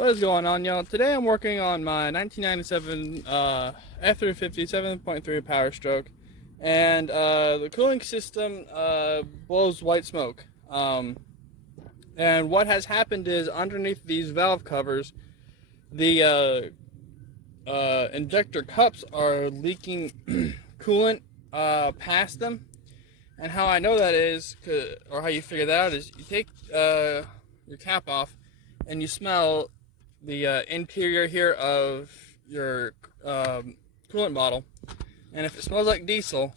What is going on, y'all? Today I'm working on my 1997 F350 7.3 Power Stroke, and the cooling system blows white smoke. And what has happened is underneath these valve covers, the injector cups are leaking coolant past them. And how I know that is, or how you figure that out, is you take your cap off and you smell the interior here of your coolant bottle, and if it smells like diesel,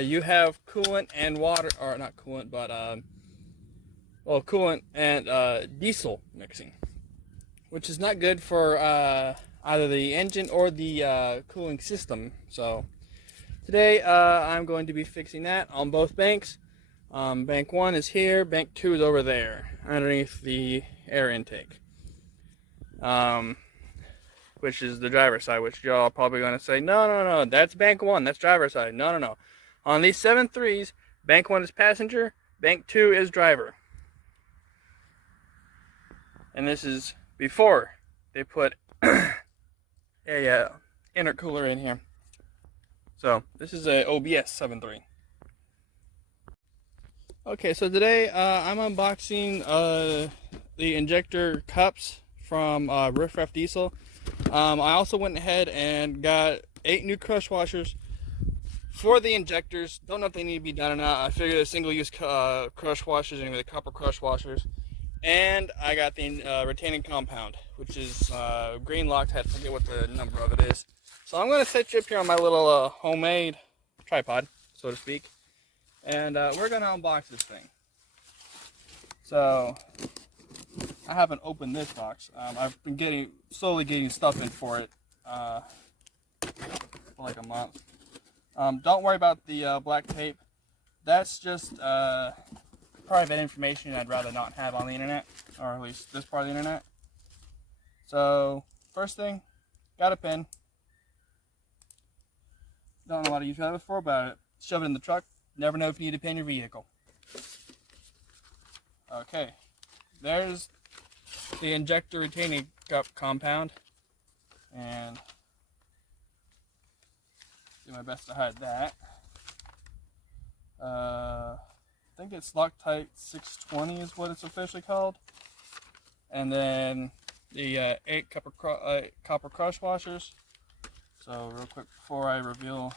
you have coolant and water, or not coolant, but well, coolant and diesel mixing, which is not good for either the engine or the cooling system. So today I'm going to be fixing that on both banks. Bank 1 is here, bank 2 is over there underneath the air intake, which is the driver's side, which y'all are probably going to say, no, that's bank 1, that's driver's side. No. On these 7.3s, bank 1 is passenger, bank 2 is driver. And this is before they put a intercooler in here. So this is a OBS 7.3. Okay, so today I'm unboxing the injector cups from Riff Diesel. I also went ahead and got 8 new crush washers for the injectors. Don't know if they need to be done or not. I figured they're single-use crush washers, anyway, the copper crush washers. And I got the retaining compound, which is green Loctite. I forget what the number of it is. So I'm going to set you up here on my little homemade tripod, so to speak. And we're going to unbox this thing. So I haven't opened this box. I've been slowly getting stuff in for it for like a month. Don't worry about the black tape. That's just private information I'd rather not have on the internet, or at least this part of the internet. So first thing, got a pin. Don't know how to use that before, but shove it in the truck. Never know if you need to pin your vehicle. Okay, there's the injector retaining cup compound, and do my best to hide that. I think it's Loctite 620 is what it's officially called. And then the 8 copper crush washers. So real quick, before I reveal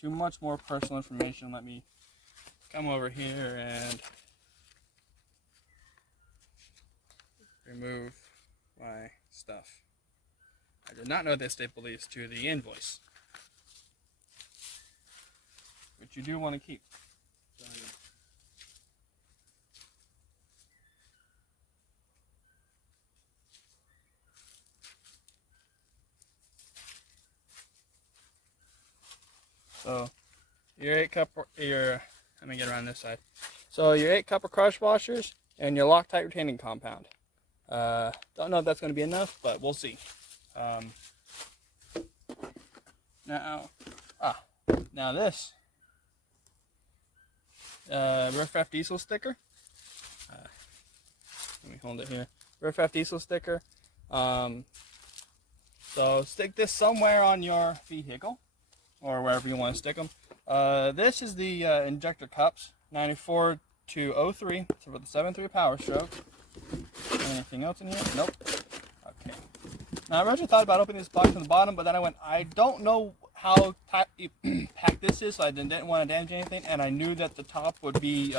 too much more personal information, let me come over here and remove my stuff. I did not know they staple these to the invoice, which you do want to keep. So your 8 copper, let me get around this side. So your 8 copper crush washers and your Loctite retaining compound. Don't know if that's going to be enough, but we'll see. Now this Riff Diesel sticker. Let me hold it here. Riff Diesel sticker. So stick this somewhere on your vehicle, or wherever you want to stick them. This is the injector cups, 94 to 03, so for the 7.3 Power Stroke. Anything else in here? Nope. Okay. Now I originally thought about opening this box from the bottom, but then I went, I don't know how packed this is, so I didn't want to damage anything, and I knew that the top would be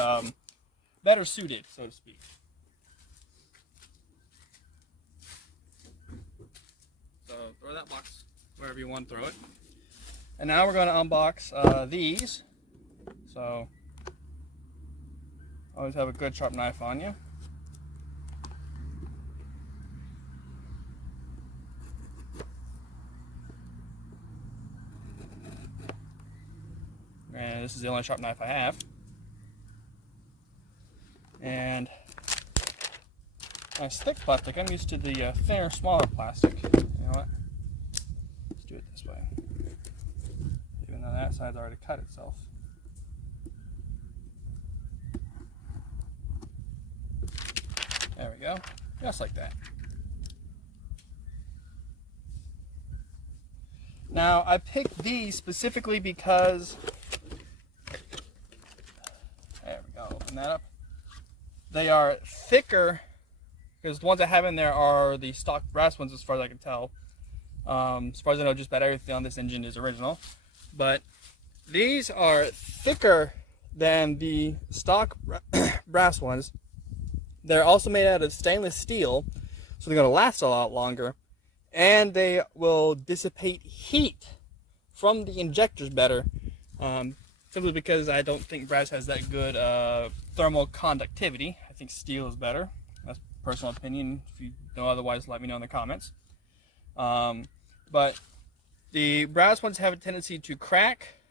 better suited, so to speak. So throw that box wherever you want to throw it. And now we're going to unbox these. So always have a good sharp knife on you. And this is the only sharp knife I have. And my stick plastic, I'm used to the thinner, smaller plastic. You know what? Let's do it this way. Even though that side's already cut itself. There we go. Just like that. Now, I picked these specifically because, there we go, open that up. They are thicker, because the ones I have in there are the stock brass ones as far as I can tell. As far as I know, just about everything on this engine is original. But these are thicker than the stock brass ones. They're also made out of stainless steel, so they're going to last a lot longer. And they will dissipate heat from the injectors better, simply because I don't think brass has that good thermal conductivity. I think steel is better. That's personal opinion. If you know otherwise, let me know in the comments. But the brass ones have a tendency to crack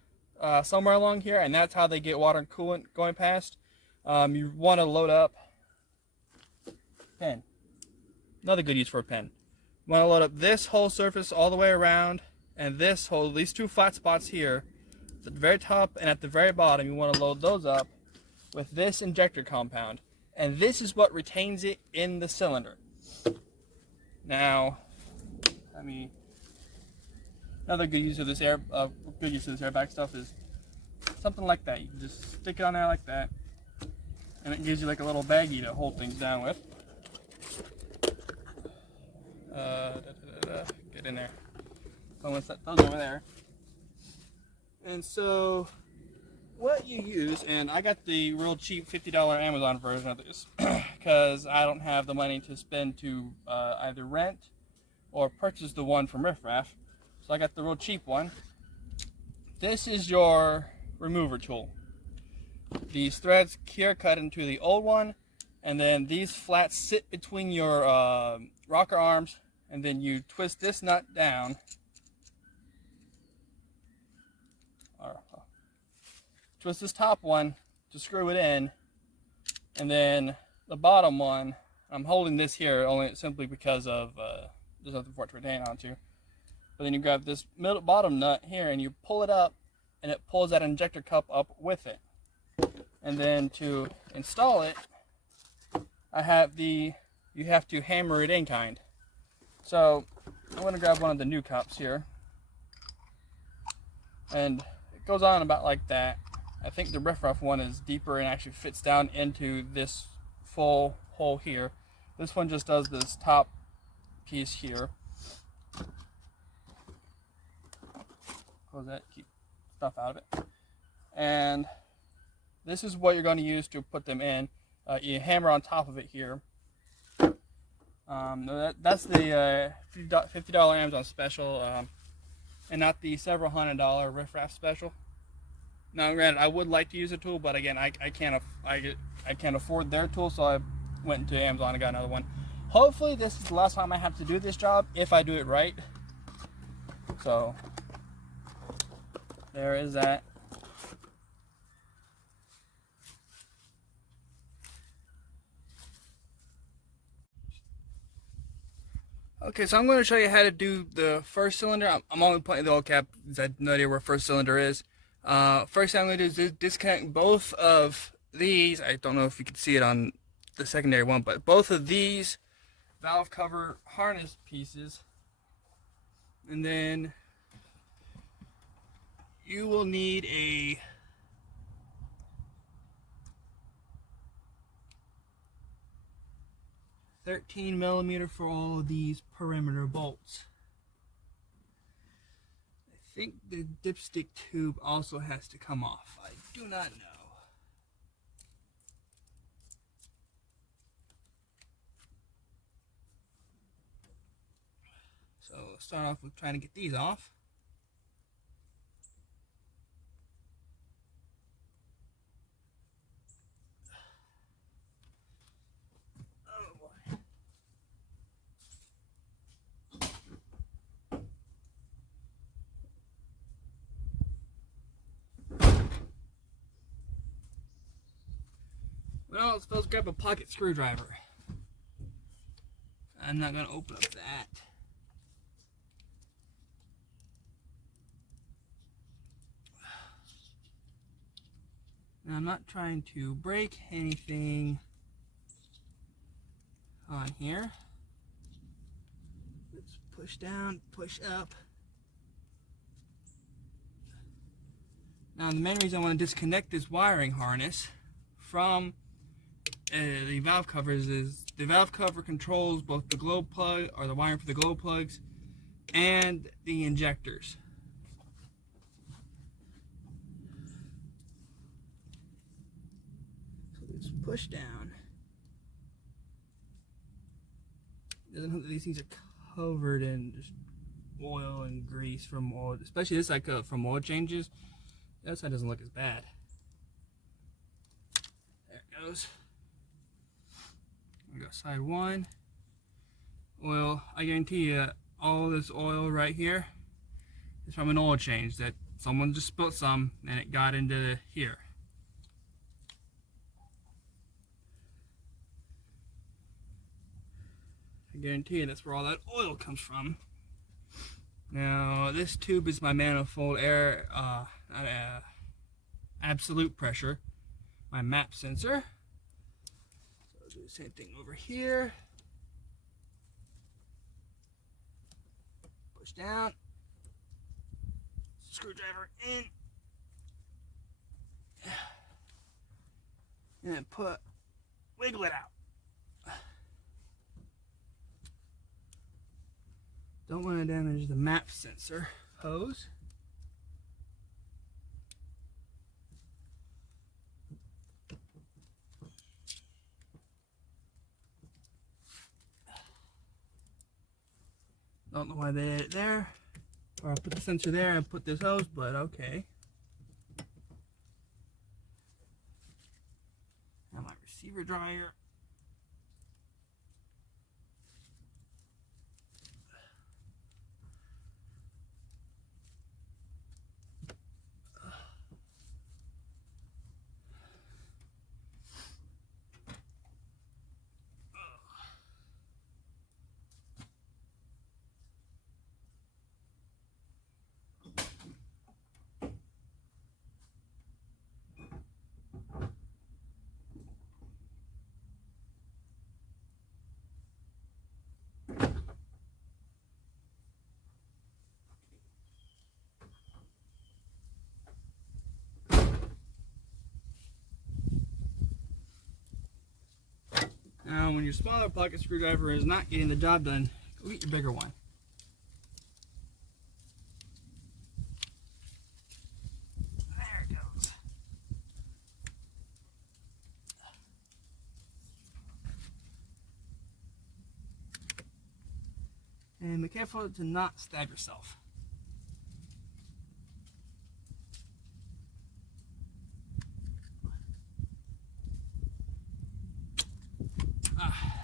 somewhere along here, and that's how they get water and coolant going past. You want to load up pen. Another good use for a pen. You want to load up this whole surface all the way around, and this whole, these two flat spots here, at the very top and at the very bottom. You want to load those up with this injector compound, and this is what retains it in the cylinder. Now, another good use of this airbag stuff is something like that. You can just stick it on there like that, and it gives you like a little baggie to hold things down with. Get in there. I'm gonna set those over there. And so, what you use, and I got the real cheap $50 Amazon version of this because I don't have the money to spend to either rent or purchase the one from Riff Raff. So I got the real cheap one. This is your remover tool. These threads here cut into the old one, and then these flats sit between your rocker arms, and then you twist this nut down, or twist this top one to screw it in, and then the bottom one, I'm holding this here only simply because of there's nothing for it to retain onto. But then you grab this bottom nut here and you pull it up, and it pulls that injector cup up with it. And then to install it, you have to hammer it in kind. So I'm going to grab one of the new cups here, and it goes on about like that. I think the Riff Raff one is deeper and actually fits down into this full hole here. This one just does this top piece here. Close that, keep stuff out of it. And this is what you're going to use to put them in. You hammer on top of it here. That's the $50 Amazon special, and not the several $100 Riff Raff special. Now, granted, I would like to use a tool, but again, I can't afford their tool, so I went into Amazon and got another one. Hopefully, this is the last time I have to do this job if I do it right. So there is that. Okay, so I'm going to show you how to do the first cylinder. I'm only putting the oil cap because I have no idea where first cylinder is. First thing I'm going to do is disconnect both of these. I don't know if you can see it on the secondary one, but both of these valve cover harness pieces. And then you will need a $13mm for all of these perimeter bolts. I think the dipstick tube also has to come off. I do not know. So let's start off with trying to get these off. Well, let's supposed to grab a pocket screwdriver. I'm not going to open up that. Now, I'm not trying to break anything on here. Let's push down, push up. Now the main reason I want to disconnect this wiring harness from the valve covers is the valve cover controls both the globe plug, or the wiring for the globe plugs, and the injectors. So let's push down. These things are covered in just oil and grease from oil, especially this, like from oil changes. That side doesn't look as bad. There it goes. We got side one. Oil, I guarantee you, all this oil right here is from an oil change that someone just spilled some and it got into here. I guarantee you that's where all that oil comes from. Now this tube is my manifold air absolute pressure, my map sensor. So I'll do the same thing over here. Push down, screwdriver in, and wiggle it out. Don't want to damage the map sensor hose. Don't know why they did it there, or I put the sensor there and put this hose, but okay. Now my receiver dryer. Now, when your smaller pocket screwdriver is not getting the job done, go get your bigger one. There it goes. And be careful to not stab yourself.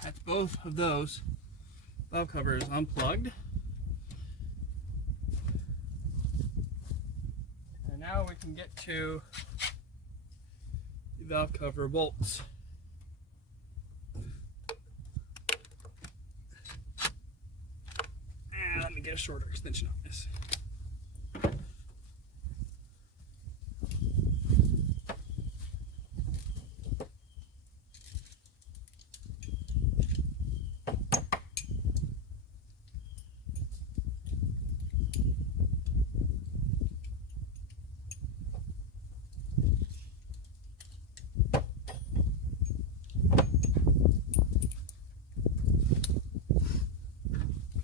That's both of those valve covers unplugged. And now we can get to the valve cover bolts. And let me get a shorter extension on this.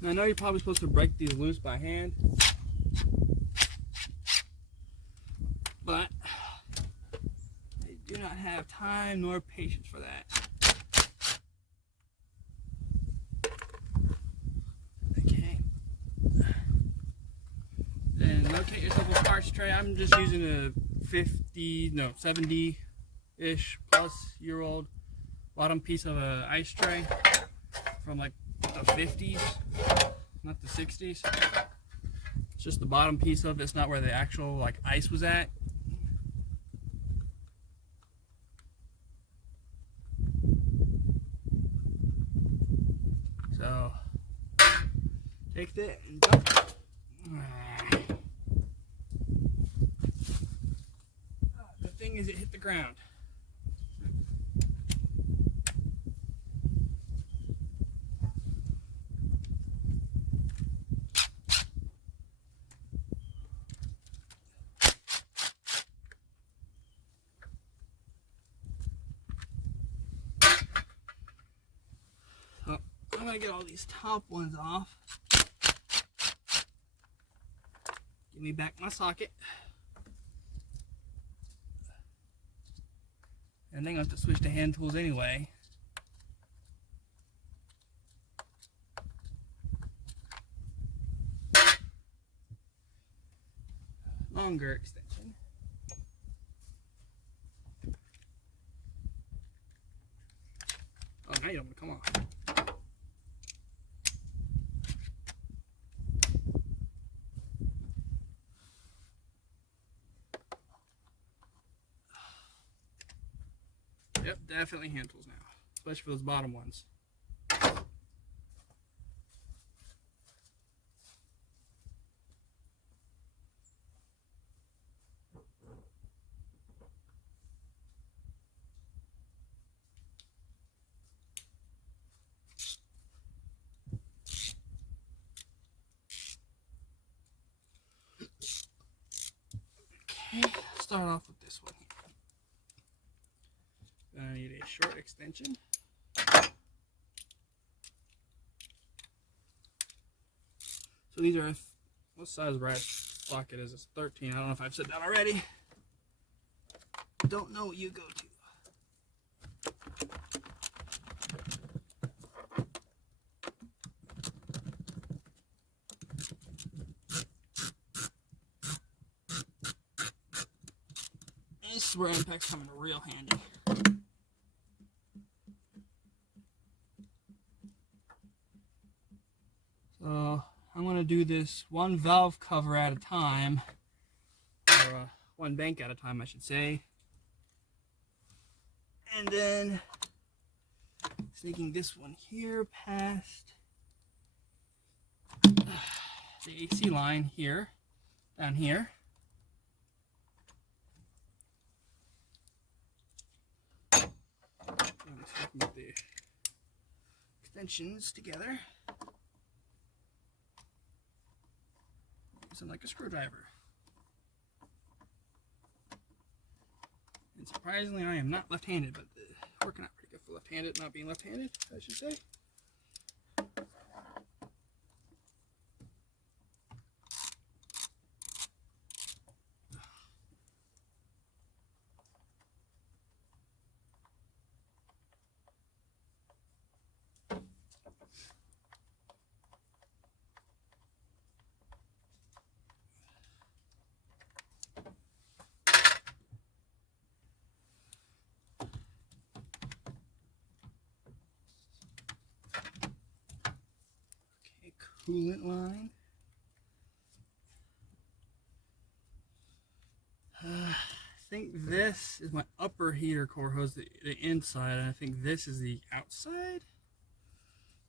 I know you're probably supposed to break these loose by hand, but I do not have time nor patience for that. Okay. Then locate yourself a parts tray. I'm just using a 70-ish plus year old bottom piece of an ice tray from like the 50s, not the 60s. It's just the bottom piece of it. It's not where the actual like ice was at. So take that and dump it. The thing is, it hit the ground. I'm gonna get all these top ones off. Give me back my socket. And then I'm gonna have to switch to hand tools anyway. Longer extension. Oh, now you don't want to come off. Yep, definitely hand tools now, especially for those bottom ones. Okay, start off with this one here. Then I need a short extension. So these are, what size brass socket is this? 13. I don't know if I've said that already. Don't know what you go to. This is where impacts come in real handy. So I'm going to do this one valve cover at a time, or one bank at a time, I should say. And then sneaking this one here past the AC line here, down here. Get the extensions together. Using like a screwdriver. And surprisingly, I am not left-handed, but working out pretty good for left-handed, not being left-handed, I should say. Coolant line. I think this is my upper heater core hose, the inside, and I think this is the outside.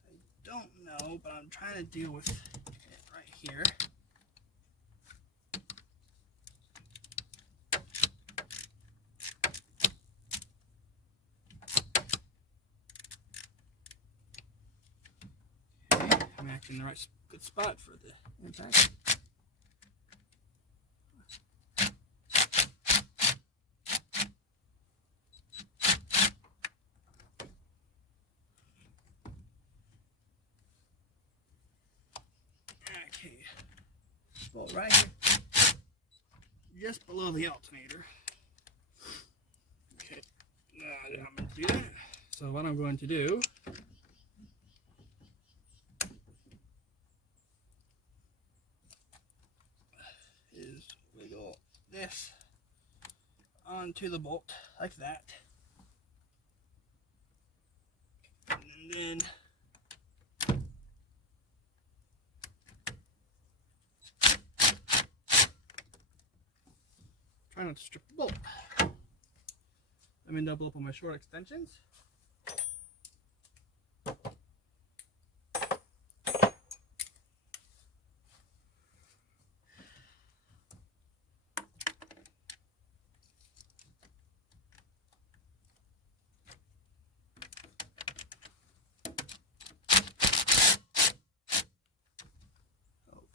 I don't know, but I'm trying to deal with it right here. Okay, I'm acting in the right good spot for the impact. Okay, bolt right here, just below the alternator. Okay, now I'm going to do that. So what I'm going to do is wiggle this onto the bolt like that, and then try not to strip the bolt. Let me double up on my short extensions. Oh,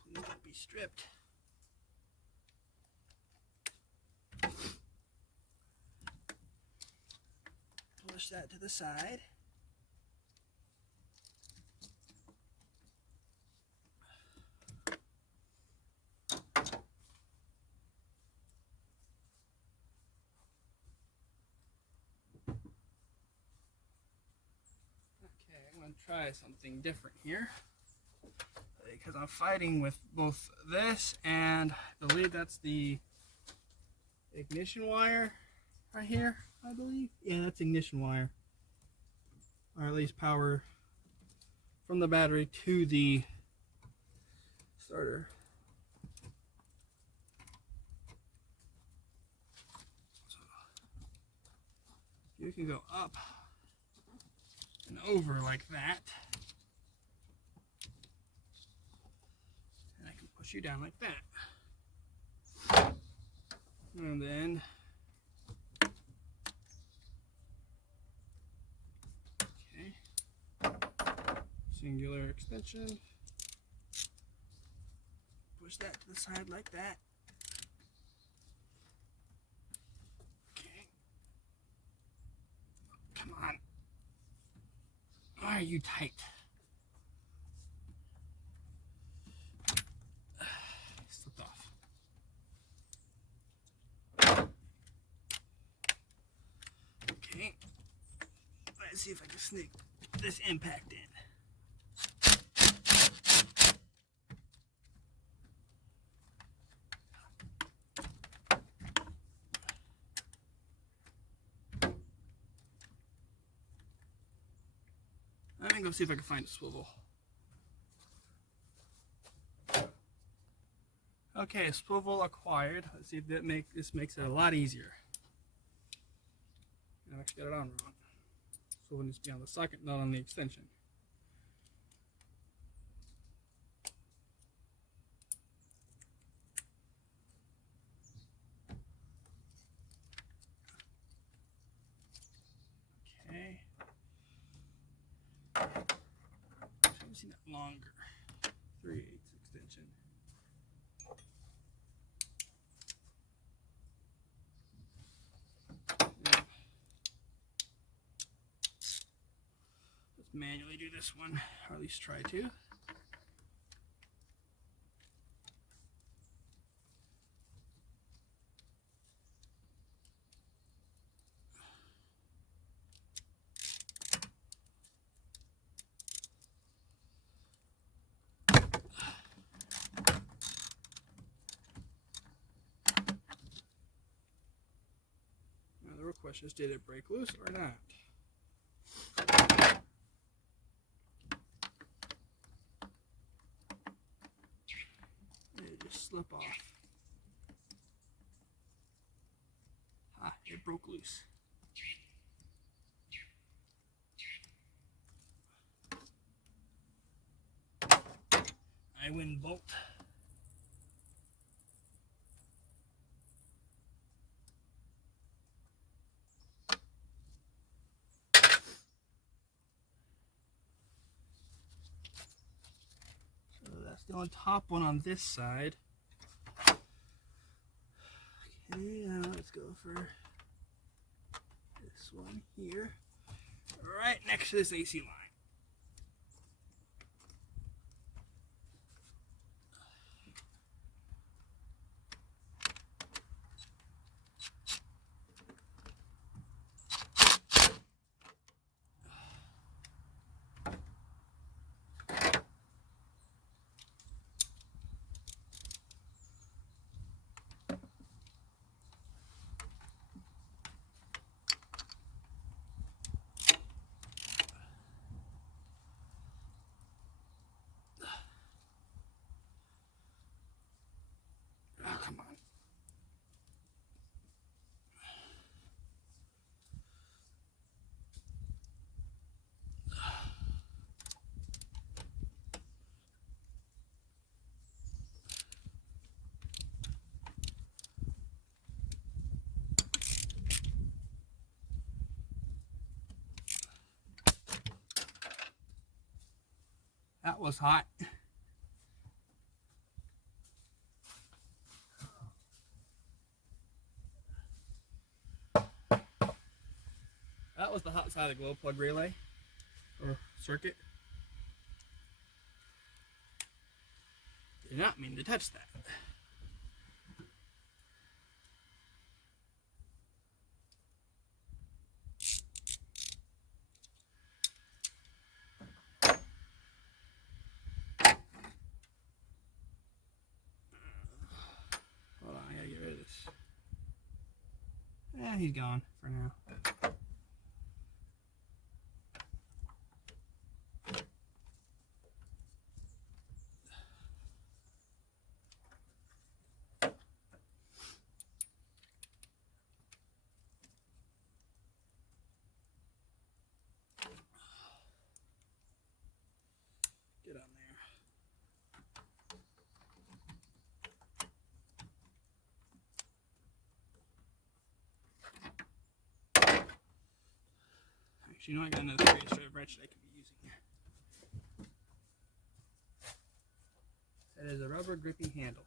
please don't be stripped. Push that to the side. try something different here, because I'm fighting with both this and I believe that's the ignition wire right here, I believe. Yeah, that's ignition wire, or at least power from the battery to the starter. So you can go up and over like that, and I can push you down like that, and then singular extension. Push that to the side like that. Okay. Come on. Why are you tight? Slipped off. Okay. Let's see if I can sneak this impact in. I'm gonna go see if I can find a swivel. Okay, swivel acquired. Let's see if this makes it a lot easier. I actually got it on wrong. Swivel needs to be on the socket, not on the extension. Okay. I've seen that longer. 3/8 extension. Yeah. Let's manually do this one, or at least try to. The real question is, did it break loose or not? Did it just slip off? Ah, it broke loose. I win bolt. That's the on top one on this side. Okay, now let's go for this one here, right next to this AC line. Oh, come on. That was hot. That was the hot side of the glow plug relay, or circuit. Did not mean to touch that. he's gone for now. Get on there. Actually, you know, I got another straight wrench that I could be using. That is a rubber gripping handle.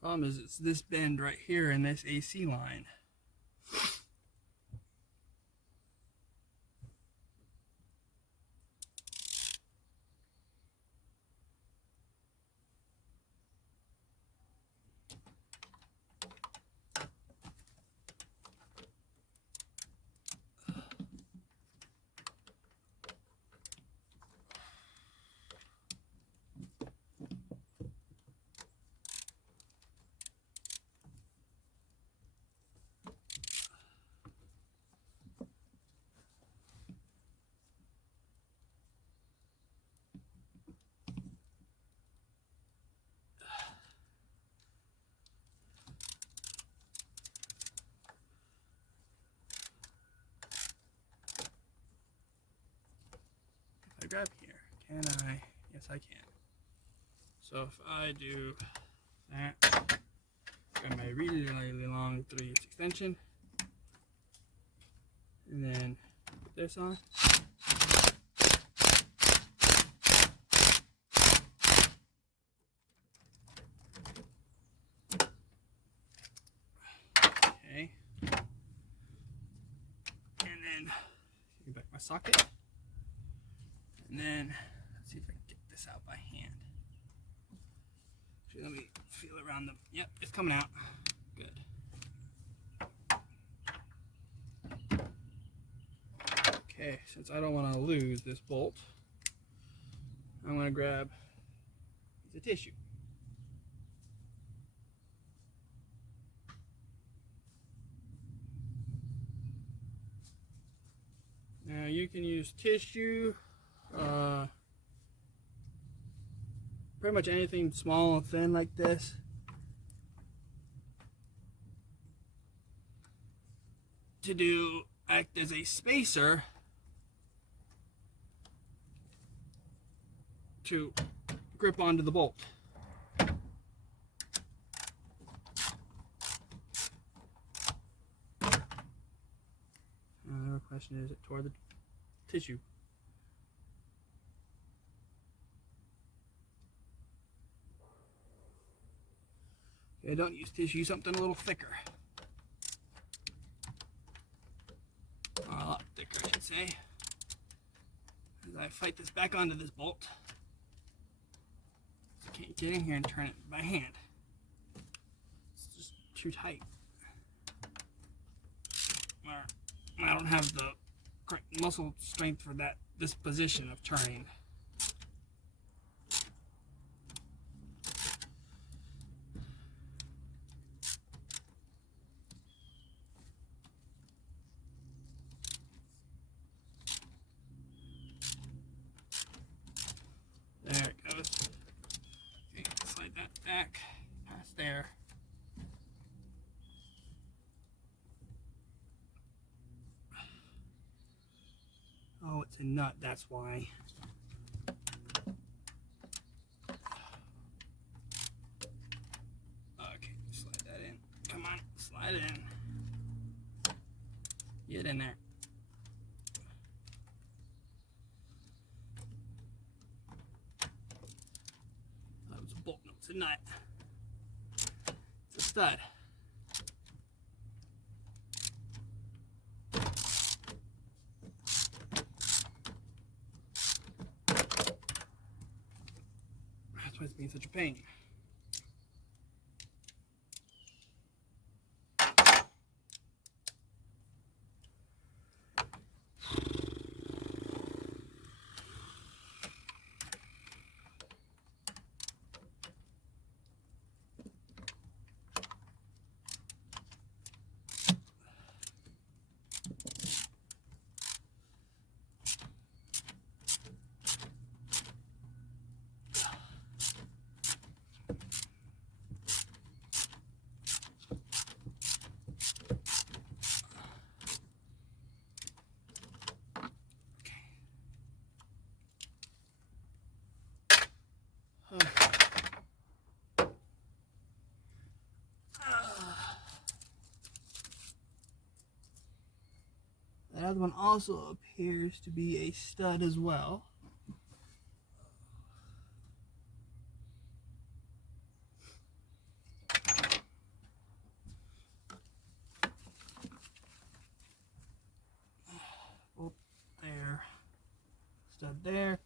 Problem is, it's this bend right here in this AC line. If I grab here, can I? Yes, I can. So if I do that, grab my really long 3/8 extension, and then put this on. Okay. And then get back my socket. And then let's see if I can get this out by hand. Actually, let me feel around them. Yep, it's coming out. Good. Okay, since I don't want to lose this bolt, I'm going to grab a piece of tissue. Now you can use tissue, pretty much anything small and thin like this. To act as a spacer to grip onto the bolt. The question is, it tore the tissue. Okay, don't use tissue, something a little thicker. Or a lot thicker, I should say. As I fight this back onto this bolt. I can't get in here and turn it by hand. It's just too tight. I don't have the muscle strength for this position of turning. There it goes. Okay, slide that back past there. Oh, it's a nut, that's why. Okay, slide that in. Come on, slide it in. Get in there. That was a bolt, no, it's a nut. It's a stud. That's why it's being such a pain. That other one also appears to be a stud as well. Oh, there. Stud there.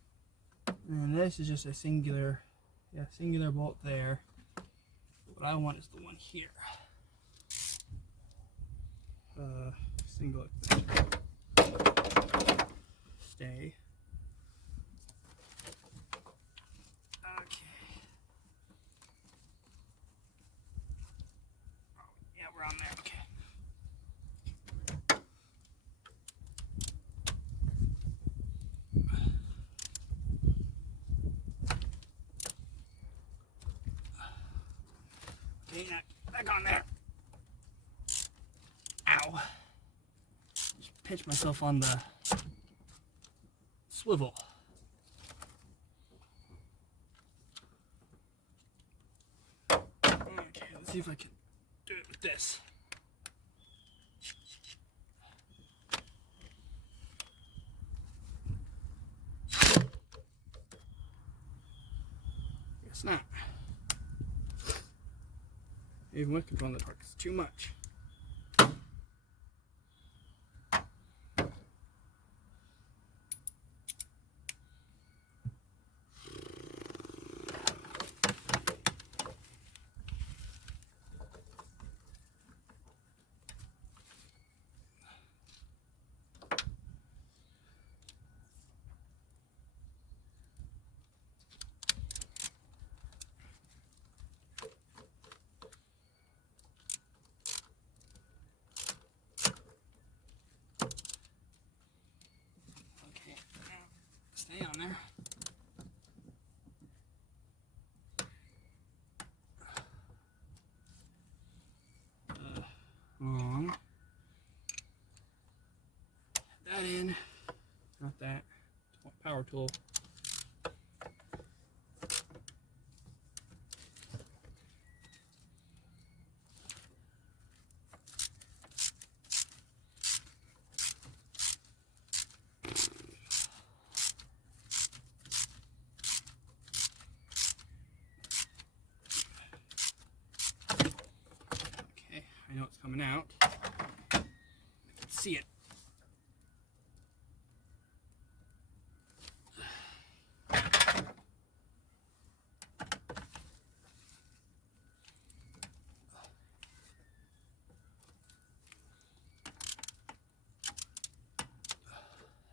And this is just a singular bolt there. What I want is the one here. Single extension. Stay. Okay. Oh, yeah, we're on there. Okay. Okay, now back on there. Ow. Just pinch myself on the swivel. Okay, let's see if I can do it with this. Guess not. Even with controlling the torque, it's too much. Stay on there. Long. That in. Not that. Power tool. I know it's coming out. Let's see it.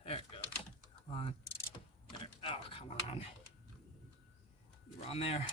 There it goes. Come on. There. Oh, come on. You're on there.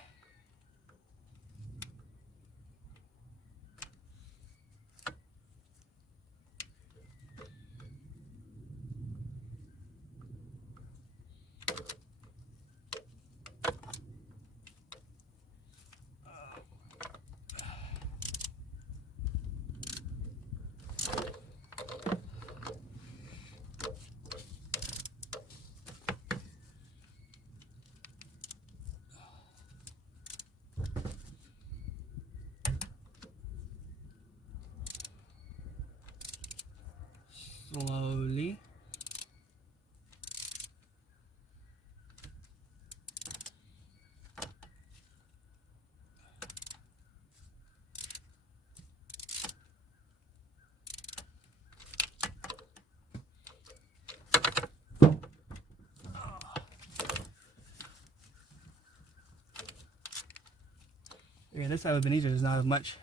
slowly. Yeah, this side would have been easier. There's not as much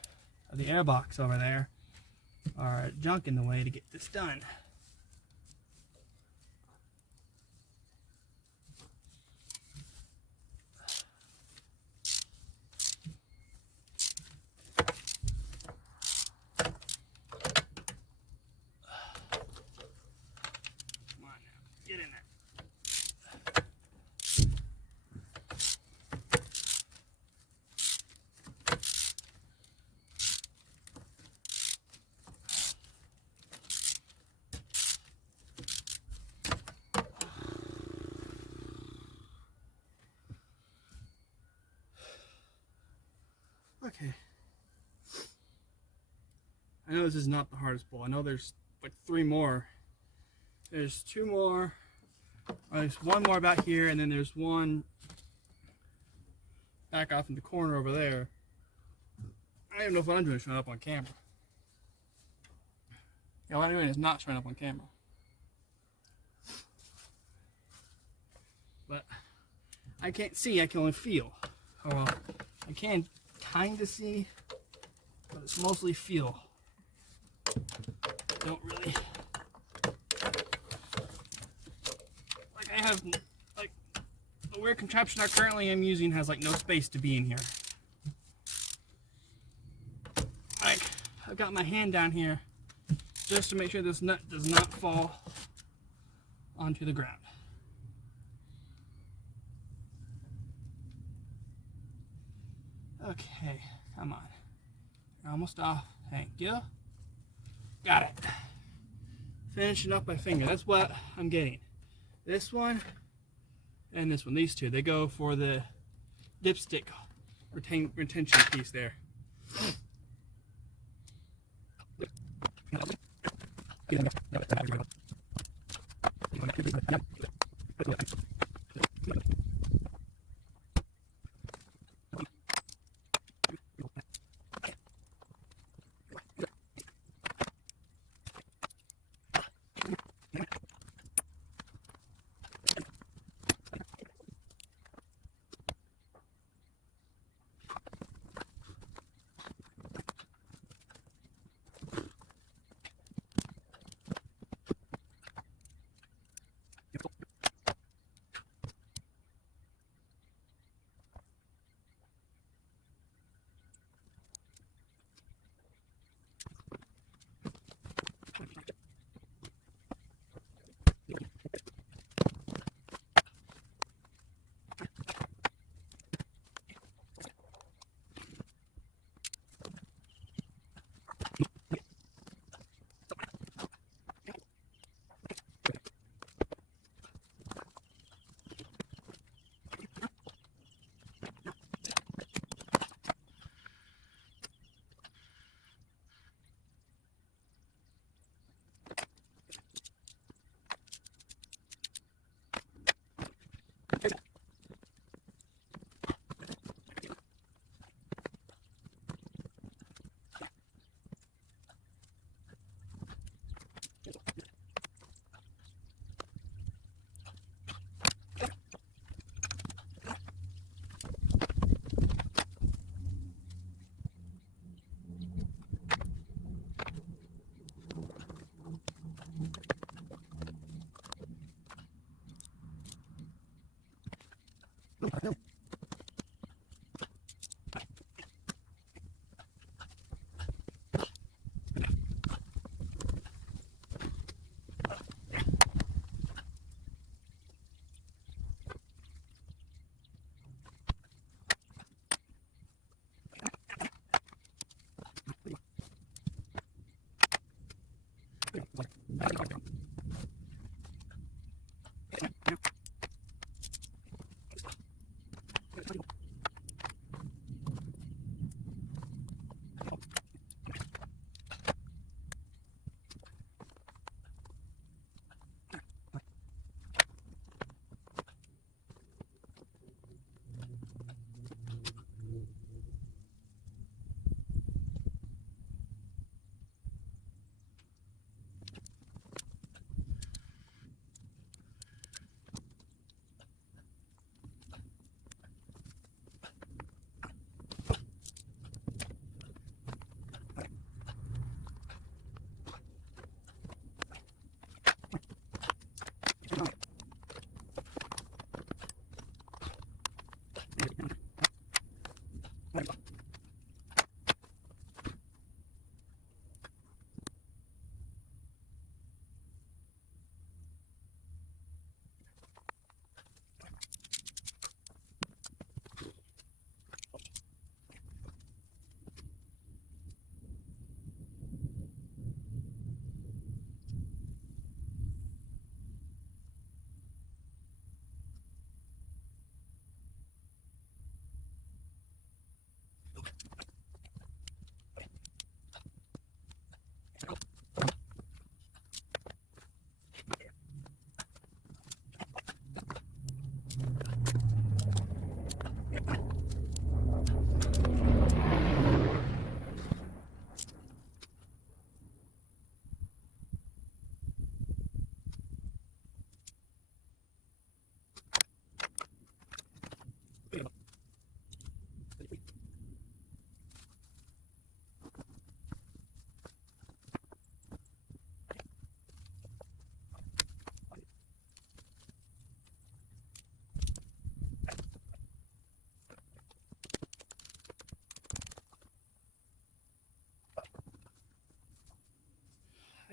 of the air box over there or junk in the way to get this done. Come on now, get in there. Okay. I know this is not the hardest bowl. I know there's like 3 more. There's 2 more. There's 1 more back here, and then there's 1 back off in the corner over there. I don't even know if what I'm doing is showing up on camera. Yeah, what I'm doing is not showing up on camera. But I can't see, I can only feel. Oh well, I can kind of see, but it's mostly feel. Don't really. Like I have, like, the weird contraption I currently am using has like no space to be in here. Like, I've got my hand down here just to make sure this nut does not fall onto the ground. Okay, come on. You're almost off. Thank you. Got it. Finishing up my finger. That's what I'm getting. This one and this one. These two. They go for the dipstick retention piece there.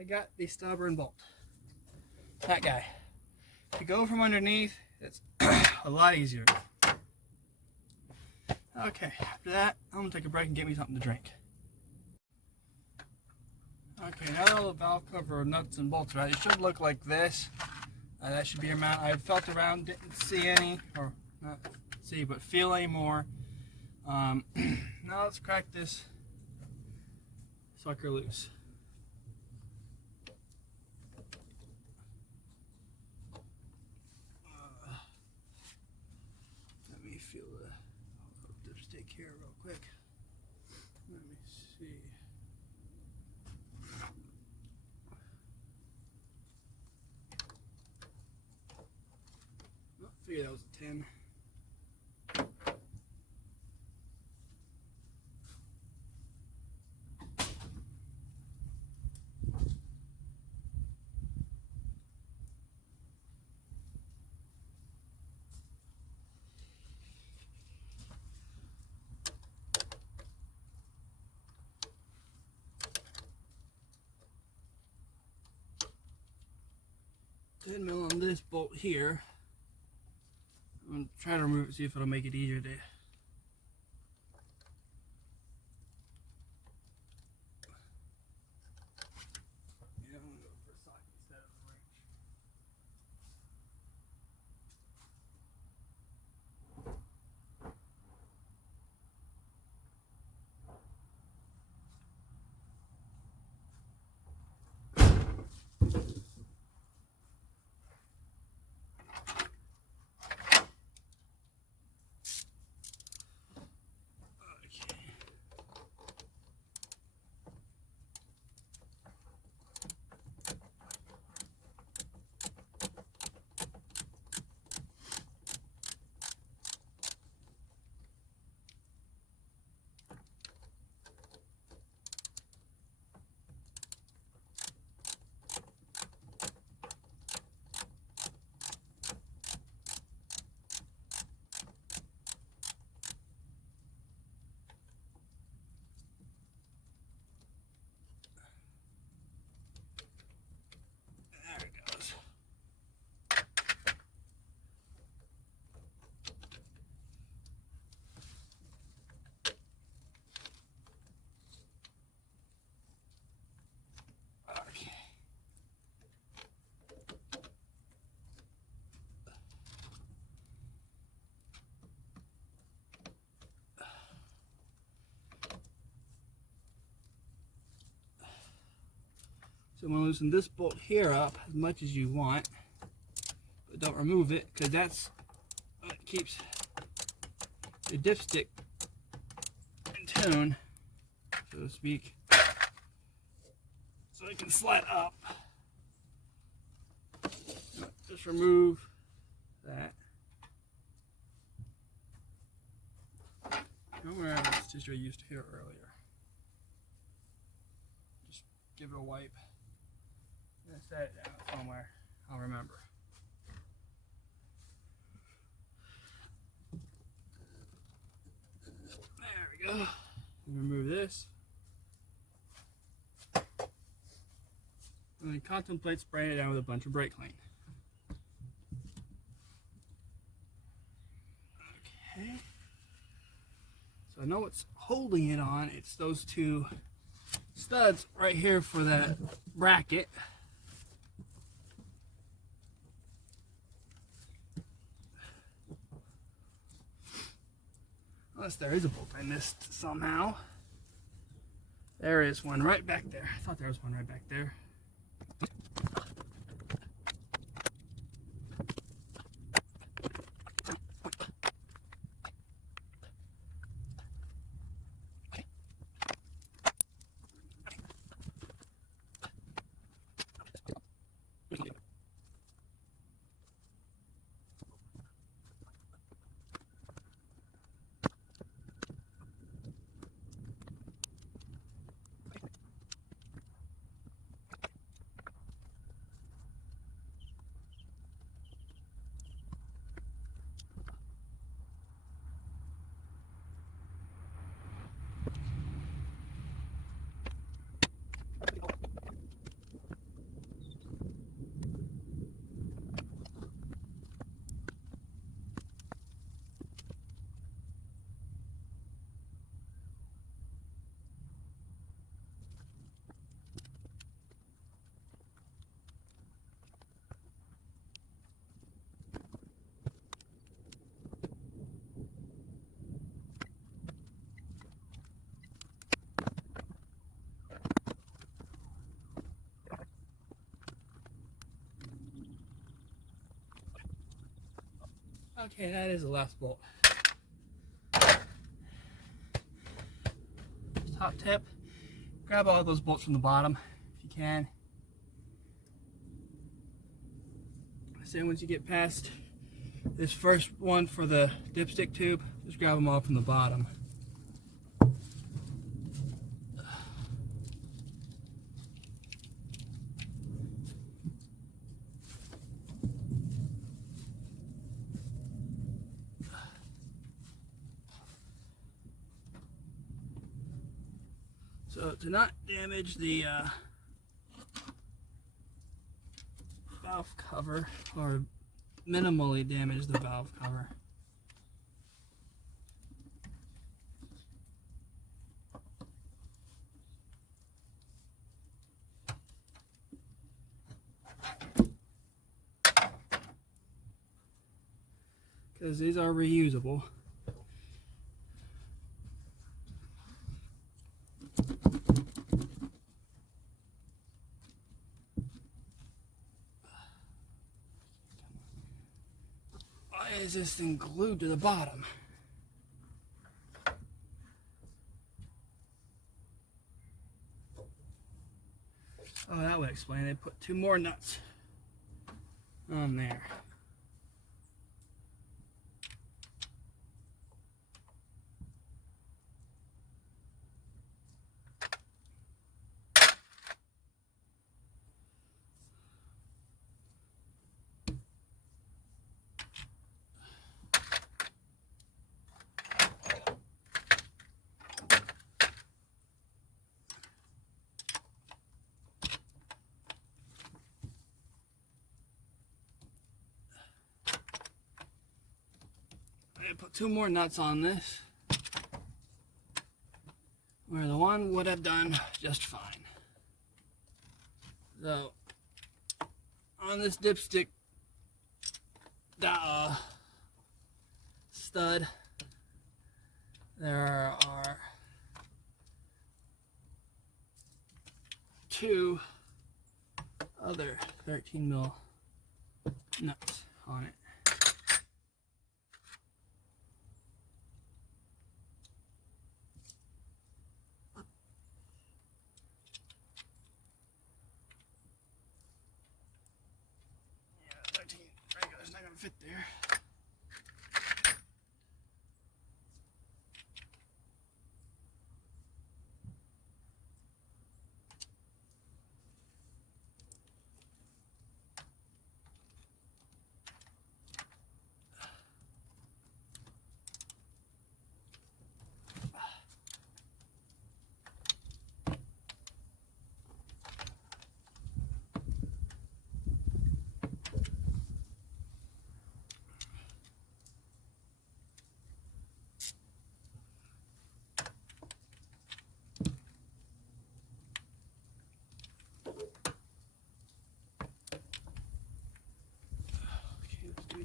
I got the stubborn bolt. That guy. To go from underneath, it's a lot easier. Okay, after that, I'm gonna take a break and get me something to drink. Okay, now that all the valve cover nuts and bolts are out, it should look like this. That should be your mount. I felt around, didn't see any, or not see, but feel any more. Now let's crack this sucker loose. Let me feel the dipstick here real quick. Let me see. I figured that was a 10. $10 on this bolt here. I'm going to try to remove it, see if it'll make it easier to. Yeah, I'm going to go for a socket instead of a wrench. There it goes. Okay. So I'm going to loosen this bolt here up as much as you want, but don't remove it, because that's what keeps the dipstick in tune, so to speak, so it can slide up. Just remove that. Remember this tissue I used here earlier. Just give it a wipe. I'm gonna set it down somewhere. I'll remember. There we go. Remove this. And then contemplate spraying it down with a bunch of brake clean. Okay. So I know what's holding it on. It's those two studs right here for that bracket. Unless there is a bolt I missed somehow. There is one right back there. I thought there was one right back there. Okay, that is the last bolt. Top tip, grab all those bolts from the bottom if you can. Say once you get past this first one for the dipstick tube, just grab them all from the bottom. So to not damage the valve cover, or minimally damage the valve cover, because these are reusable. Why is this thing glued to the bottom? Oh, that would explain. They put 2 more nuts on there. I put 2 more nuts on this, where the one would have done just fine. So, on this dipstick stud, there are 2 other 13 mil nuts on it. Regular's not gonna fit there.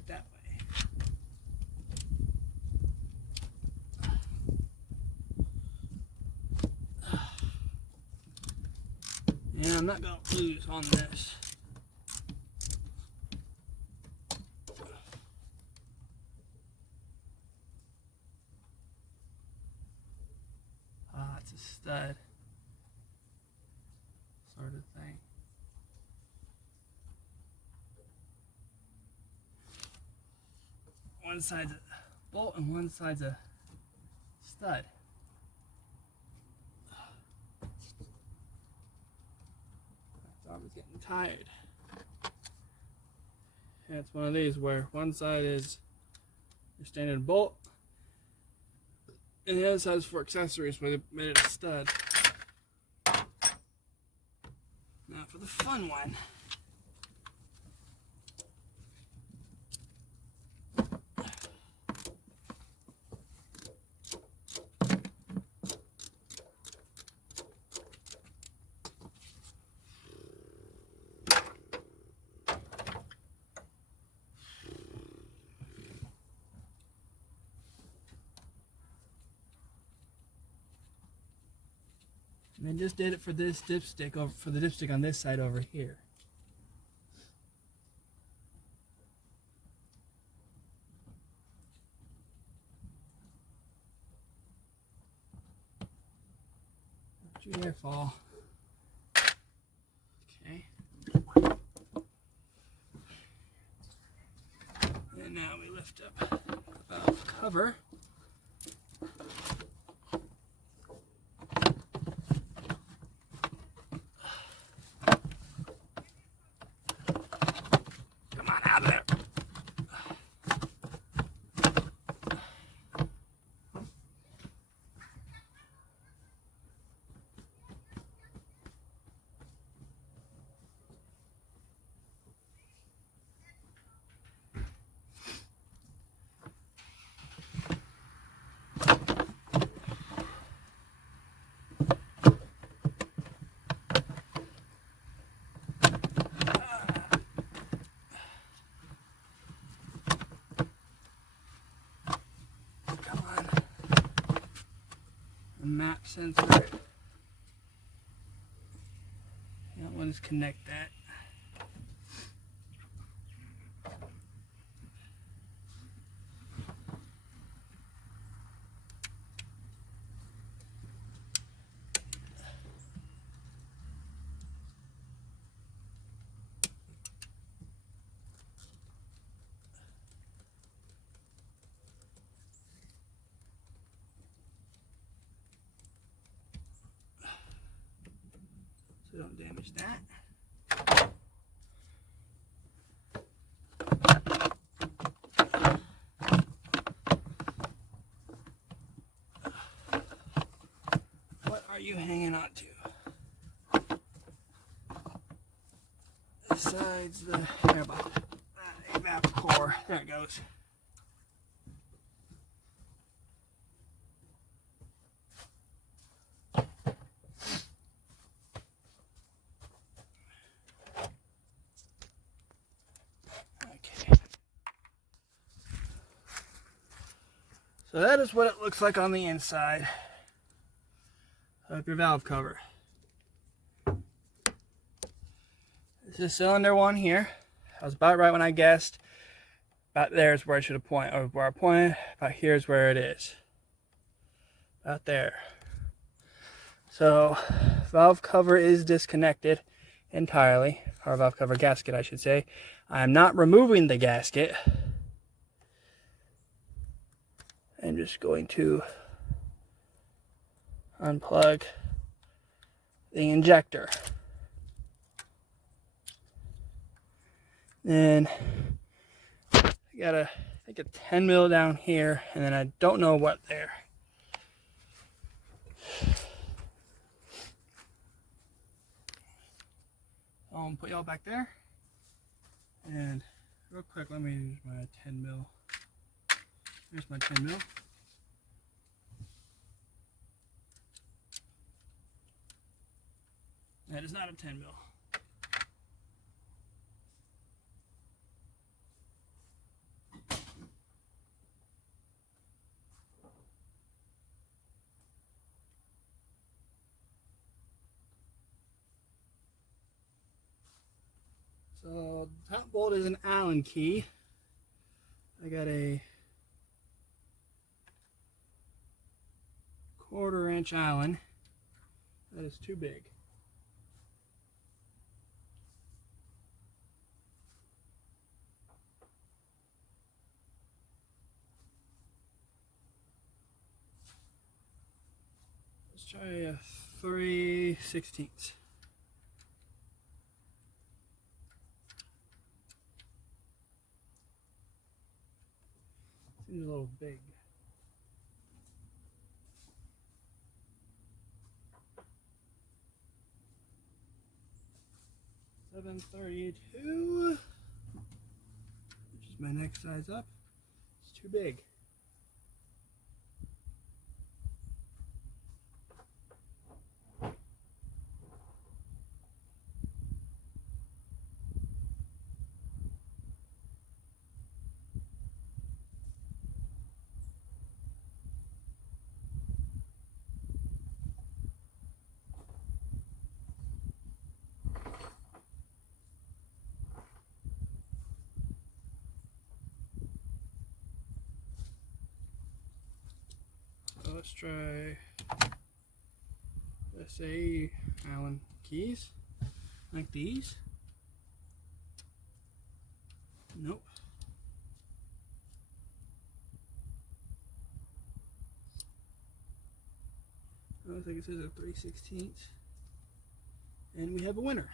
That way. And I'm not going to lose on this. It's a stud sort of thing. One side's a bolt and one side's a stud. My arm is getting tired. And it's one of these where one side is your standard bolt and the other side is for accessories, where they made it a stud. Now for the fun one. And I just did it for this dipstick, for the dipstick on this side over here. You dare fall. Okay. And now we lift up the valve cover. Come on out of there. Come on. The map sensor. That one's connect that. So don't damage that. What are you hanging on to? Besides the evap core. There it goes. So that is what it looks like on the inside of your valve cover. This is cylinder one here. I was about right when I guessed. About there is where I should have pointed, or where I pointed. About here is where it is. About there. So valve cover is disconnected entirely, or valve cover gasket I should say. I am not removing the gasket. I'm just going to unplug the injector. Then I got I think a 10 mil down here, and then I don't know what there. I'll put y'all back there. And real quick, let me use my 10 mil. Here's my 10 mil. That is not a 10 mil. So the top bolt is an Allen key. I got a 1/4 inch Allen. That is too big. Let's try a 3/16. Seems a little big. .32, which is my next size up. It's too big. So let's try SA Allen keys, like these. Nope. Looks like it says a 3/16, and we have a winner.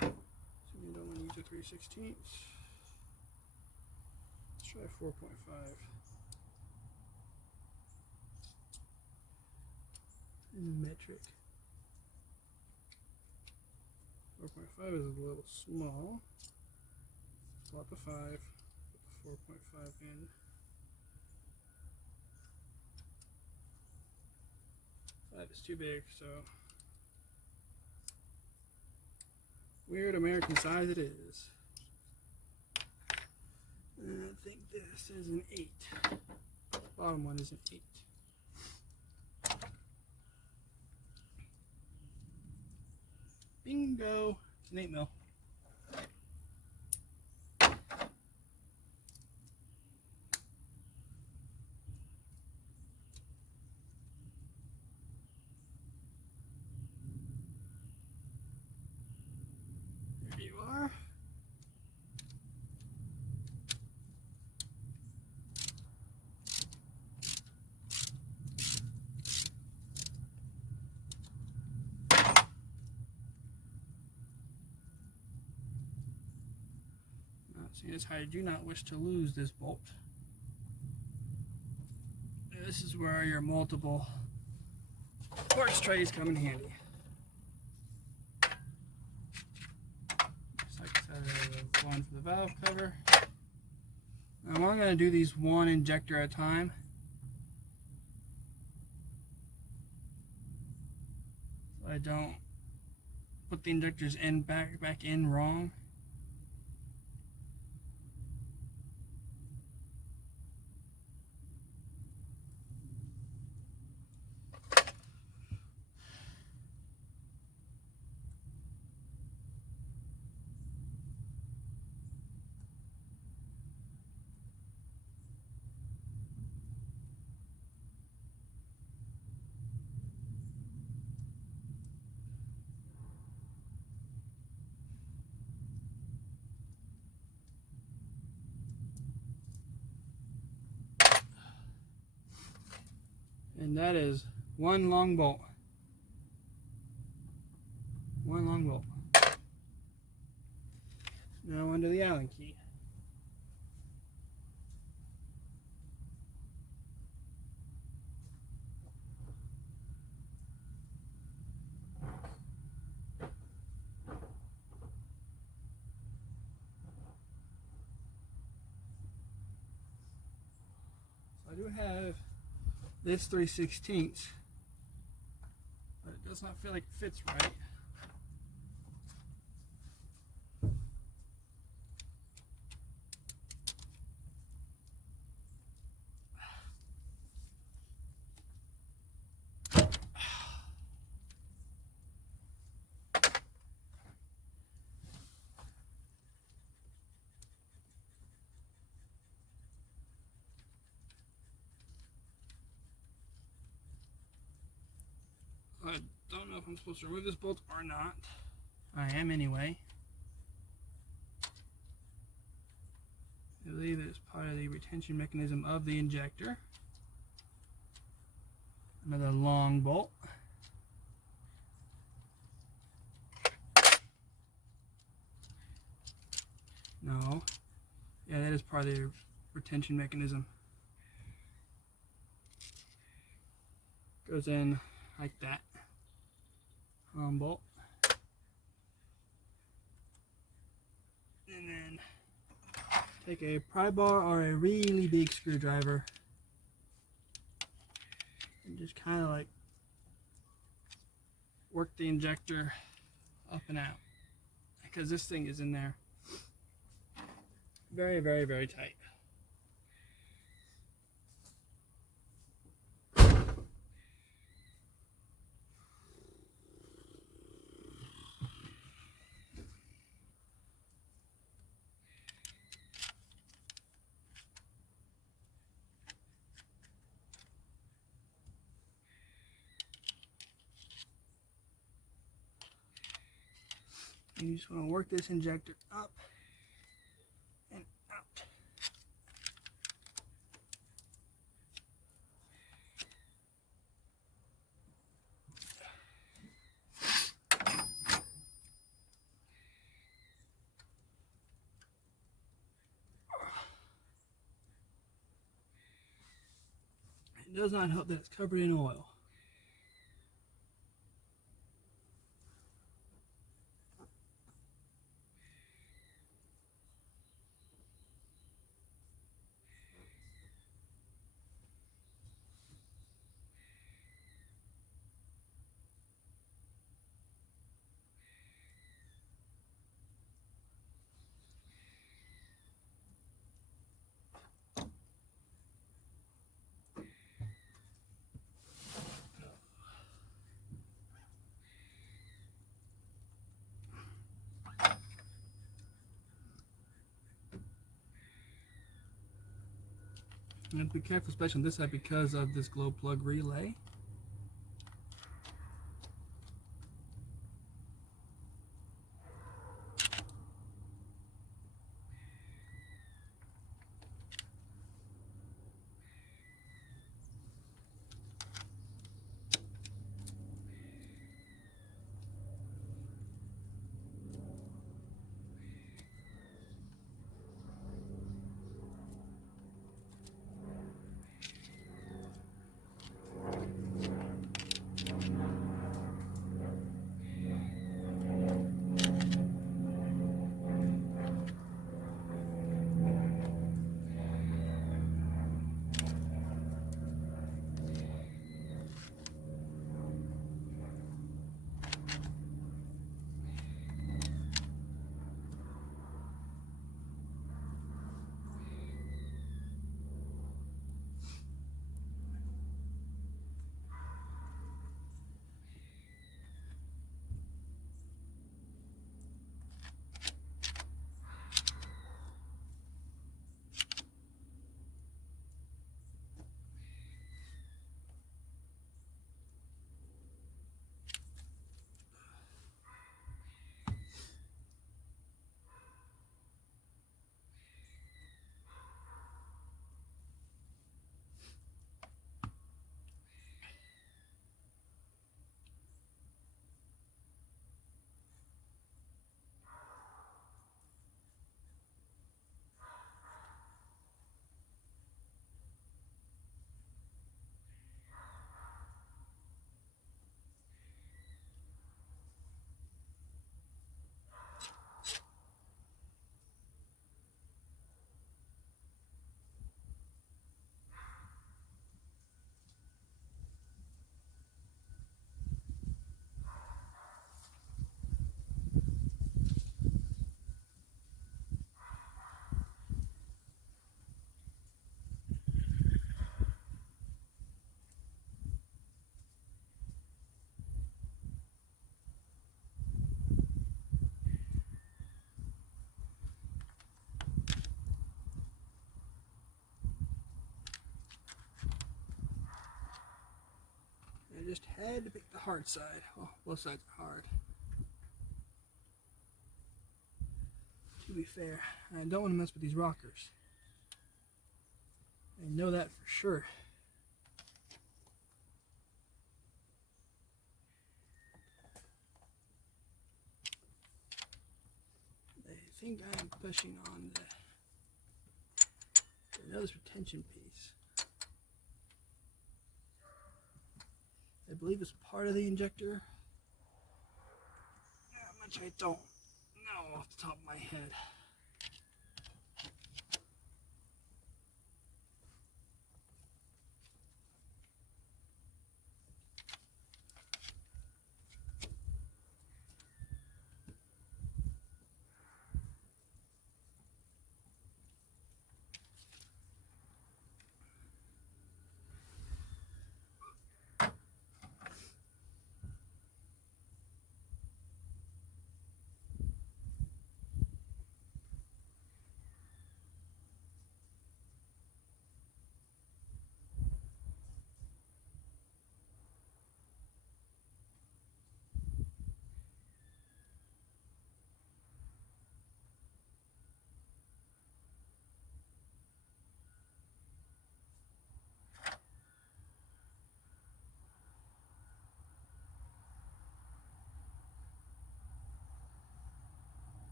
So we don't want to use a 3/16. Let's try 4.5. In metric. 4.5 is a little small. Swap the 5, put the 4.5 in. 5 is too big, so weird American size it is. And I think this is an 8. Bottom one is an 8. Bingo! It's an 8 mil. There you are. See, that's how I do not wish to lose this bolt. This is where your multiple quartz trays come in handy. Just like I said, one for the valve cover. Now I'm only going to do these one injector at a time. So I don't put the injectors in back in wrong. And that is one long bolt. One long bolt. Now under the Allen key. So I do have this 3/16, but it does not feel like it fits right. I don't know if I'm supposed to remove this bolt or not. I am anyway. I believe it's part of the retention mechanism of the injector. Another long bolt. No. Yeah, that is part of the retention mechanism. Goes in like that. Bolt. And then take a pry bar or a really big screwdriver and just kind of like work the injector up and out, because this thing is in there very, very, very tight. You just want to work this injector up and out. It does not help that it's covered in oil. You have to be careful, especially on this side, because of this glow plug relay. I just had to pick the hard side. Well, both sides are hard. To be fair, I don't want to mess with these rockers. I know that for sure. I think I'm pushing on the nose retention piece. I believe it's part of the injector. How much I don't know off the top of my head.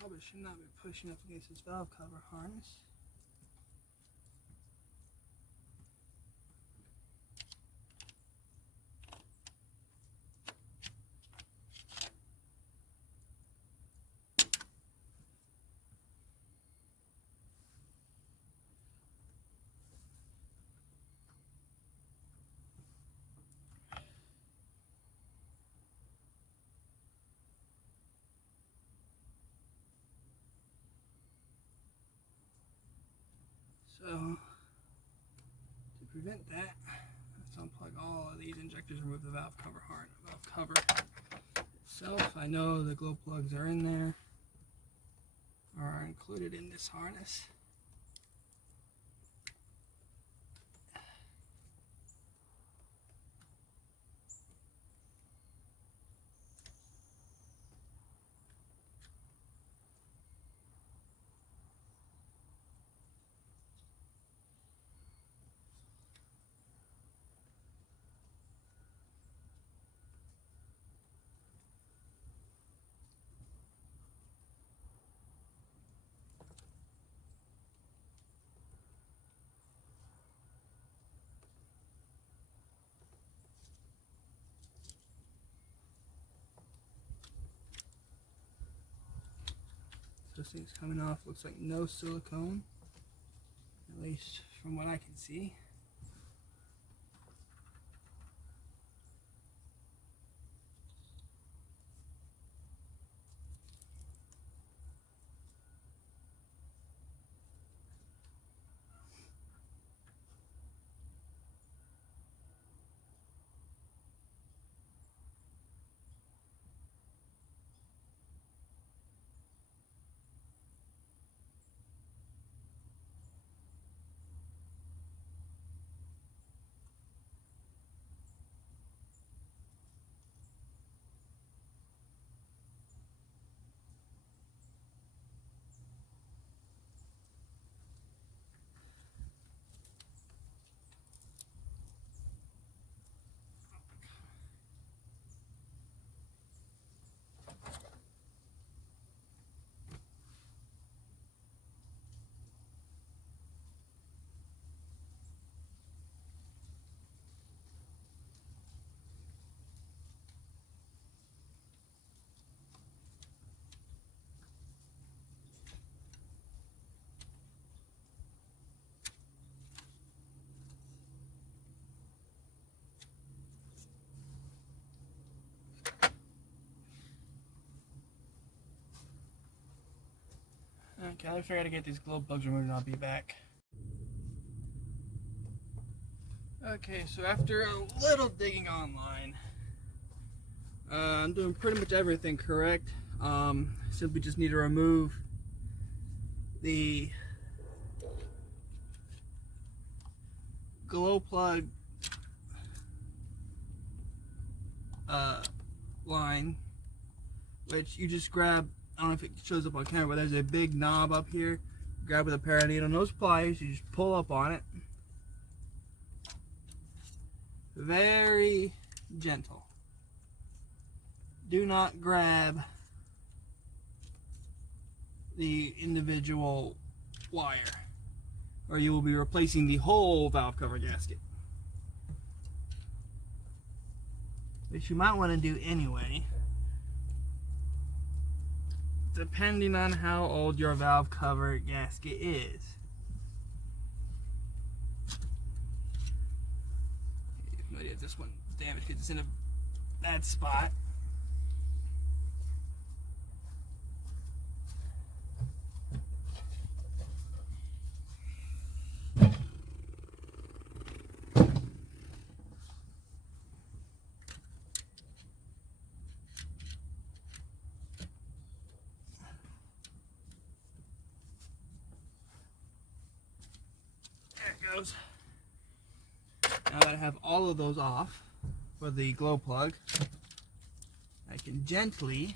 probably should not be pushing up against this valve cover harness. So, to prevent that, I have to unplug all of these injectors and remove the valve cover itself. I know the glow plugs are in there, are included in this harness. This thing's coming off, looks like no silicone, at least from what I can see. Okay, I figured to get these glow plugs removed and I'll be back. Okay, so after a little digging online, I'm doing pretty much everything correct. Simply just need to remove the glow plug line, which you just grab. I don't know if it shows up on camera, but there's a big knob up here. Grab with a pair of needle nose pliers, you just pull up on it. Very gentle. Do not grab the individual wire, or you will be replacing the whole valve cover gasket. Which you might want to do anyway, depending on how old your valve cover gasket is. I have no idea if this one's damaged because it's in a bad spot. Goes. Now that I have all of those off for the glow plug, I can gently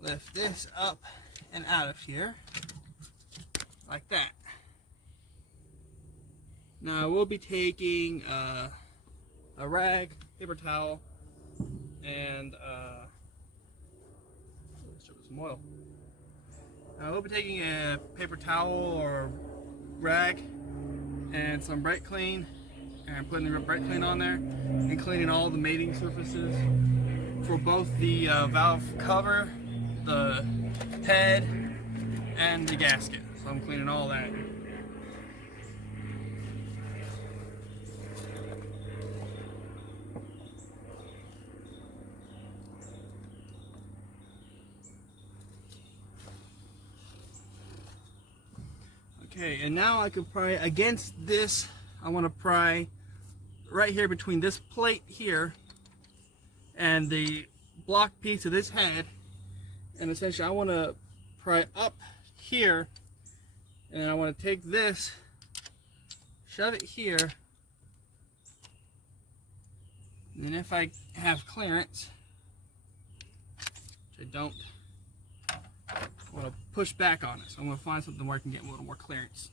lift this up and out of here like that. Now I will be taking a rag, paper towel, and Let's show it some oil. Now we'll be taking a paper towel or rag and some brake clean and putting the brake clean on there and cleaning all the mating surfaces for both the valve cover, the head, and the gasket. So I'm cleaning all that. Okay, and now I can pry against this. I want to pry right here between this plate here and the block piece of this head, and essentially I want to pry up here, and I want to take this, shove it here, and then if I have clearance, which I don't, I want to push back on it. So I'm going to find something where I can get a little more clearance.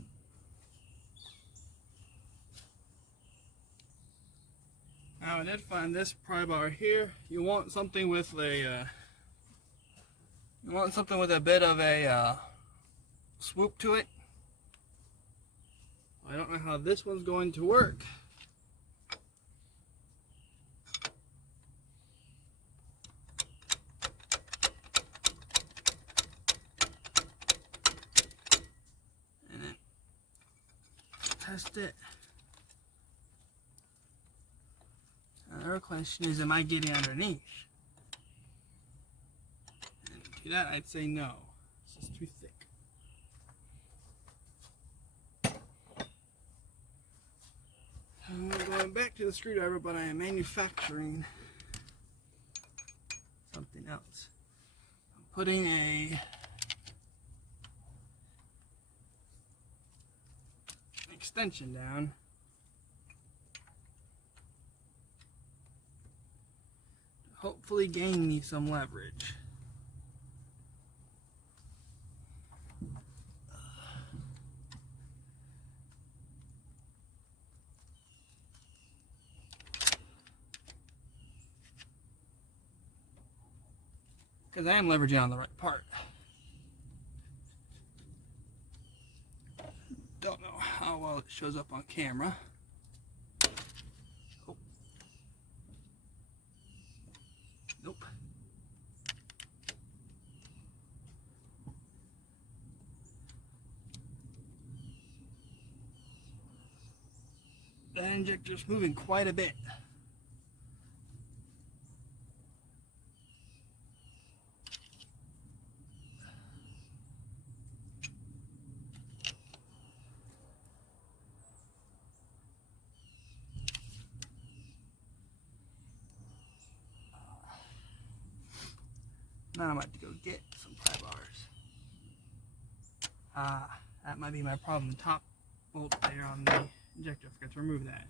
Now I did find this pry bar here. You want something with a bit of a swoop to it. I don't know how this one's going to work. And then test it. Another question is, am I getting underneath? And to that, I'd say no. This is too thick. I'm going back to the screwdriver, but I am manufacturing something else. I'm putting an extension down. Hopefully gain me some leverage. Because I am leveraging on the right part. Don't know how well it shows up on camera. Oh. Nope. That injector's moving quite a bit. Now I'm about to go get some pry bars. That might be my problem. The top bolt there on the injector, I forgot to remove that.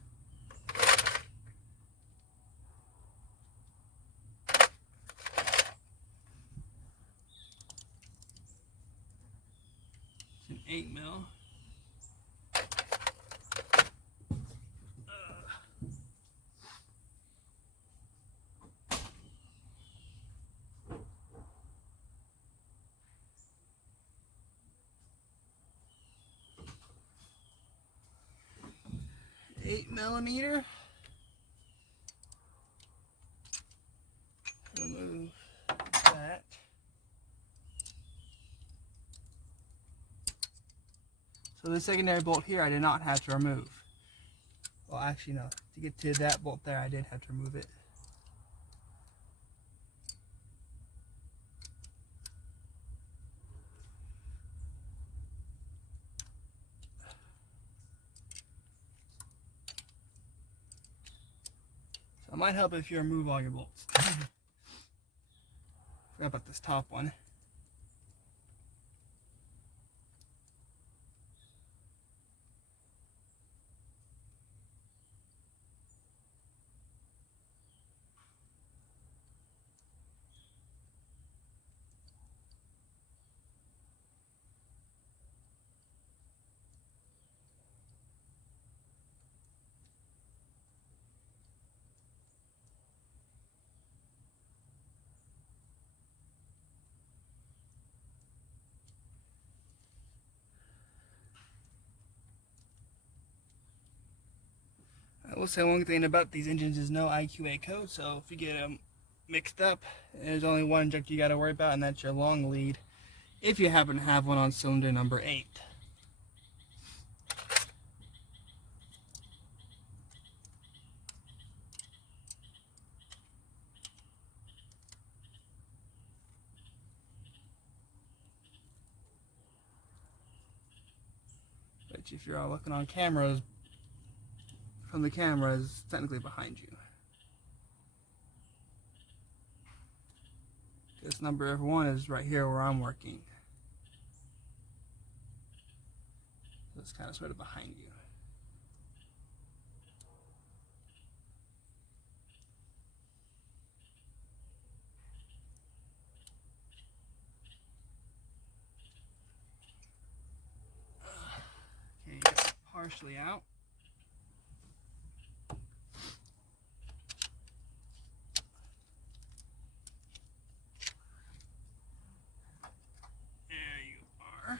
It's an 8mm. 8mm. Remove that. So the secondary bolt here I did not have to remove. Well, actually no. To get to that bolt there I did have to remove it. So it might help if you remove all your bolts. Forgot about this top one. will say one thing about these engines is no IQA code, so if you get them mixed up, there's only one injector you got to worry about, and that's your long lead, if you happen to have one on cylinder number 8. Which, if you're all looking on cameras, from the camera is technically behind you. This number 1 is right here where I'm working. So it's kind of sort of behind you. Okay, get it partially out. There you are.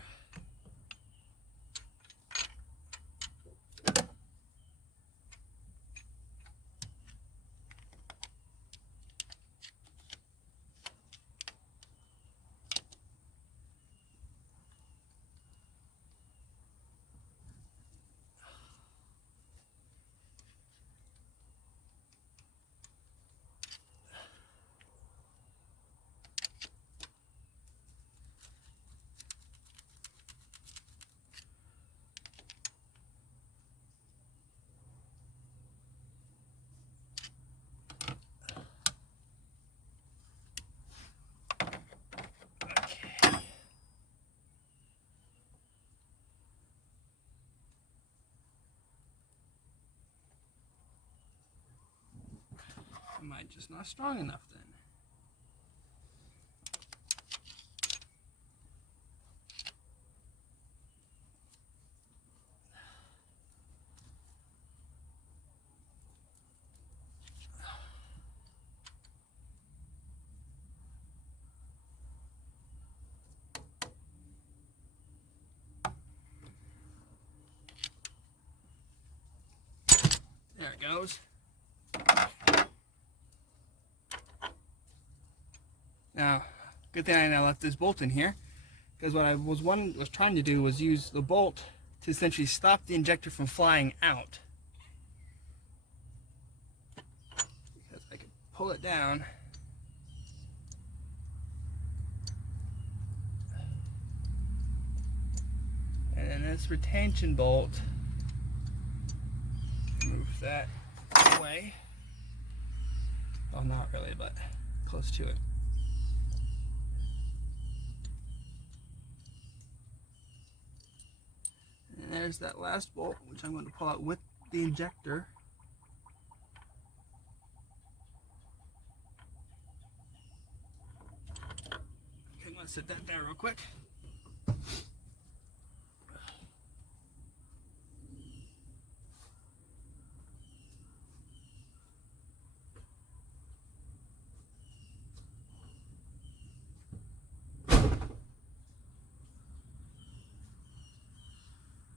Am I just not strong enough then? There it goes. Now, good thing I left this bolt in here, because what I was trying to do was use the bolt to essentially stop the injector from flying out. Because I could pull it down. And then this retention bolt, move that away. Well, not really, but close to it. And there's that last bolt, which I'm going to pull out with the injector. Okay, I'm going to set that down real quick.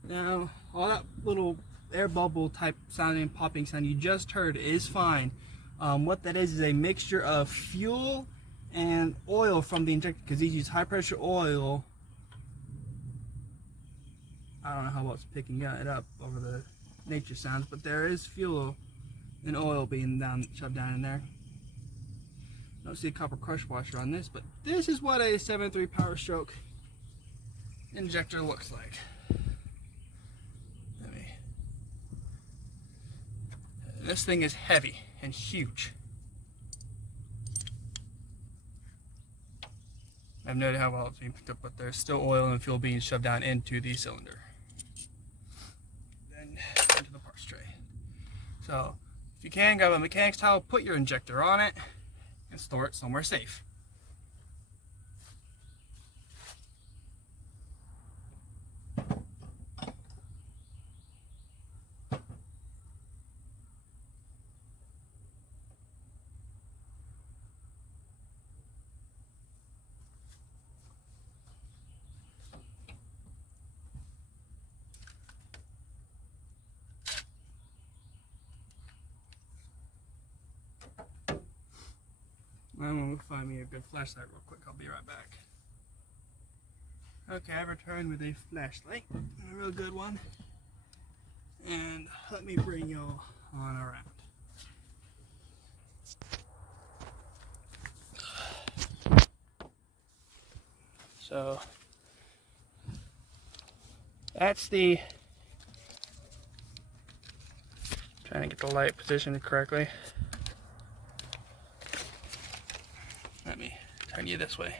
Now, all that little air bubble type sounding, popping sound you just heard is fine. What that is a mixture of fuel and oil from the injector, because these use high pressure oil. I don't know how well it's picking it up over the nature sounds, but there is fuel and oil being shoved down in there. I don't see a copper crush washer on this, but this is what a 7.3 Power Stroke injector looks like. This thing is heavy and huge. I have no idea how well it's being picked up, but there's still oil and fuel being shoved down into the cylinder. Then into the parts tray. So, if you can, grab a mechanic's towel, put your injector on it, and store it somewhere safe. I'm gonna find me a good flashlight real quick. I'll be right back. Okay, I returned with a flashlight, a real good one. And let me bring y'all on around. So that's the, trying to get the light positioned correctly. Let me turn you this way.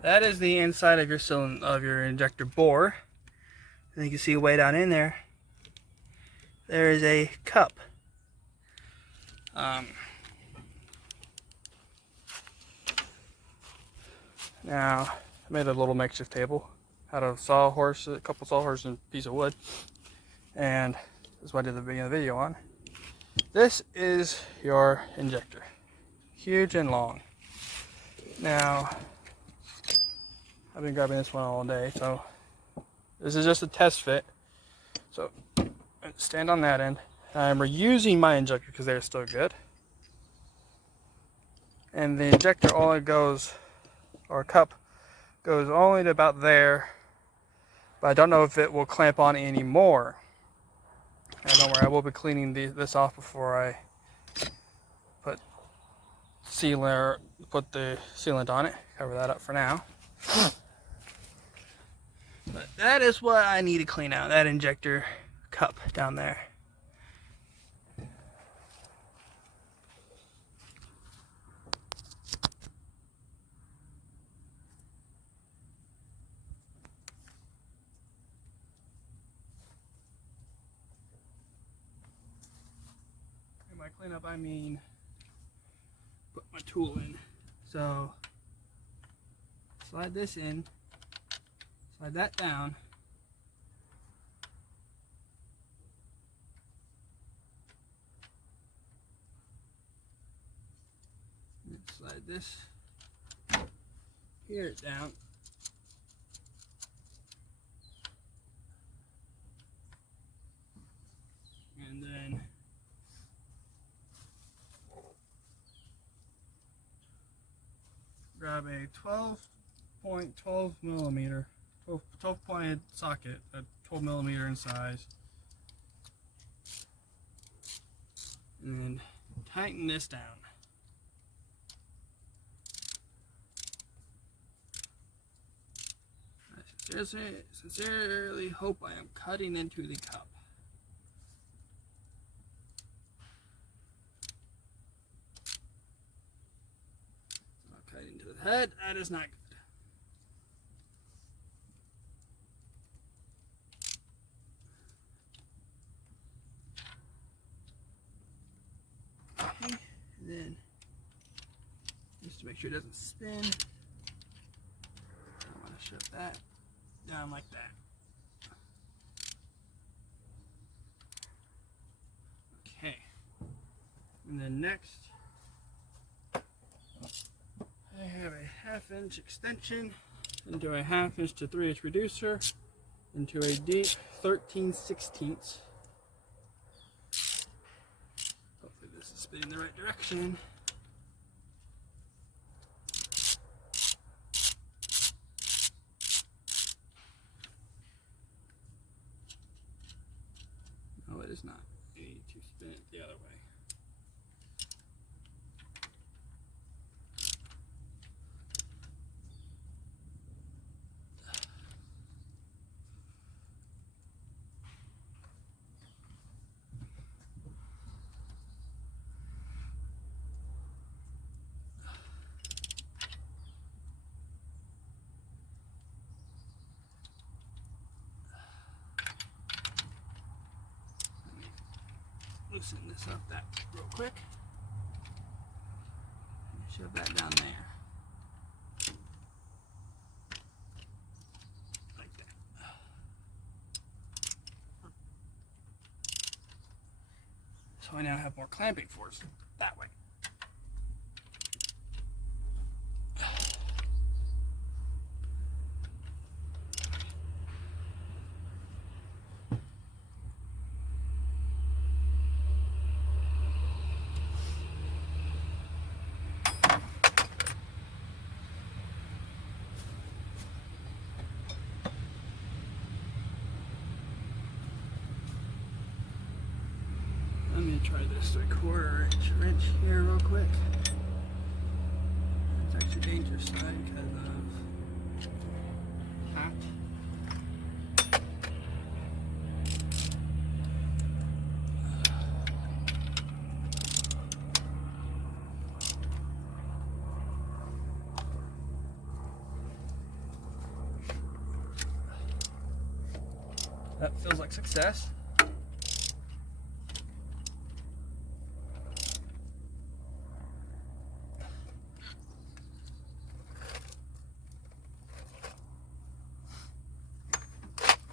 That is the inside of your injector bore. And you can see way down in there, there is a cup. Now, I made a little makeshift table out of sawhorse, a couple sawhorses and a piece of wood. And this is what I did the beginning of the video on. This is your injector. Huge and long. Now, I've been grabbing this one all day, so this is just a test fit. So, stand on that end. I'm reusing my injector because they're still good. And the injector only goes, or cup goes only to about there, but I don't know if it will clamp on anymore. And don't worry, I will be cleaning this off before I put the sealant on it. Cover that up for now. But that is what I need to clean out, that injector cup down there. And by clean up, I mean put my tool in. So slide this in, slide that down, and slide this here down, and then grab a 12.12 millimeter, 12 pointed socket, a 12 millimeter in size, and then tighten this down. I sincerely hope I am cutting into the cup. Cut into the head, that is not good. Okay, and then just to make sure it doesn't spin, I want to shove that down like that. Okay, and then next I have a 1/2 inch extension into a 1/2 inch to 3/8 reducer into a deep 13/16. Hopefully this is spinning the right direction. No, it is not. You need to spin it the other way. Loosen this up that real quick. Shove that down there. Like that. So I now have more clamping force that way. Just a 1/4 inch wrench here real quick. It's actually dangerous side because of hot. That feels like success.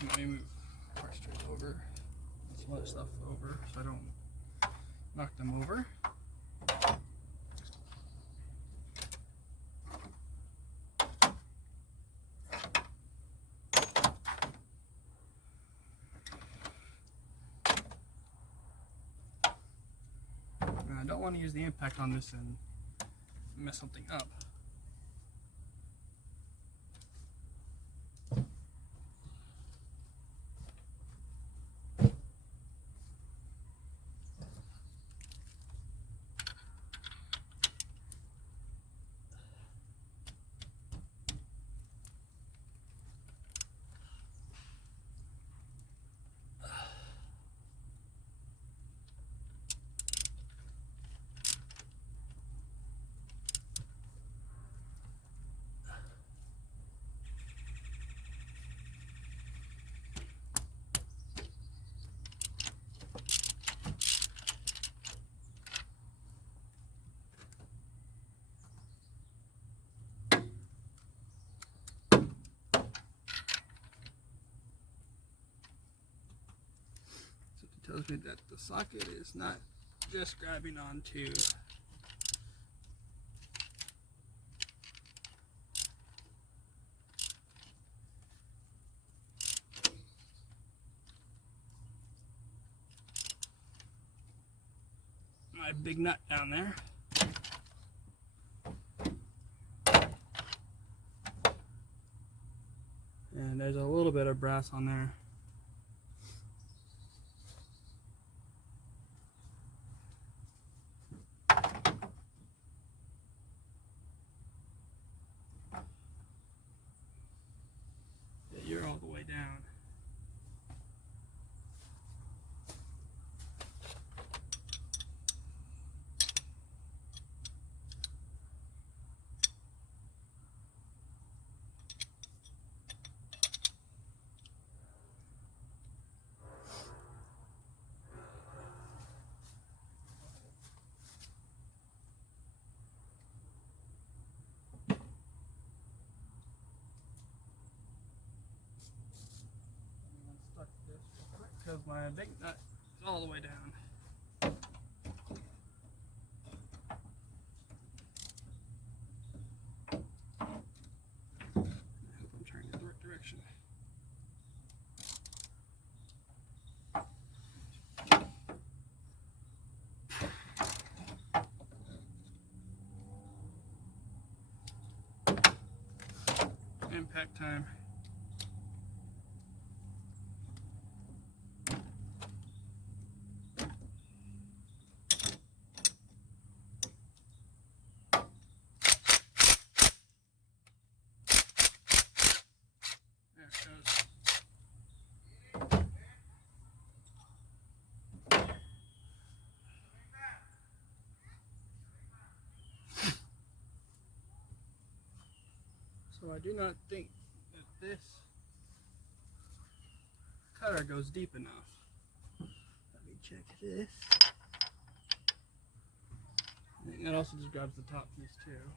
Let me move parts trays over, some other stuff over so I don't knock them over. I don't want to use the impact on this and mess something up. Tells me that the socket is not just grabbing onto my big nut down there. And there's a little bit of brass on there. You're all the way down. Because my big nut is all the way down. I hope I'm turning in the right direction. Impact time. So I do not think that this cutter goes deep enough. Let me check this. I think that also just grabs the top piece too.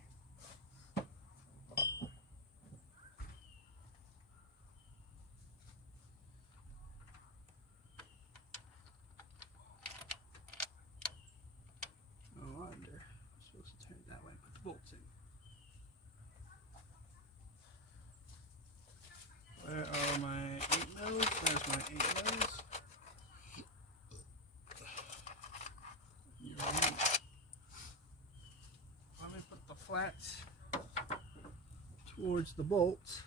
Oh, wonder. I'm supposed to turn it that way and put the bolts in. Where are my 8 mils? There's my 8 mils. Let me put the flats towards the bolts.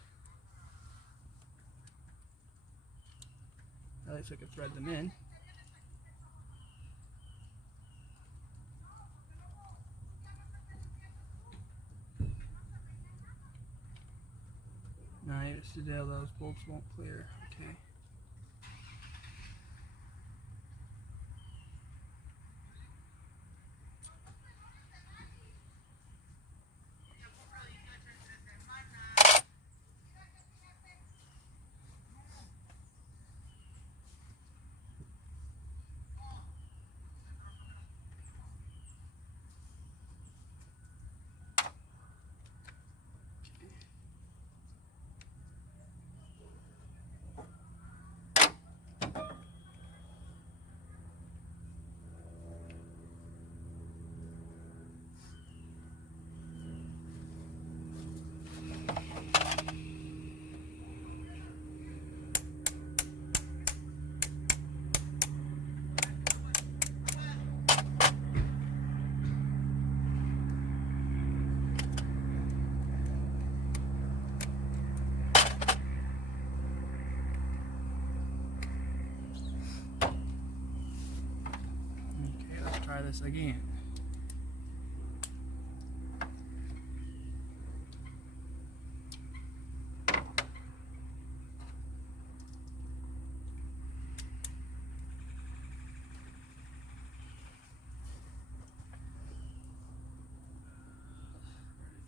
At least I can thread them in. today, those bolts won't clear. Okay. Try this again.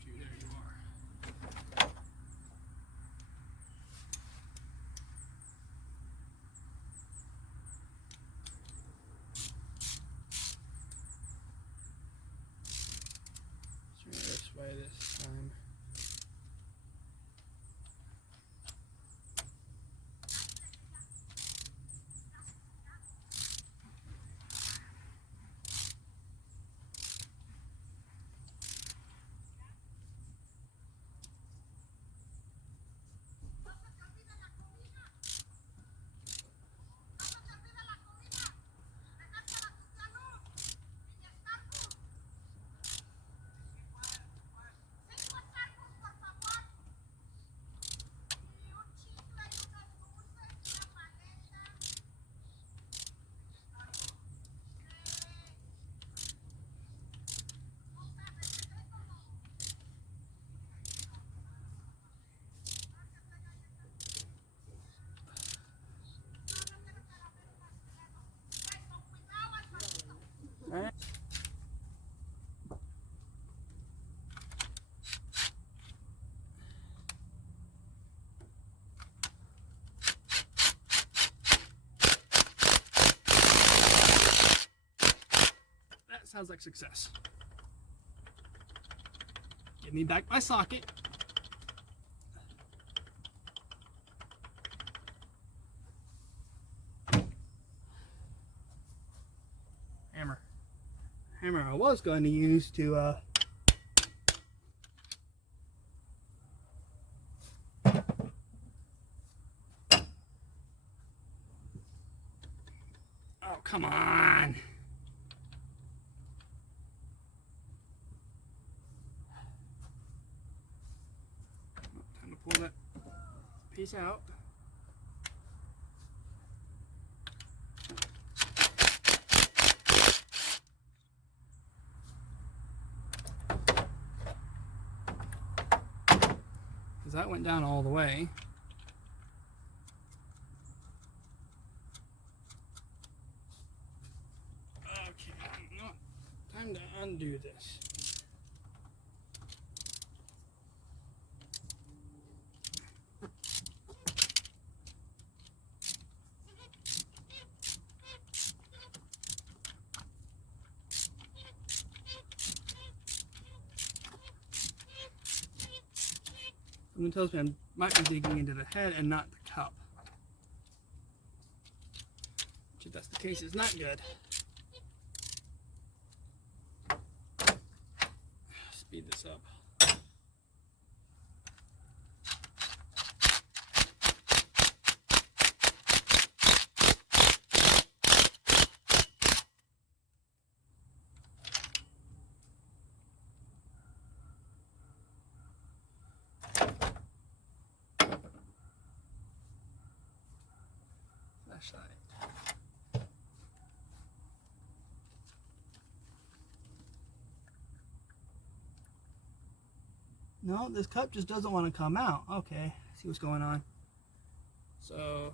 There you are. This way this time. Right. That sounds like success. Give me back my socket. Hammer I was going to use to oh, come on. Time to pull that piece out. Because that went down all the way. Okay, no, time to undo this. Something tells me I might be digging into the head and not the cup. Which, if that's the case, is not good. Speed this up. Flashlight. No, this cup just doesn't want to come out. Okay, see what's going on. So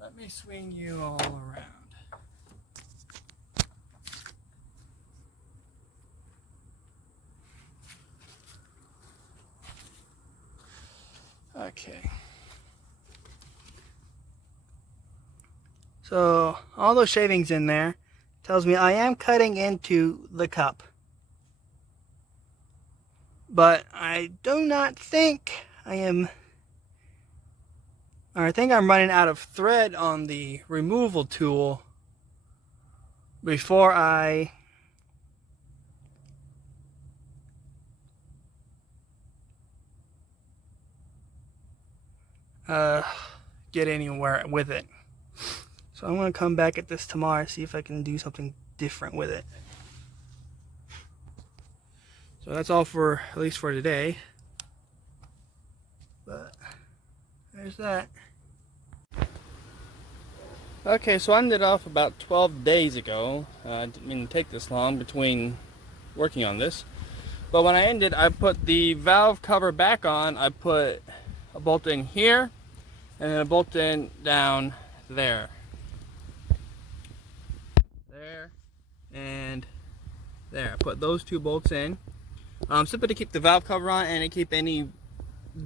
let me swing you all around. Okay. So all those shavings in there tells me I am cutting into the cup. But I do not think I am, or I think I'm running out of thread on the removal tool before I get anywhere with it. So I'm going to come back at this tomorrow, see if I can do something different with it. So that's all for, at least for today. But there's that. Okay, so I ended off about 12 days ago. I didn't mean to take this long between working on this. But when I ended, I put the valve cover back on. I put a bolt in here and then a bolt in down there. There and there. I put those two bolts in. Simply to keep the valve cover on and to keep any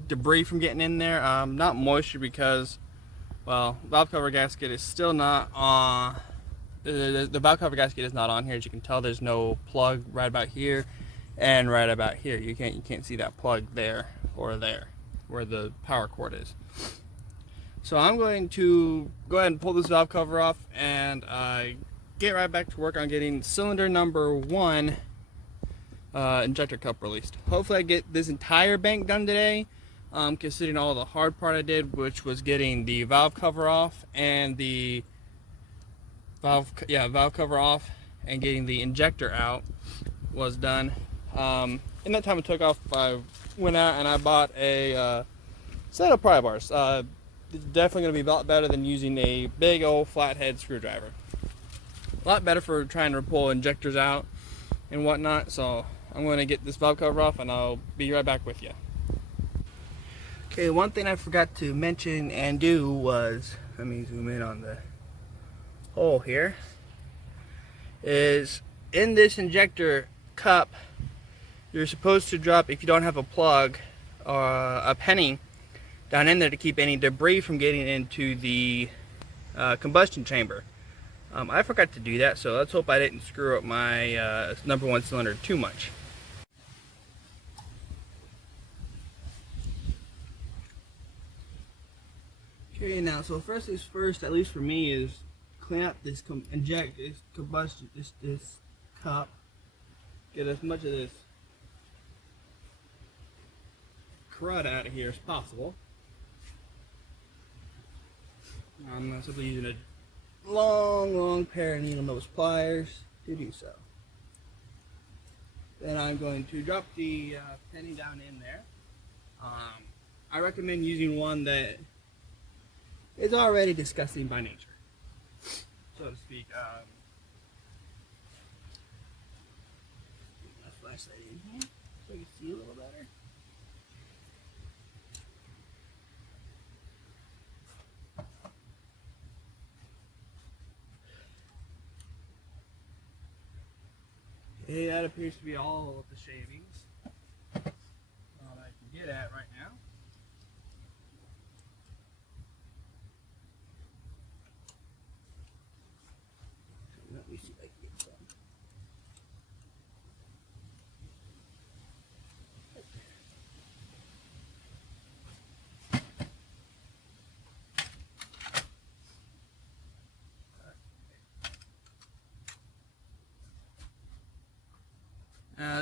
debris from getting in there. Not moisture because, well, valve cover gasket is still not on. The valve cover gasket is not on here. As you can tell, there's no plug right about here and right about here. You can't see that plug there or there where the power cord is. So I'm going to go ahead and pull this valve cover off and get right back to work on getting cylinder number 1 injector cup released. Hopefully I get this entire bank done today, considering all the hard part I did, which was getting the valve cover off and the valve cover off and getting the injector out was done. In that time it took off, I went out and I bought a set of pry bars. It's definitely going to be a lot better than using a big old flathead screwdriver. A lot better for trying to pull injectors out and whatnot. So I'm going to get this valve cover off and I'll be right back with you. Okay, one thing I forgot to mention and do was, let me zoom in on the hole here, is in this injector cup, you're supposed to drop, if you don't have a plug or a penny down in there to keep any debris from getting into the combustion chamber. I forgot to do that, so let's hope I didn't screw up my number 1 cylinder too much. Okay, now, so first things first, at least for me, is clean up this combustion, this cup. Get as much of this crud out of here as possible. I'm simply using a long pair of needle nose pliers to do so. Then I'm going to drop the penny down in there. I recommend using one that is already disgusting by nature, so to speak. Let's flash that in here so you can see a little better. Okay, that appears to be all of the shavings I can get at right now. Let me see if I can get some.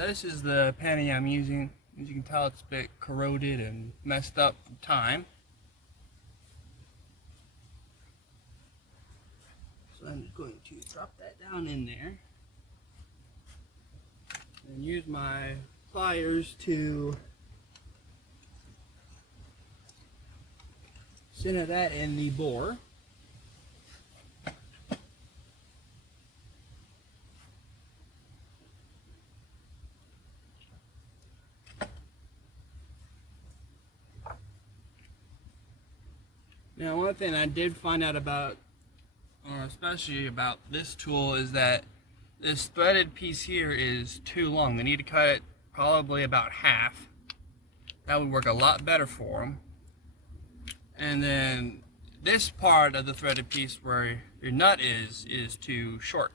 This is the penny I'm using. As you can tell, it's a bit corroded and messed up from time. So I'm going to drop that down in there and use my pliers to center that in the bore. Now, one thing I did find out about, or especially about this tool, is that this threaded piece here is too long. They need to cut it probably about half. That would work a lot better for them. And then this part of the threaded piece where your nut is too short.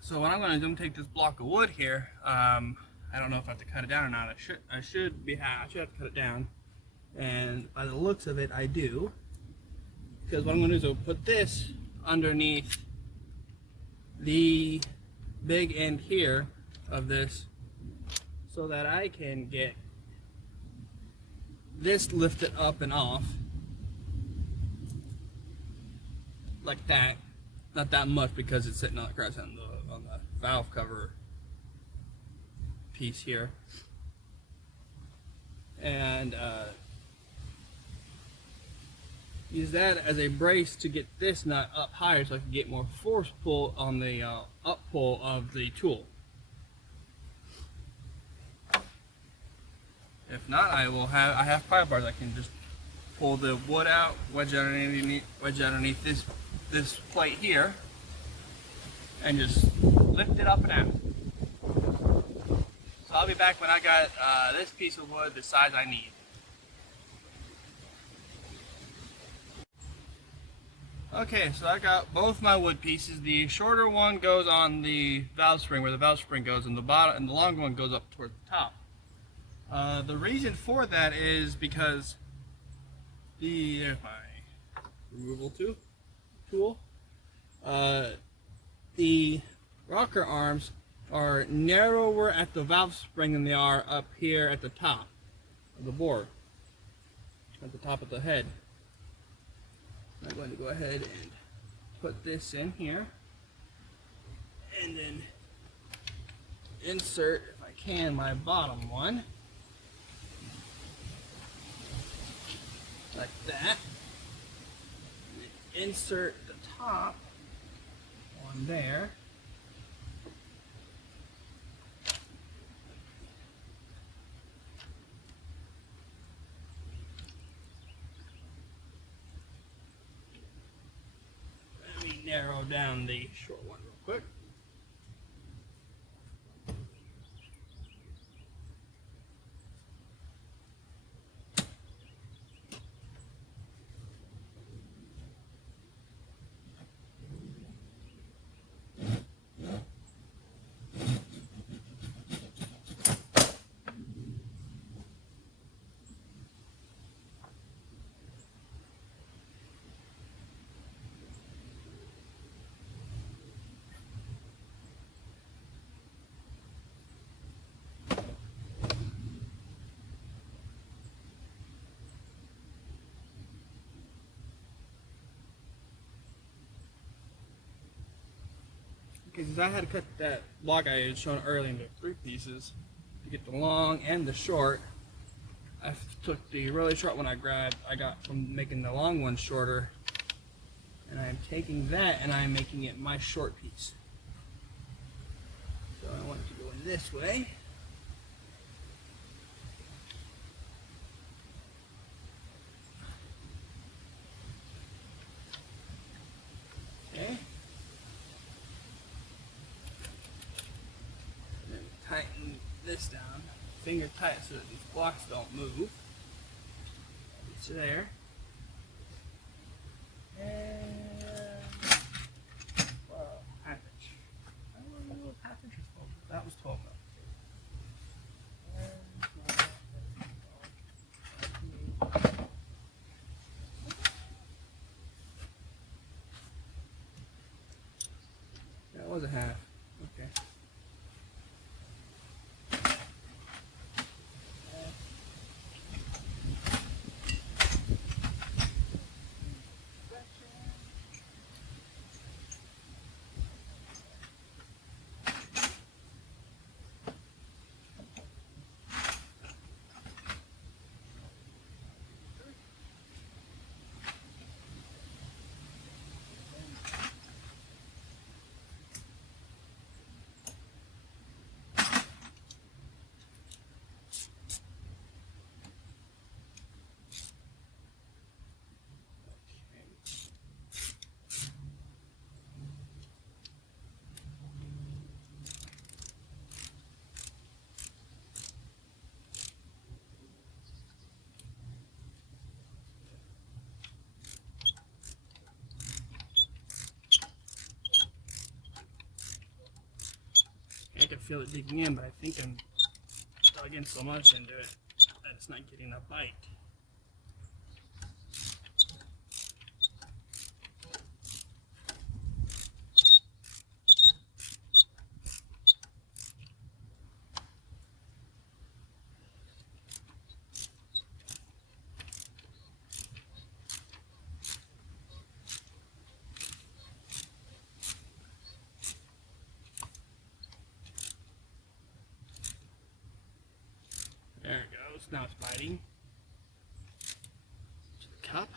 So what I'm going to do, I'm going to take this block of wood here. I don't know if I have to cut it down or not. I should have to cut it down. And by the looks of it, I do. Because what I'm going to do is I'll put this underneath the big end here of this so that I can get this lifted up and off like that. Not that much because it's sitting across on the valve cover piece here, and use that as a brace to get this nut up higher so I can get more force pull on the up pull of the tool. If not, I have pry bars. I can just pull the wood out, wedge underneath this plate here, and just lift it up and out. So I'll be back when I got this piece of wood the size I need. Okay, so I got both my wood pieces. The shorter one goes on the valve spring, where the valve spring goes, and the bottom, and the longer one goes up toward the top. The reason for that is because there's my removal tool. The rocker arms are narrower at the valve spring than they are up here at the top of the board, at the top of the head. I'm going to go ahead and put this in here and then insert, if I can, my bottom one like that, and insert the top one there. Let me narrow down the short one real quick. Because I had to cut that block I had shown earlier into 3 pieces to get the long and the short. I took the really short one I got from making the long one shorter, and I'm taking that and I'm making it my short piece. So I want it to go in this way. Okay. Tighten this down, finger tight so that these blocks don't move. It's there. And half inch. I don't know if half inch is 12. That was 12 mil. That was a half. Okay. feel it digging in, but I think I'm dug in so much into it that it's not getting a bite. There it goes. Now it's biting. To the cup.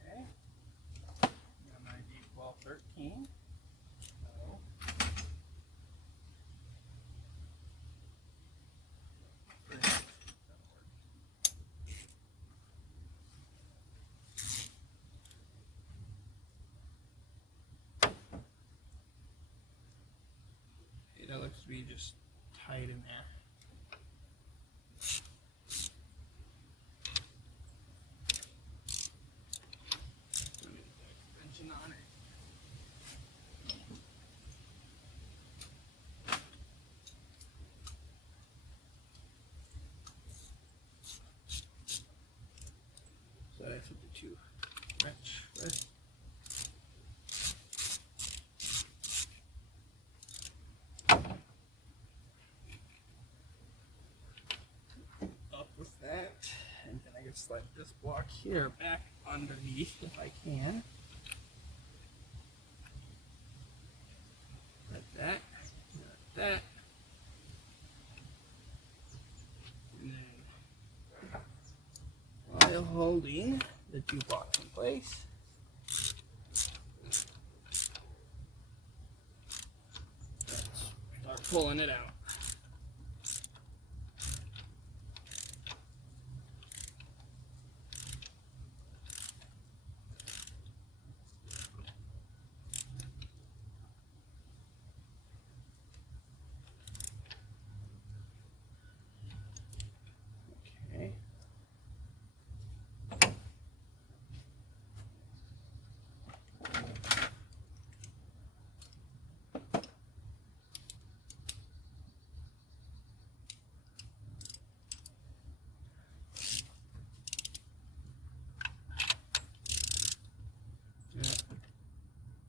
Okay. I'm going to do 12, 13. So. That looks to be just tight in there. Extension on it. So that's what the two wrench with. Up with that, and then I can slide this block here back underneath if I can. Like that, like that. And then while holding the two blocks in place, let's start pulling it out. Okay.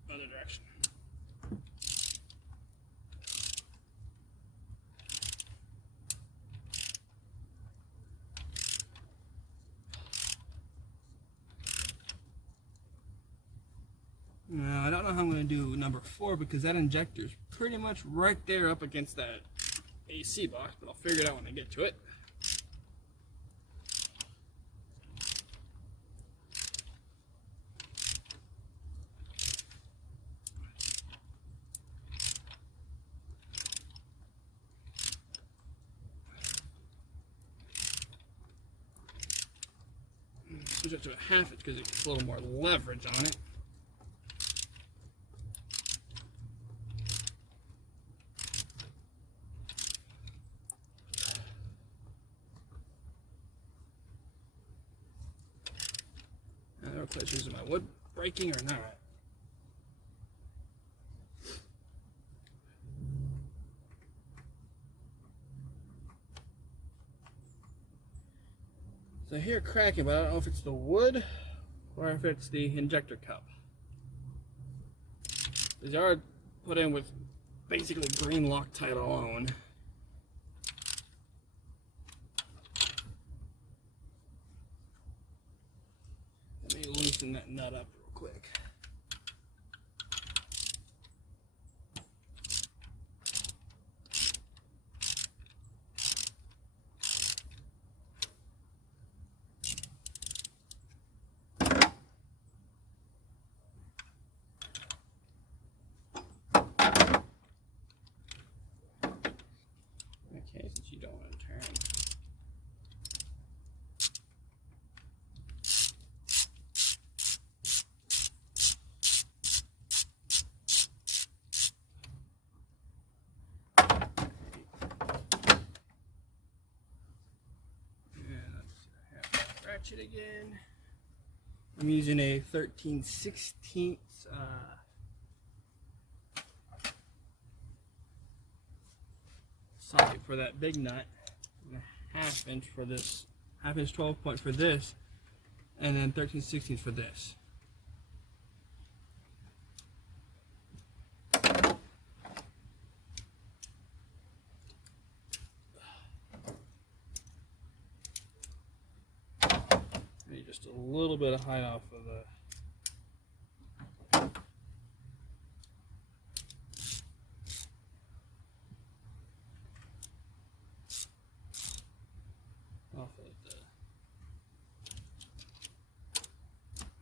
Other direction. Now, I don't know how I'm going to do number 4 because that injector is pretty much right there up against that AC box, but I'll figure it out when I get to it. Switch it to a half inch because it gets a little more leverage on it. I don't know if is my wood breaking or not. So I hear cracking, but I don't know if it's the wood or if it's the injector cup. These are put in with basically green Loctite alone. Let me loosen that nut up real quick. Okay, since you don't want to turn. ratchet again. I'm using a 13/16 socket for that big nut, and a 1/2 inch for this, 1/2 inch 12 point for this, and then 13/16 for this. Maybe just a little bit of height off of the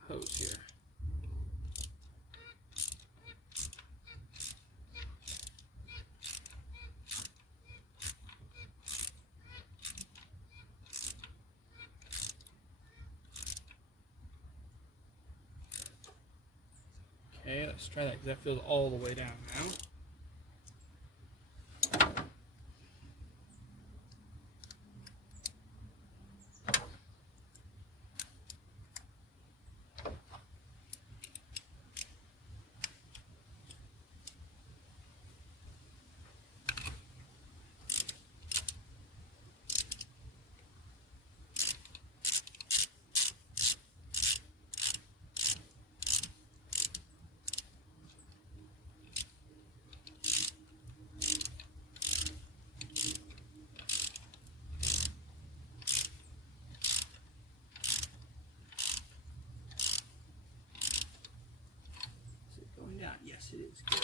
hose here. Okay, let's try that because that feels all the way down now. Is it going down? Yes, it is. Good.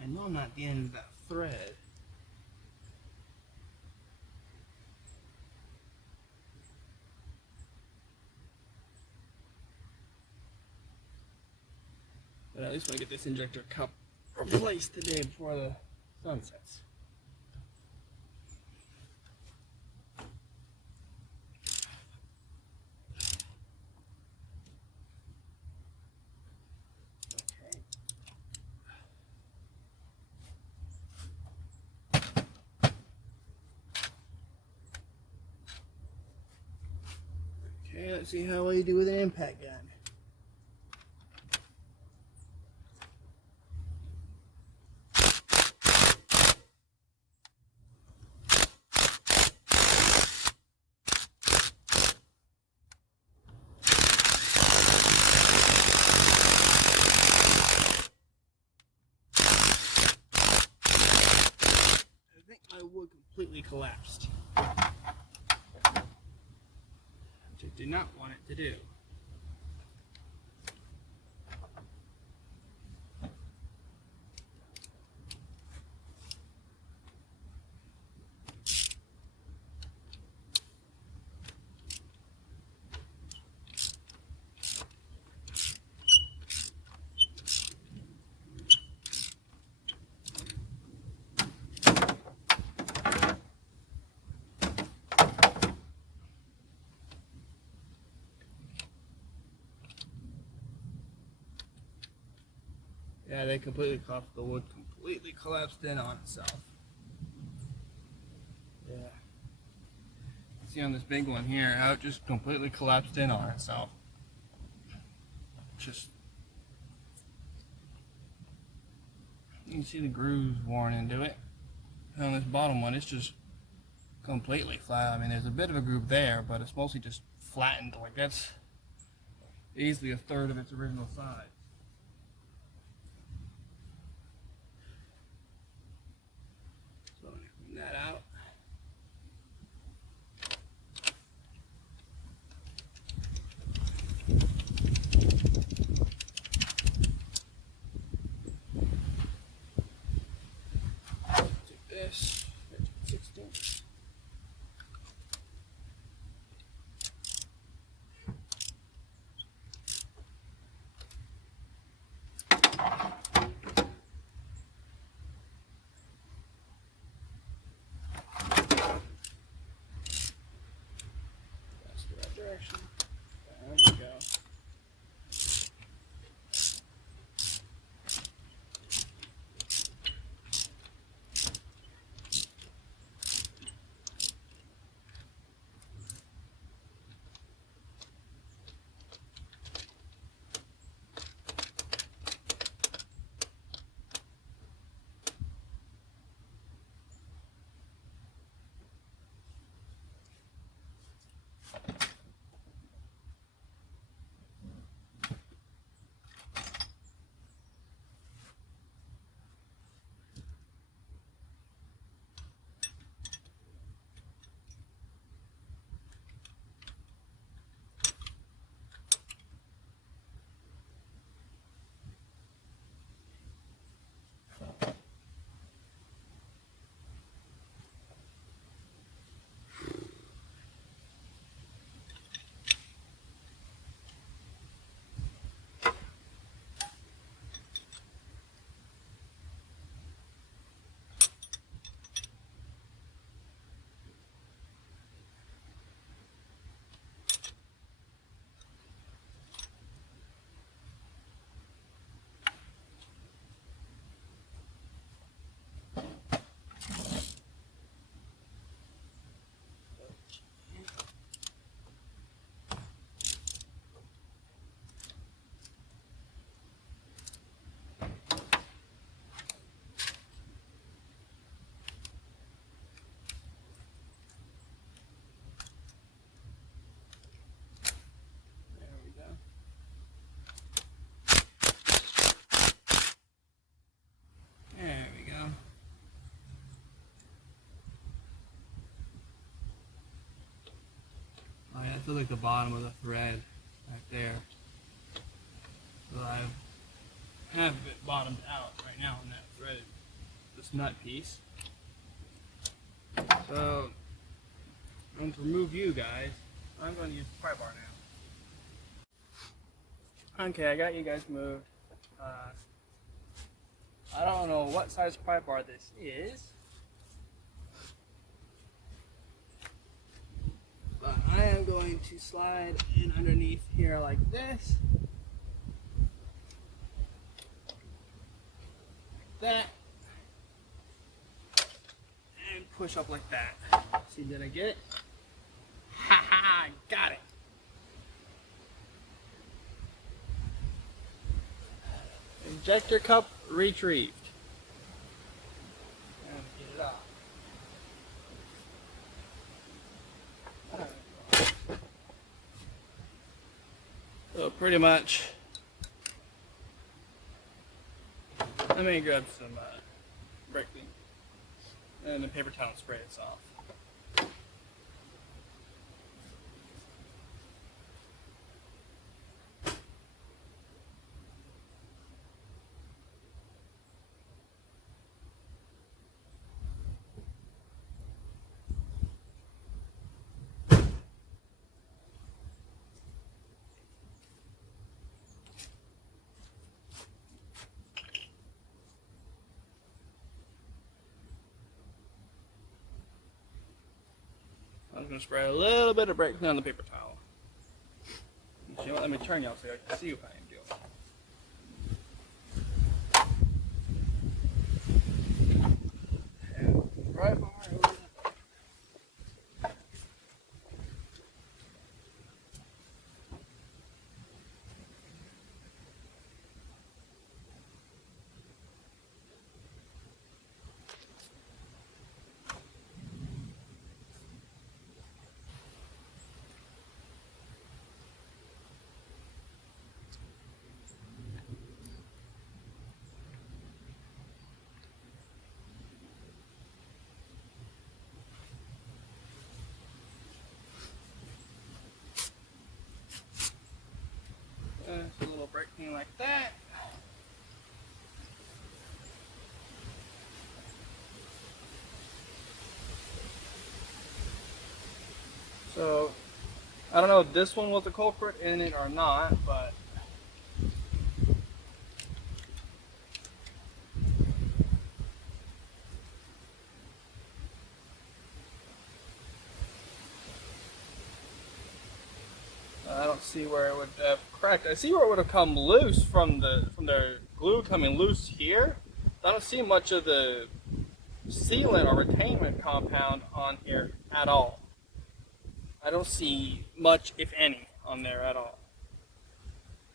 I know I'm not at the end of that thread. But at least want to get this injector cup replaced today before the sun sets. Okay, let's see how well you do with an impact gun. I think my wood completely collapsed, which I did not want it to do. Yeah, they completely collapsed. The wood completely collapsed in on itself. Yeah. See on this big one here how it just completely collapsed in on itself. Just You can see the grooves worn into it. And on this bottom one, it's just completely flat. I mean, there's a bit of a groove there, but it's mostly just flattened. Like, that's easily a third of its original size. So I'm going to clean that out. Take this, 16. That's the right direction. There we go. There we go. Oh yeah, that feels like the bottom of the thread right there. So I have it bottomed out right now on that thread, this nut piece. So I'm going to remove you guys. I'm going to use the pry bar now. Okay, I got you guys moved. I don't know what size pry bar this is, but I am going to slide in underneath here like this, like that, and push up like that. See, did I get it? Ha ha, I got it. Injector cup retrieved. And get it off. So pretty much, let me grab some brake clean and a paper towel and spray this off. I'm just going to spray a little bit of brake clean on the paper towel. You know what, let me turn y'all so I can see what I am doing. And right bar over there. like that. So, I don't know if this one was a culprit in it or not, but I don't see where it would have cracked. I see where it would have come loose from the glue coming loose here. I don't see much of the sealant or retainment compound on here at all. I don't see much, if any, on there at all.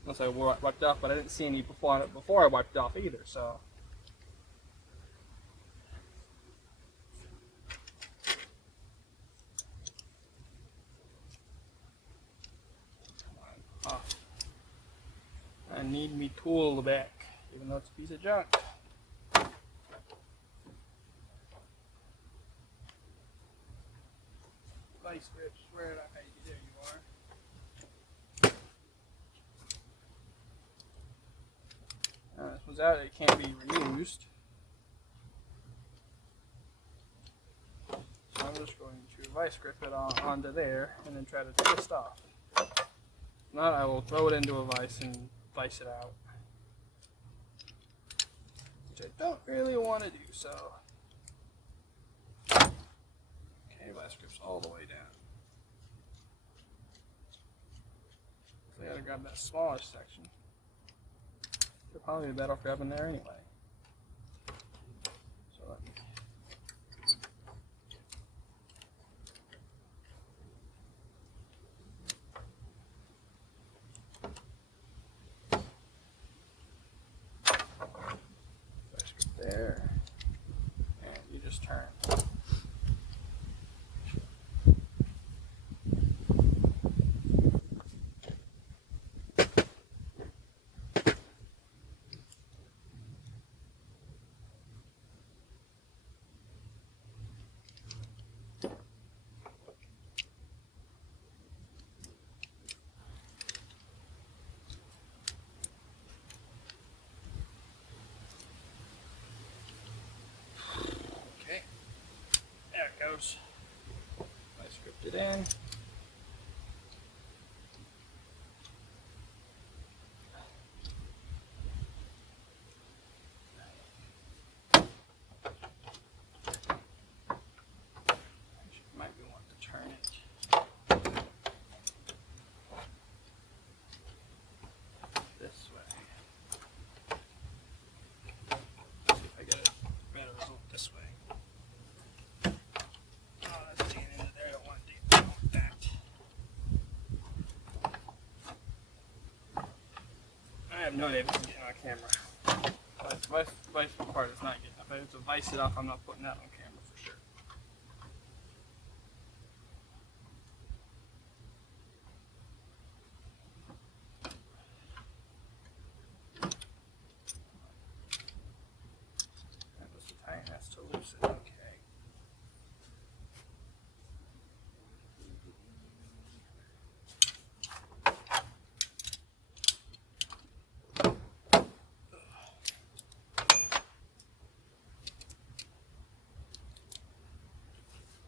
Unless I wiped it off, but I didn't see any before I wiped it off either. So. Oh. I need me tool back, even though it's a piece of junk. Vice grips, where did I? There you are. This one's out, it can't be reused. So I'm just going to vice grip it onto there and then try to twist off. If not, I will throw it into a vise and vice it out. Which I don't really want to do, so. Okay, vice grips all the way down. So I gotta grab that smaller section. You're probably better off grabbing there anyway. So let me. There, and you just turn. I script it in. Might be want to turn it this way. See if I get a better result this way. I have no idea if it's getting on camera. Vice part is not getting. If I have to vice it off, I'm not putting that on camera for sure. That was the tightness to loosen. Okay.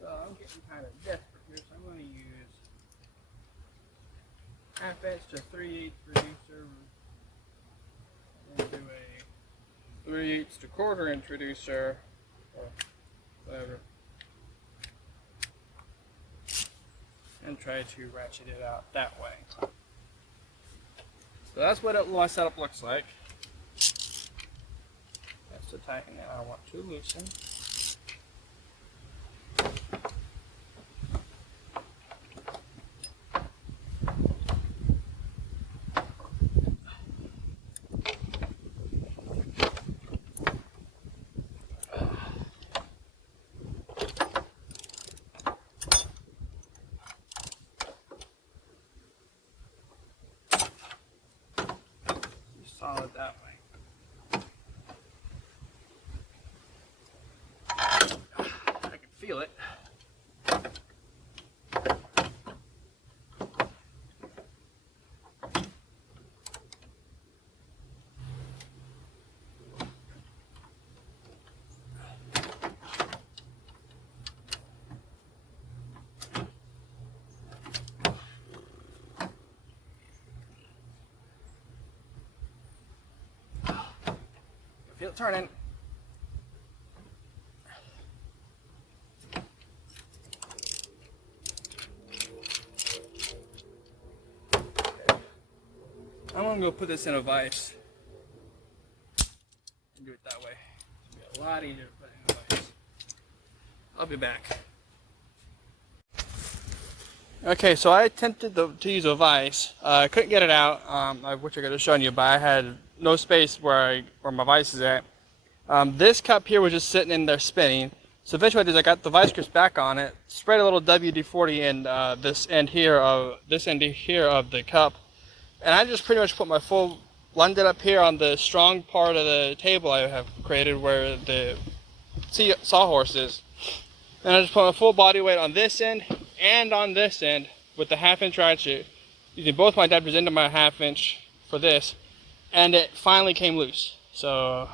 I'm getting kind of desperate here, so I'm going to use 1/2 inch to 3/8 reducer, and do a 3/8 to 1/4 inch reducer, or whatever, and try to ratchet it out that way. So that's what my setup looks like. That's the tightening that I want to loosen. Solid that way. Feel it turning. I'm gonna go put this in a vise and do it that way. It'll be a lot easier to put it in a vise. I'll be back. Okay, so I attempted to use a vise. I couldn't get it out. I wish I could have shown you, but I had no space where my vise is at. This cup here was just sitting in there spinning. So eventually, I got the vice grips back on it, sprayed a little WD-40 in this end here of the cup, and I just pretty much put my full lined it up here on the strong part of the table I have created where the sawhorse is. And I just put my full body weight on this end and on this end with the 1/2 inch ratchet, using both my adapters into my 1/2 inch for this, and it finally came loose. So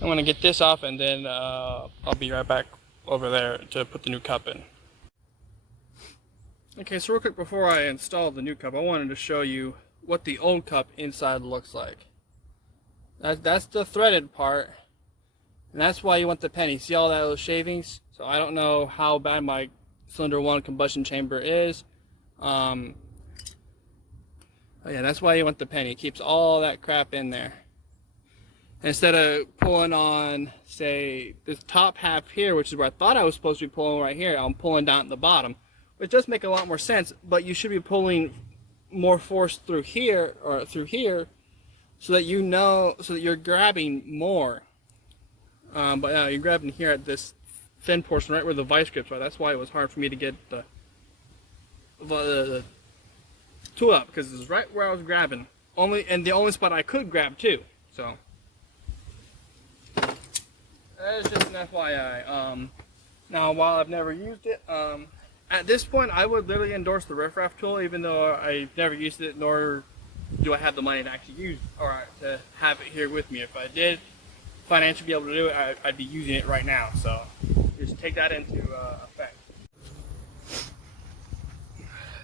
I'm gonna get this off, and then I'll be right back over there to put the new cup in. Okay, so real quick before I install the new cup, I wanted to show you what the old cup inside looks like. That's the threaded part, and that's why you want the penny. See all those shavings? So I don't know how bad my cylinder 1 combustion chamber is. Oh yeah, that's why you want the penny. It keeps all that crap in there. Instead of pulling on, say, this top half here, which is where I thought I was supposed to be pulling right here, I'm pulling down at the bottom, which does make a lot more sense, but you should be pulling more force through here, or through here, so that you're grabbing more. But you're grabbing here at this thin portion right where the vice grips are. That's why it was hard for me to get the tool up, because it's right where I was grabbing. And the only spot I could grab too. So that is just an FYI. Now, while I've never used it, at this point I would literally endorse the Riff Raff tool, even though I've never used it, nor do I have the money to actually use or to have it here with me. If I did financially be able to do it, I'd be using it right now. So just take that into effect.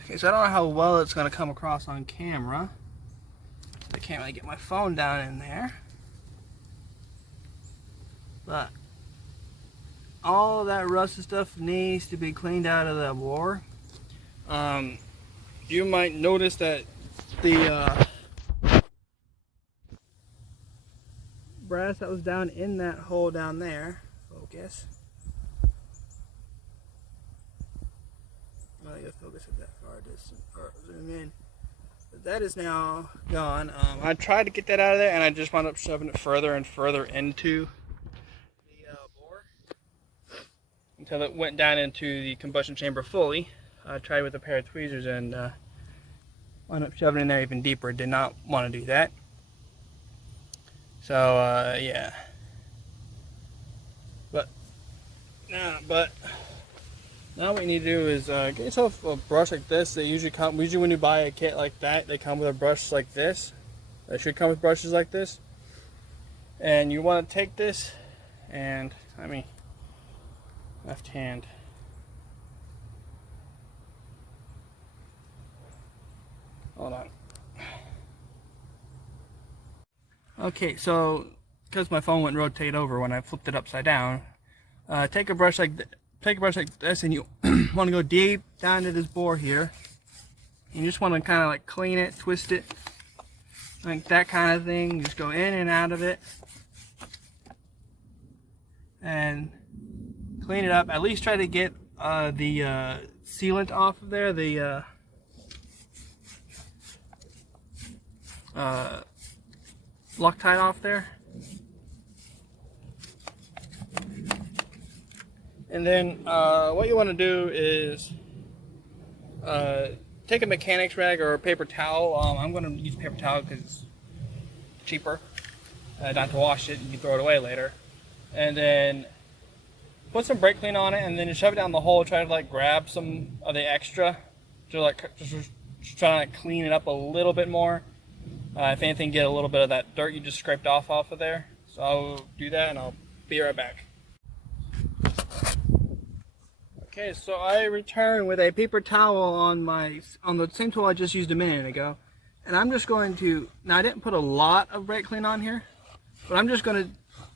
Okay, so I don't know how well it's going to come across on camera. I can't really get my phone down in there. But all that rusted stuff needs to be cleaned out of the bore. You might notice that the brass that was down in that hole down there, focus. I gotta focus at that far distance, or zoom in. But that is now gone. I tried to get that out of there, and I just wound up shoving it further and further into the bore until it went down into the combustion chamber fully. I tried with a pair of tweezers and wound up shoving it in there even deeper. Did not want to do that. So yeah. But now what you need to do is get yourself a brush like this. They usually when you buy a kit like that, they come with a brush like this. They should come with brushes like this. And you want to take this and, left hand. Hold on. Okay, so because my phone wouldn't rotate over when I flipped it upside down, take a brush like this, and you want to go deep down into this bore here. You just want to kind of like clean it, twist it, like that kind of thing. Just go in and out of it, and clean it up. At least try to get the sealant off of there. The Loctite off there. And then what you want to do is take a mechanics rag or a paper towel. I'm going to use paper towel because it's cheaper. Not to wash it, you can throw it away later. And then put some brake clean on it, and then you shove it down the hole. Try to like grab some of the extra, just try to clean it up a little bit more. If anything, get a little bit of that dirt you just scraped off of there. So I'll do that, and I'll be right back. Okay, so I return with a paper towel on the same tool I just used a minute ago, and I'm just going to. Now I didn't put a lot of brake clean on here, But I'm just gonna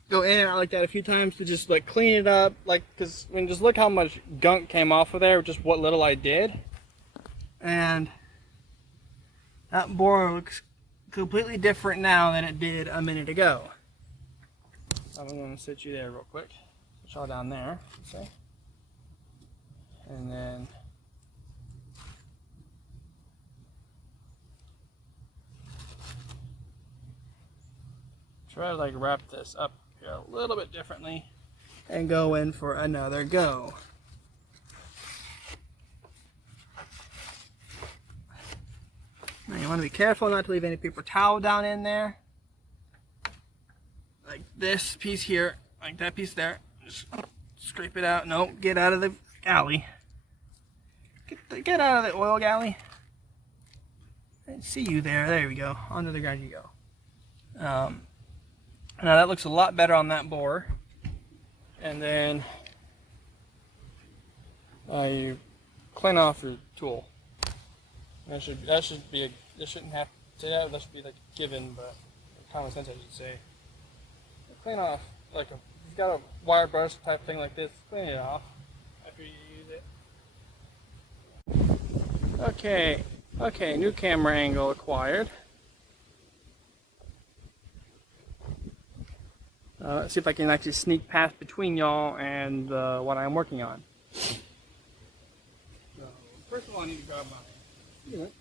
go in and out like that a few times to just like clean it up, like, because I mean, just look how much gunk came off of there, just what little I did. And that bore looks completely different now than it did a minute ago. I'm gonna sit you there real quick. Sit y'all down there, see? And then try to like wrap this up here a little bit differently and go in for another go. Now you want to be careful not to leave any paper towel down in there. Like this piece here, like that piece there. Just scrape it out. No, get out of the galley. Get out of the oil galley. I see you there. There we go. Onto the ground you go. Now that looks a lot better on that bore. And then you clean off your tool. That should be a, this shouldn't have to, that should be like given, but common sense I should say. Clean off like a, you've got a wire brush type thing like this. Clean it off after you use it. Okay, new camera angle acquired. Let's see if I can actually sneak past between y'all and what I'm working on. So, first of all, I need to grab my unit.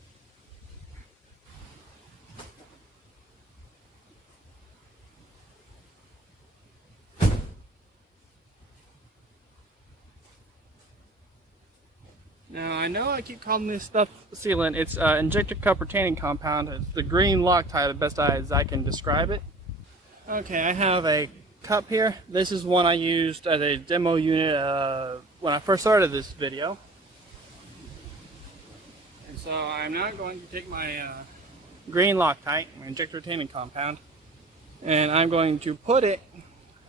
Now, I know I keep calling this stuff sealant. It's injector cup retaining compound. It's the green Loctite, the best as I can describe it. Okay, I have a cup here. This is one I used as a demo unit when I first started this video. And so I'm now going to take my green Loctite, my injector retaining compound, and I'm going to put it,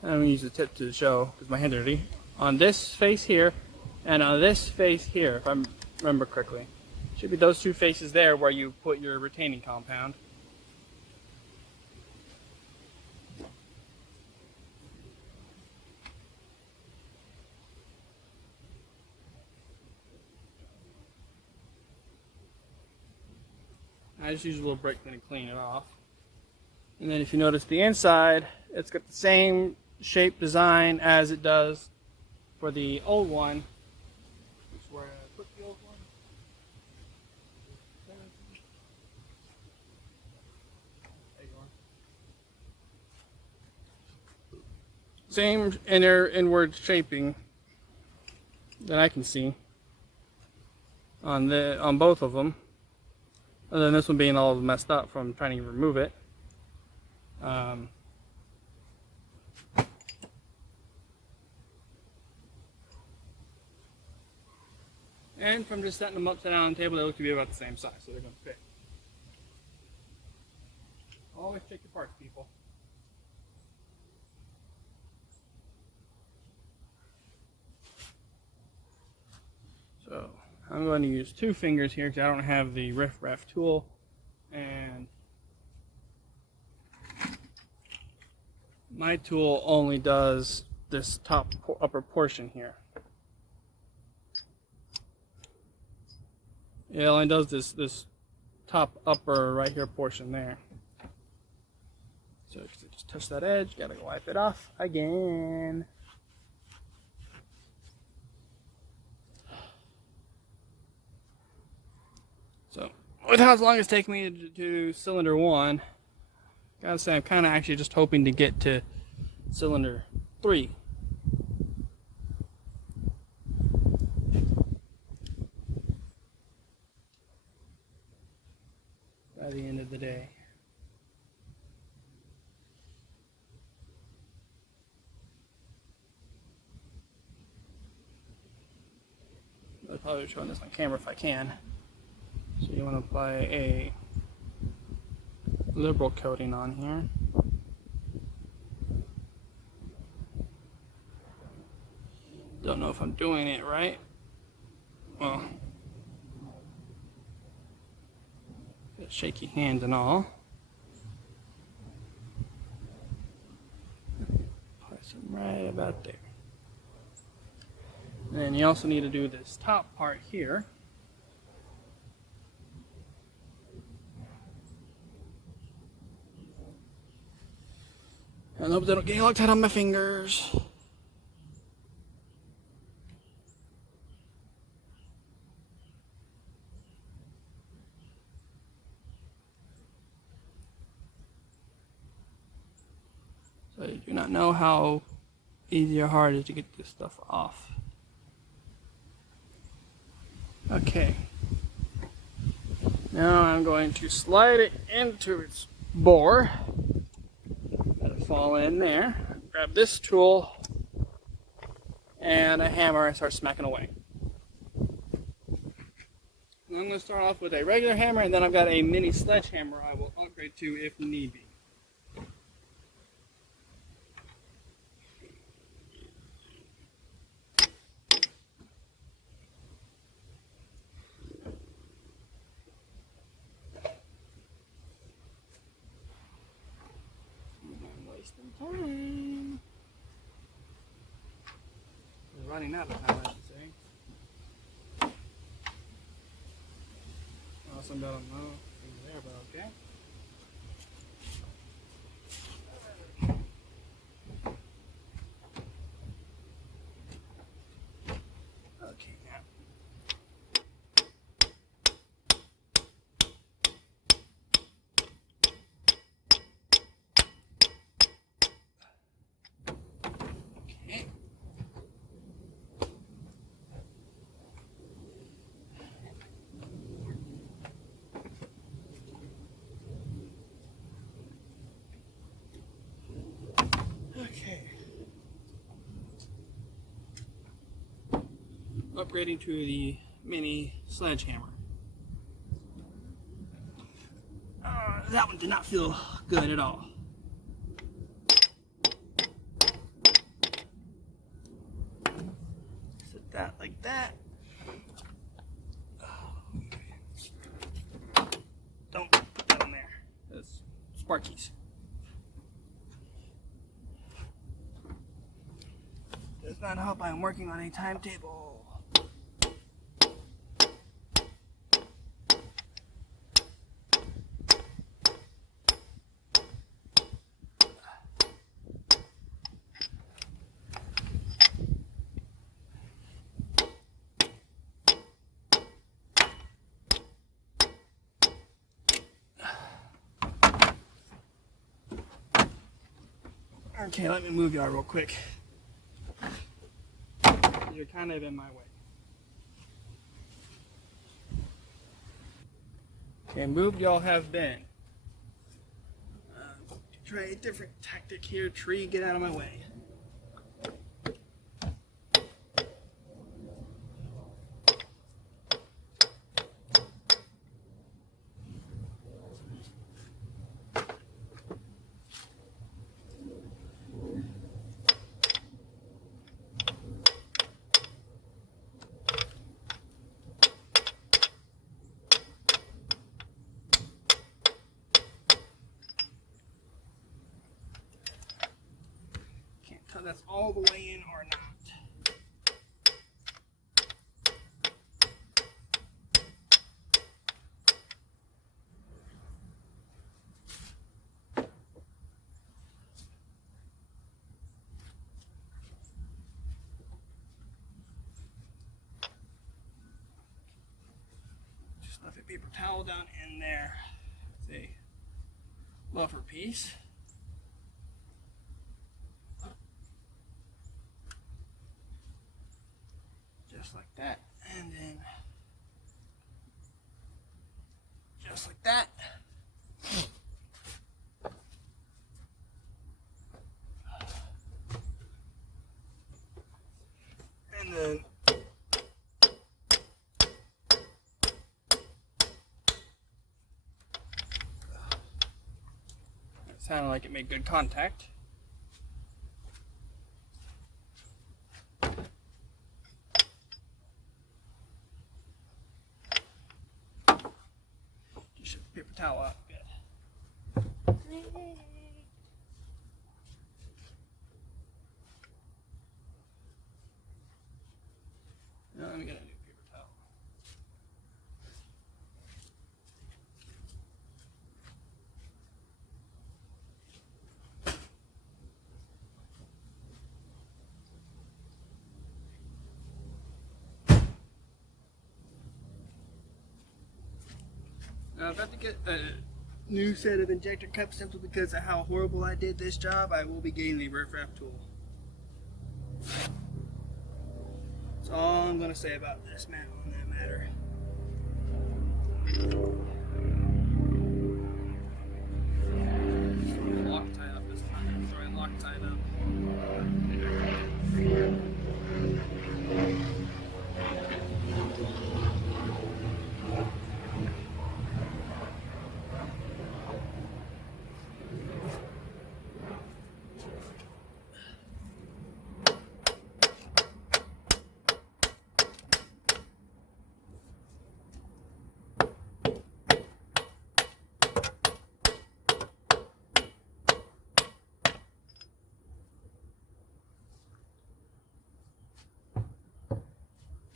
I'm going to use the tip to show because my hands are dirty, on this face here and on this face here, if I remember correctly. Should be those two faces there where you put your retaining compound. I just use a little brake cleaner to clean it off. And then if you notice the inside, it's got the same shape design as it does for the old one. Which is where I put the old one. There you are. Same inward shaping that I can see on both of them. Other than this one being all messed up from trying to remove it. And from just setting them upside down on the table, they look to be about the same size, so they're going to fit. Always check your parts, people. So I'm going to use 2 fingers here because I don't have the riff-raff tool, and my tool only does this upper portion here. It only does this top upper right here portion there. So just touch that edge, gotta wipe it off again. So, with how long it's taken me to do cylinder 1, gotta say I'm kind of actually just hoping to get to cylinder 3. By the end of the day. I'll probably show this on camera if I can. So you want to apply a liberal coating on here. Don't know if I'm doing it right. Well, got shaky hands and all. them right about there. And then you also need to do this top part here. And hope they don't get locked out on my fingers. So I do not know how easy or hard it is to get this stuff off. Okay. Now I'm going to slide it into its bore. Let it fall in there. Grab this tool and a hammer and start smacking away. And I'm going to start off with a regular hammer, and then I've got a mini sledgehammer I will upgrade to if need be. Wasting time. We're running out of time, I should say. Also, don't know there, but okay. Okay, now. Okay. Okay. Upgrading to the mini sledgehammer. That one did not feel good at all. Set that like that. Don't put that in there. That's Sparkies. Does not help. I'm working on a timetable. Okay, let me move y'all real quick. You're kind of in my way. Okay, moved y'all have been. Try a different tactic here. Tree, get out of my way. That's all the way in or not. Just left a paper towel down in there. It's a buffer piece. Just like that, and then just like that. And then it sounded like it made good contact. Paper towel up. Good. Let me get a new paper towel. Now, I've got to get a new set of injector cups simply because of how horrible I did this job. I will be getting the riffraff tool. That's all I'm going to say about this man on that matter. Loctite up this time. Sorry, Loctite up.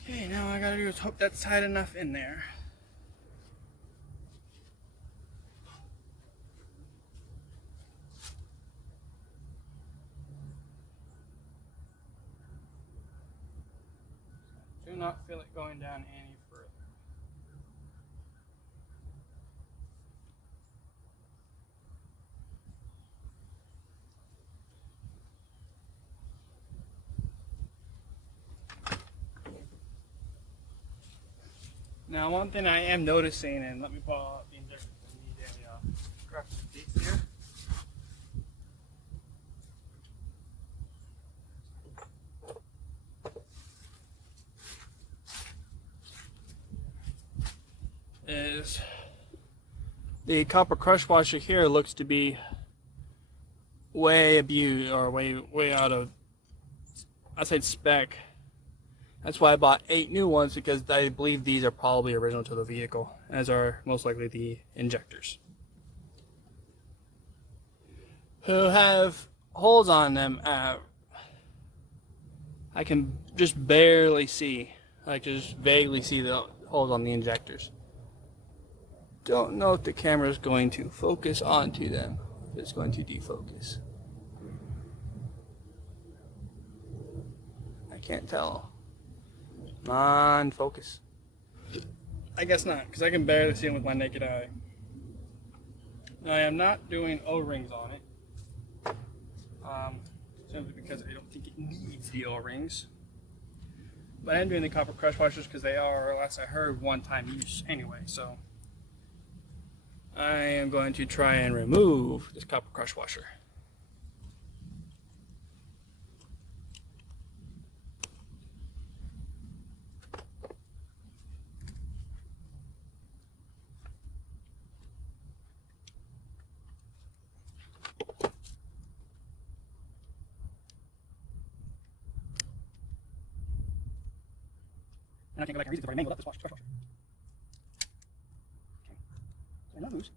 Okay, now all I gotta do is hope that's tight enough in there. Do not feel it going down any further. Now, one thing I am noticing, and let me pull out the injector. I need a graphic piece here. Is the copper crush washer here looks to be way abused or way out of, I said, spec. That's why I bought 8 new ones, because I believe these are probably original to the vehicle, as are most likely the injectors, who have holes on them. I can just barely see, like just vaguely see the holes on the injectors. Don't know if the camera is going to focus onto them, if it's going to defocus. I can't tell. Come on, focus. I guess not, because I can barely see them with my naked eye. I am not doing O-rings on it, simply because I don't think it needs the O-rings. But I am doing the copper crush washers because they are, last I heard, one-time use anyway. So I am going to try and remove this copper crush washer. And I can't go back and read it before I mangled up this crush washer. Okay. So they're not loose.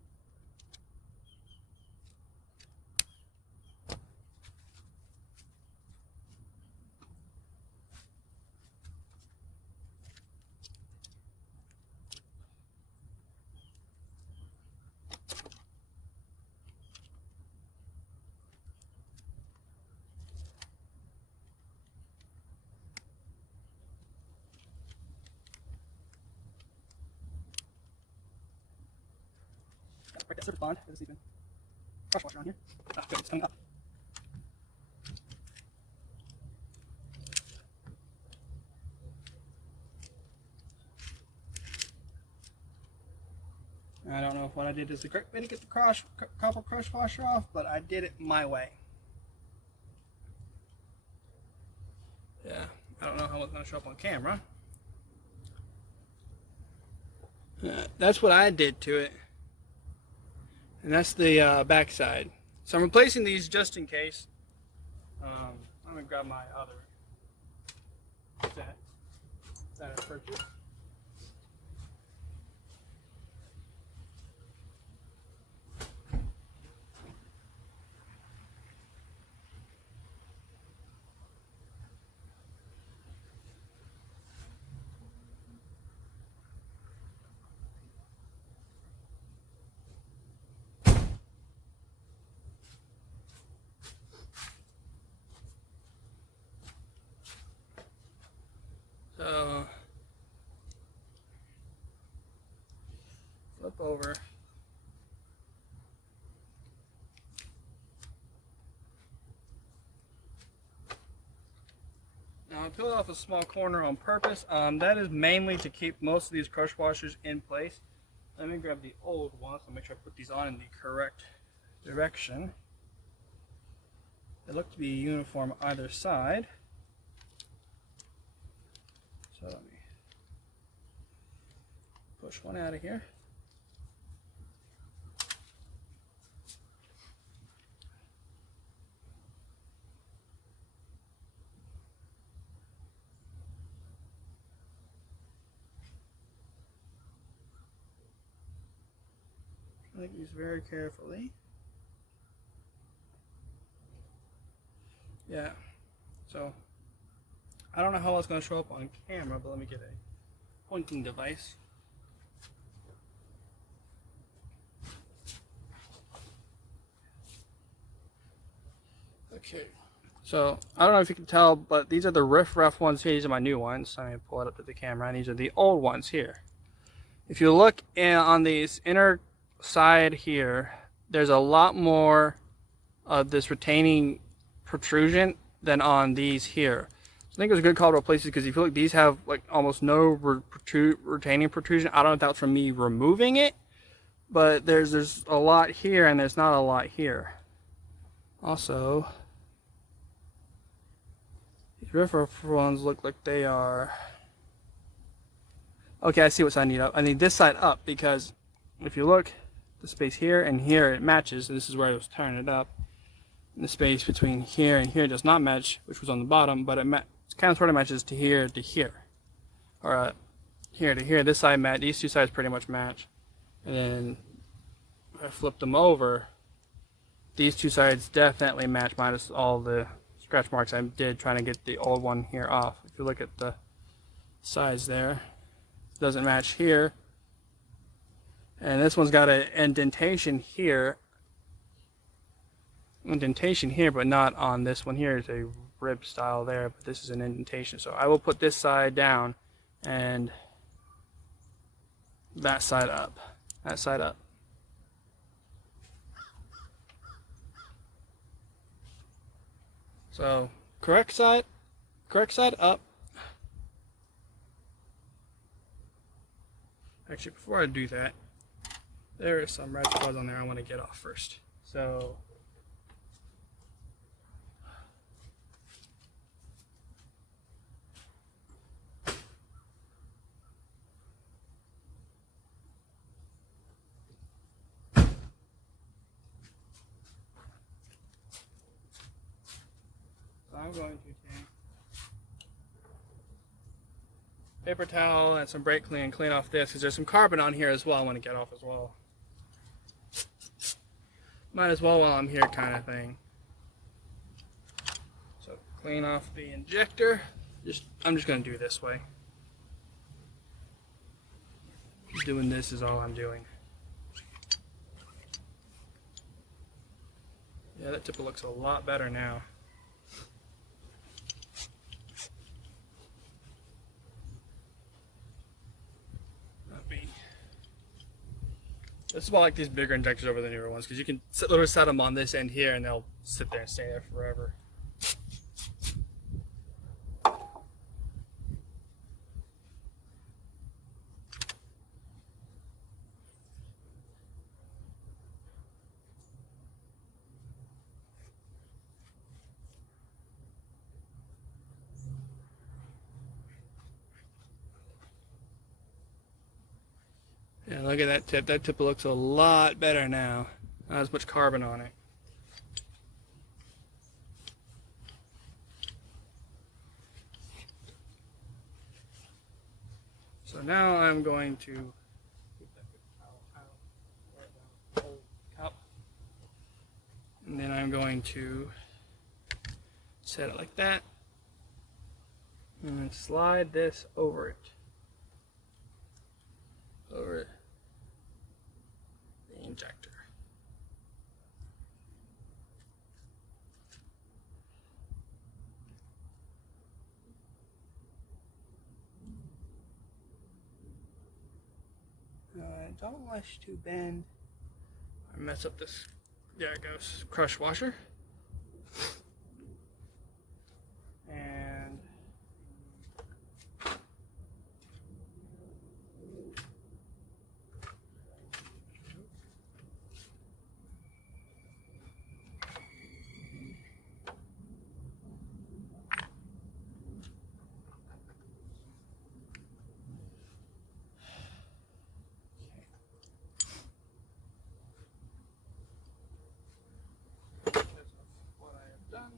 Break that surface bond. There's even crush washer on here. Ah, good, it's coming up. I don't know if what I did is the correct way to get the copper crush washer off, but I did it my way. Yeah, I don't know how it's going to show up on camera. That's what I did to it. And that's the back side. So I'm replacing these just in case. I'm going to grab my other set that I purchased. flip over. Now I peeled off a small corner on purpose. That is mainly to keep most of these crush washers in place. Let me grab the old ones and make sure I put these on in the correct direction. They look to be uniform either side. So let me push one out of here. Make these very carefully. Yeah, so I don't know how it's going to show up on camera, but let me get a pointing device. Okay, so I don't know if you can tell, but these are the Riff Raff ones here. These are my new ones. I'm going to pull it up to the camera, and these are the old ones here. If you look on these inner side here, there's a lot more of this retaining protrusion than on these here. So I think it was a good call to replace these because you feel like these have like almost no retaining protrusion. I don't know if that's from me removing it, but there's a lot here and there's not a lot here. Also, these Riff Raff ones look like they are... Okay, I see what side I need up. I need this side up because if you look, the space here and here, it matches. This is where I was turning it up. And the space between here and here does not match, which was on the bottom, but it kind of sort of matches to here, or here to here. This side match. These two sides pretty much match. And then if I flip them over, these two sides definitely match, minus all the scratch marks I did trying to get the old one here off. If you look at the sides there, it doesn't match here. And this one's got an indentation here. Indentation here, but not on this one here. It's a rib style there, but this is an indentation. So I will put this side down and that side up. That side up. So correct side up. Actually, before I do that, there is some red fuzz on there I want to get off first. So I'm going to take paper towel and some brake clean and clean off this because there's some carbon on here as well I want to get off as well. Might as well while I'm here, kind of thing. So clean off the injector. I'm just going to do it this way. Just doing this is all I'm doing. Yeah, that tipple looks a lot better now. This is why I like these bigger injectors over the newer ones, because you can literally set them on this end here and they'll sit there and stay there forever. Yeah, look at that tip. That tip looks a lot better now. Not as much carbon on it. So now I'm going to keep that towel out, right down the cup. And then I'm going to set it like that. And then slide this over it. Over the injector. Alright, I don't wish to bend or mess up this, there it goes, crush washer. And what I have done,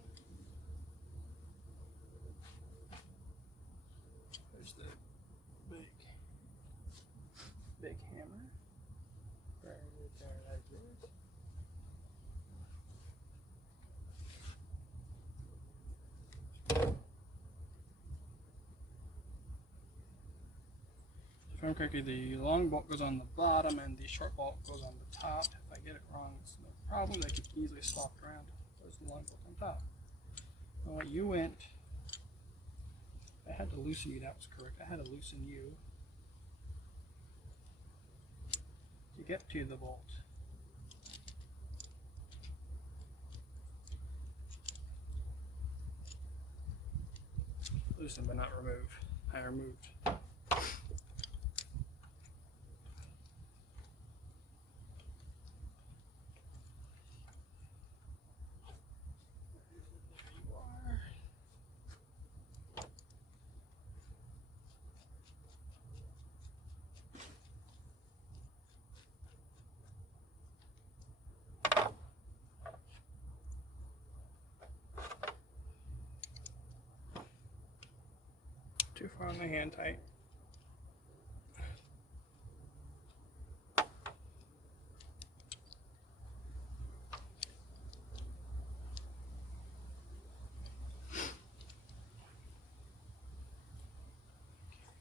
there's the big hammer right there, like this. If I'm correctly, the long bolt goes on the bottom and the short bolt goes on the top. If I get it wrong, it's no problem. They can easily swap around. There's the long bolt on top. Well, you went. I had to loosen you. That was correct. I had to loosen you to get to the bolt. Loosen but not remove. I removed. Too far on the hand tight.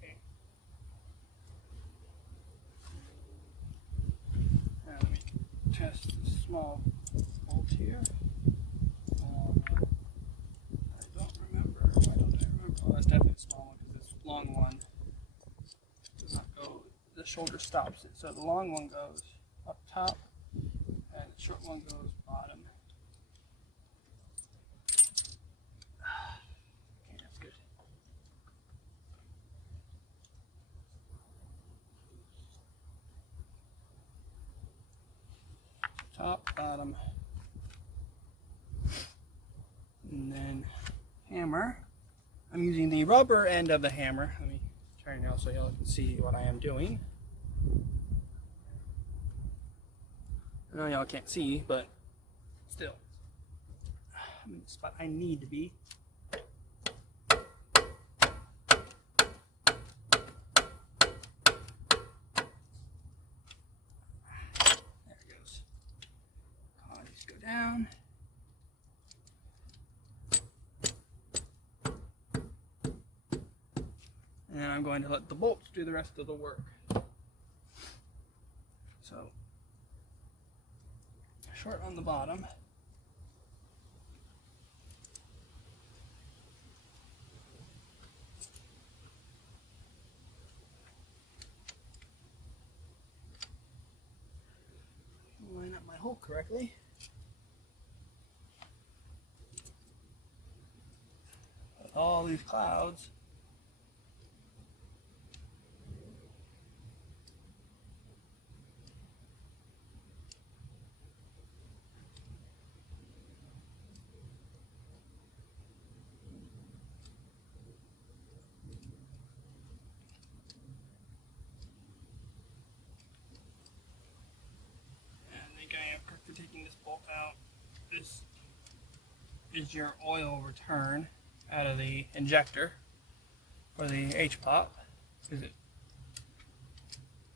Okay. Now let me test the small bolt here. I don't remember. Why don't I remember? Oh, that's definitely the small one because this long one does not go. The shoulder stops it. So the long one goes up top, and the short one goes bottom. Okay, that's good. Top, bottom, and then hammer. I'm using the rubber end of the hammer. Let me try now so y'all can see what I am doing. I know y'all can't see, but still, I'm in the spot I need to be. There it goes. These go down. And I'm going to let the bolts do the rest of the work. So, short on the bottom. Line up my hole correctly. With all these clouds. For taking this bolt out, this is your oil return out of the injector or the H-pop, because it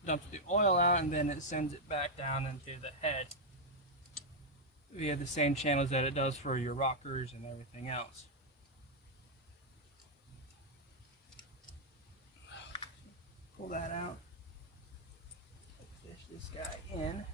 dumps the oil out and then it sends it back down into the head via the same channels that it does for your rockers and everything else. Pull that out, fish this guy in.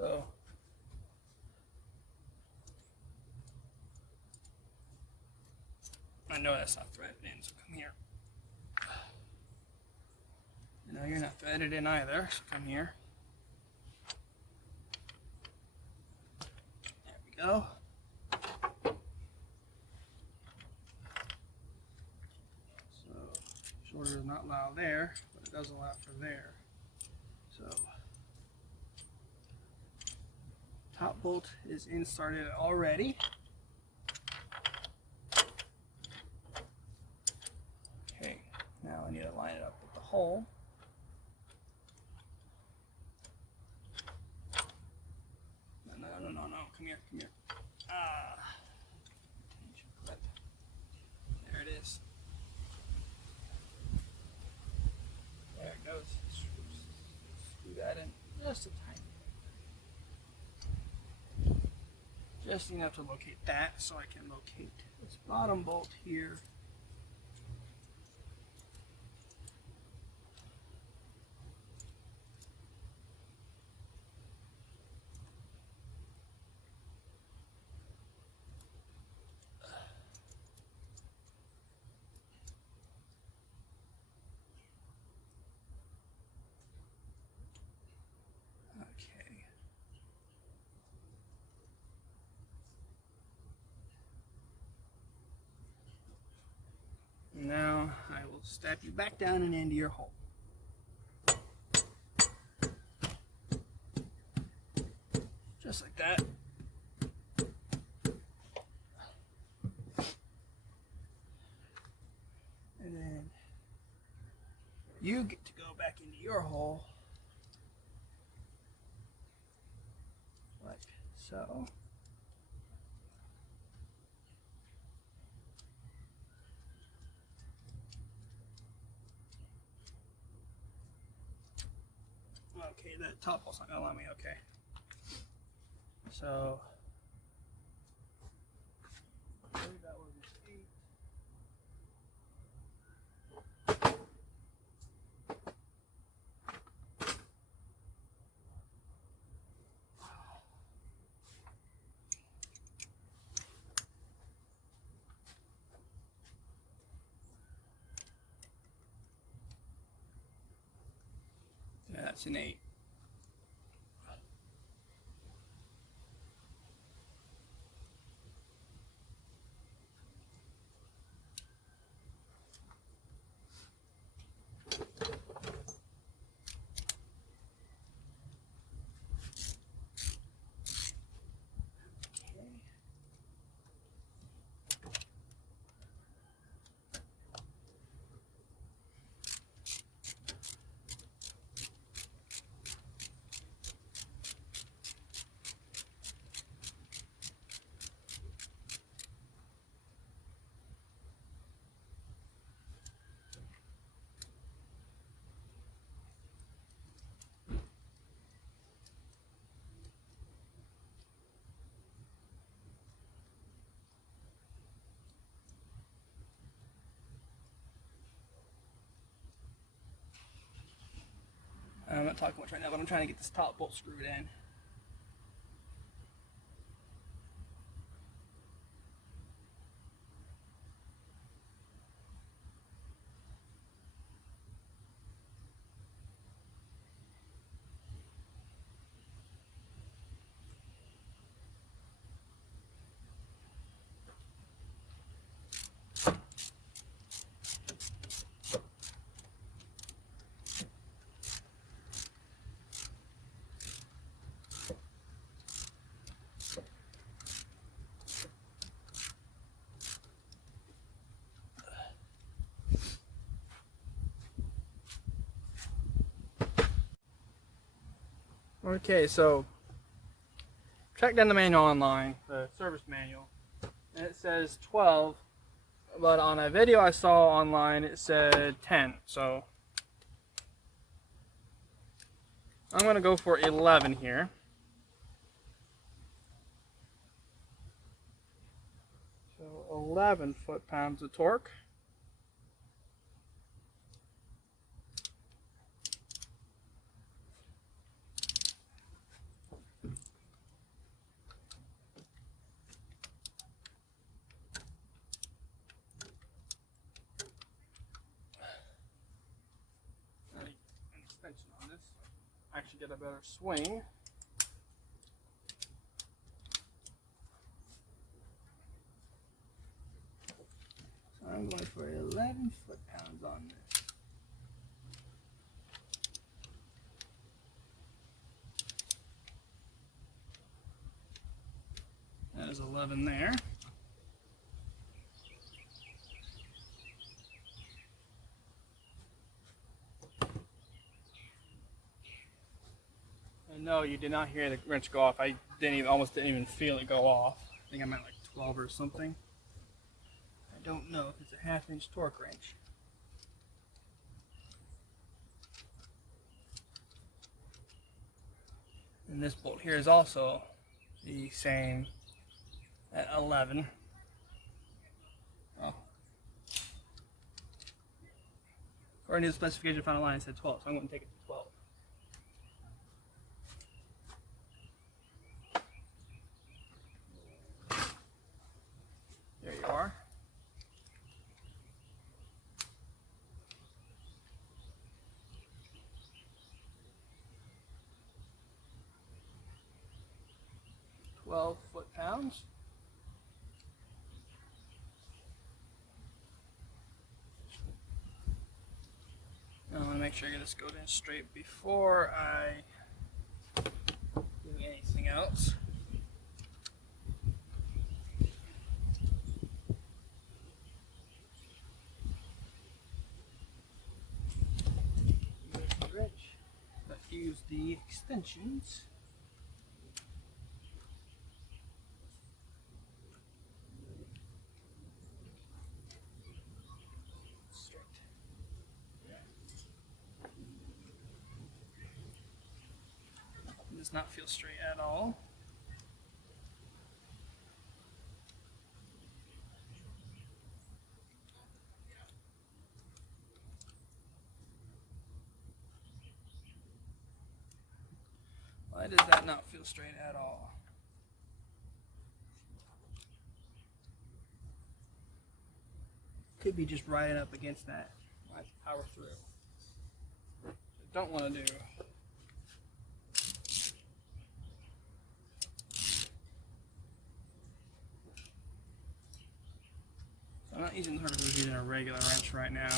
So I know that's not threaded in, so come here. No, you're not threaded in either, so come here. There we go. So shorter does not allow there, but it does allow for there. So top bolt is inserted already. Okay, now I need to line it up with the hole. No, come here, come here. Ah, clip. There it is. There it goes. Screw that in just a tiny bit. Just enough to locate that, so I can locate this bottom bolt here. Okay. Now I will step you back down and into your hole. Just like that. And then you get to go back into your hole like so. Okay, that top bolt's not gonna allow me, okay. So I believe that was 8. Yeah, that's an 8. I'm not talking much right now, but I'm trying to get this top bolt screwed in. Okay, so track down the manual online, the service manual, and it says 12, but on a video I saw online it said 10, so I'm going to go for 11 here. So 11 foot-pounds of torque. get a better swing. So I'm going for 11 foot-pounds on this. That is 11 there. And no, you did not hear the wrench go off. I almost didn't even feel it go off. I think I'm at like 12 or something. I don't know. It's a 1/2-inch torque wrench. And this bolt here is also the same at 11. Oh. According to the specification found online, it said 12, so I'm going to take it to 12. There you are. $12 foot-pounds. I want to make sure I get this goat in straight before I do anything else. Use the wrench, but use the extensions. Does not feel straight at all. Why does that not feel straight at all? Could be just riding up against that. I power through. What I don't want to do. I'm not using the torque wrench, I'm using a regular wrench right now.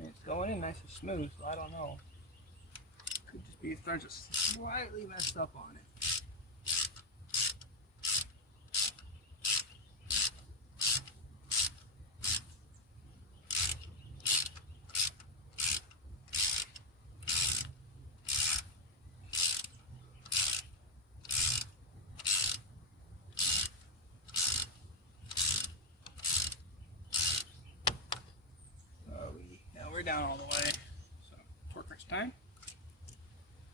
It's going in nice and smooth, so I don't know. Could just be the threads just slightly messed up on it. We're down all the way. So torque wrench time.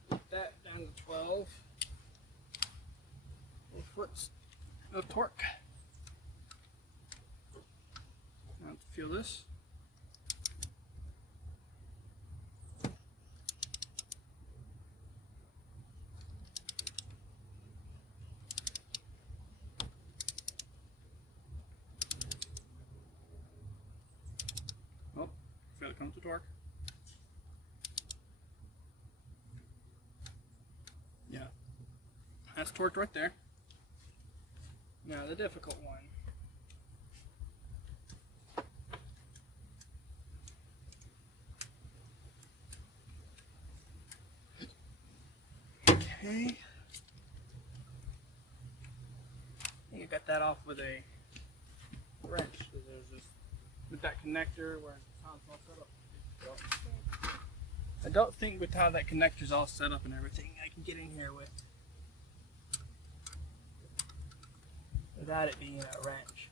Put that down to 12. 4 foot of torque. Now to feel this. Oh, feel it come to torque. Yeah, that's torqued right there. Now the difficult one. Okay. I think I got that off with a wrench. Because there's this, with that connector where it's all set up. I don't think with how that connector's all set up and everything, I can get in here without it being a wrench.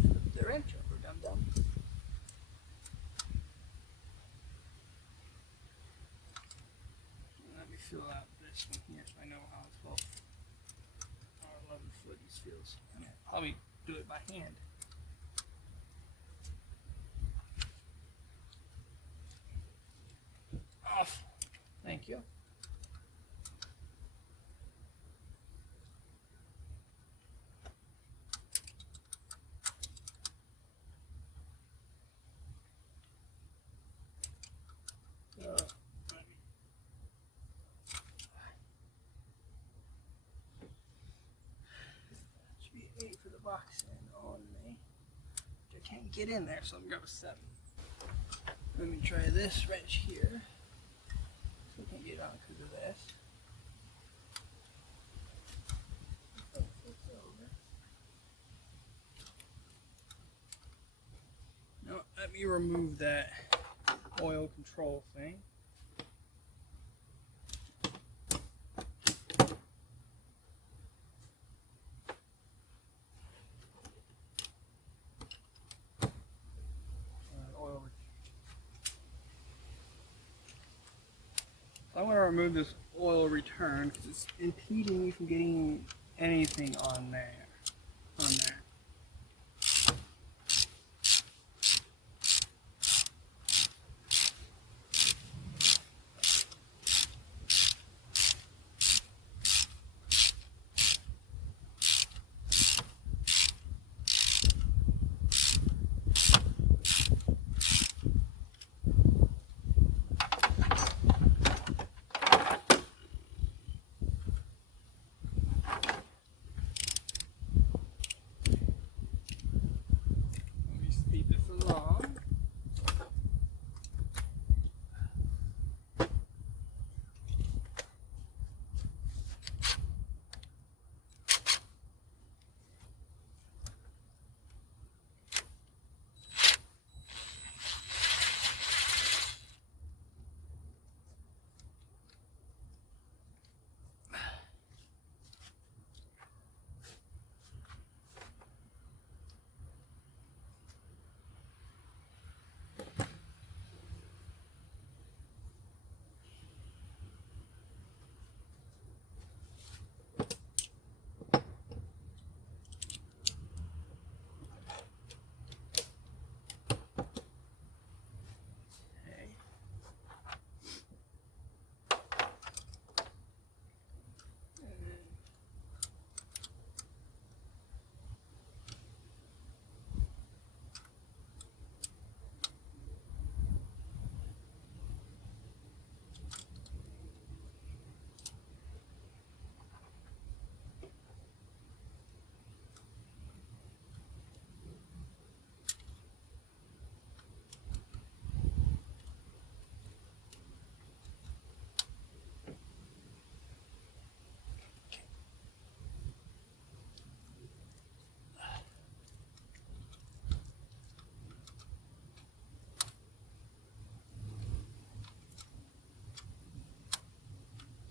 Flip the wrench over, dum-dum. Let me fill out this one here so I know how it's probably do it by hand. Off. Thank you. Should be 8 for the box end only. I can't get in there, so I'm going to 7. Let me try this wrench here. So I can't get it on because of this. Now, let me remove that oil control thing. I'm going to remove this oil return because it's impeding me from getting anything on there. Let me speed this along.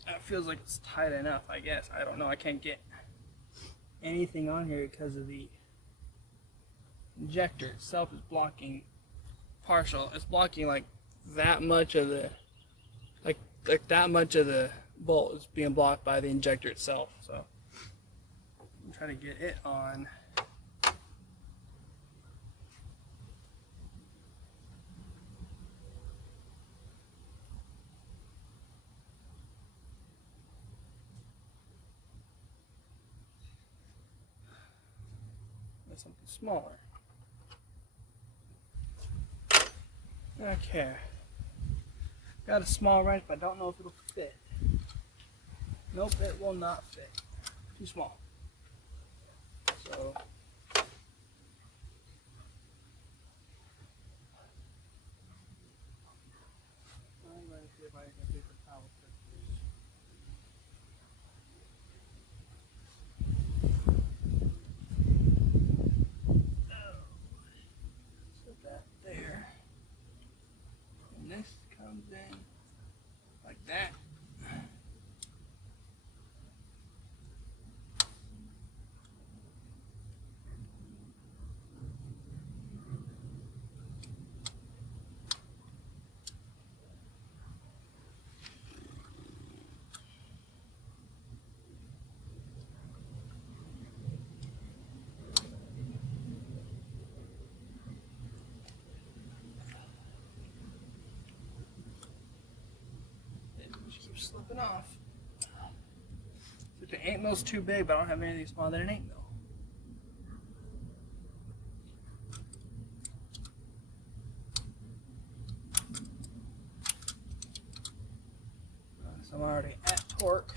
That feels like it's tight enough, I guess. I don't know. I can't get anything on here because of the injector itself is blocking partial. It's blocking like that much of the like that much of the bolt is being blocked by the injector itself. So I'm trying to get it on. Something smaller. Okay. Got a small wrench, but I don't know if it'll fit. Nope, it will not fit. Too small. So I'm going to see if I can get the power pictures. This comes in like that. keeps slipping off. The 8 mil's too big, but I don't have anything smaller than an 8 mil. So I'm already at torque.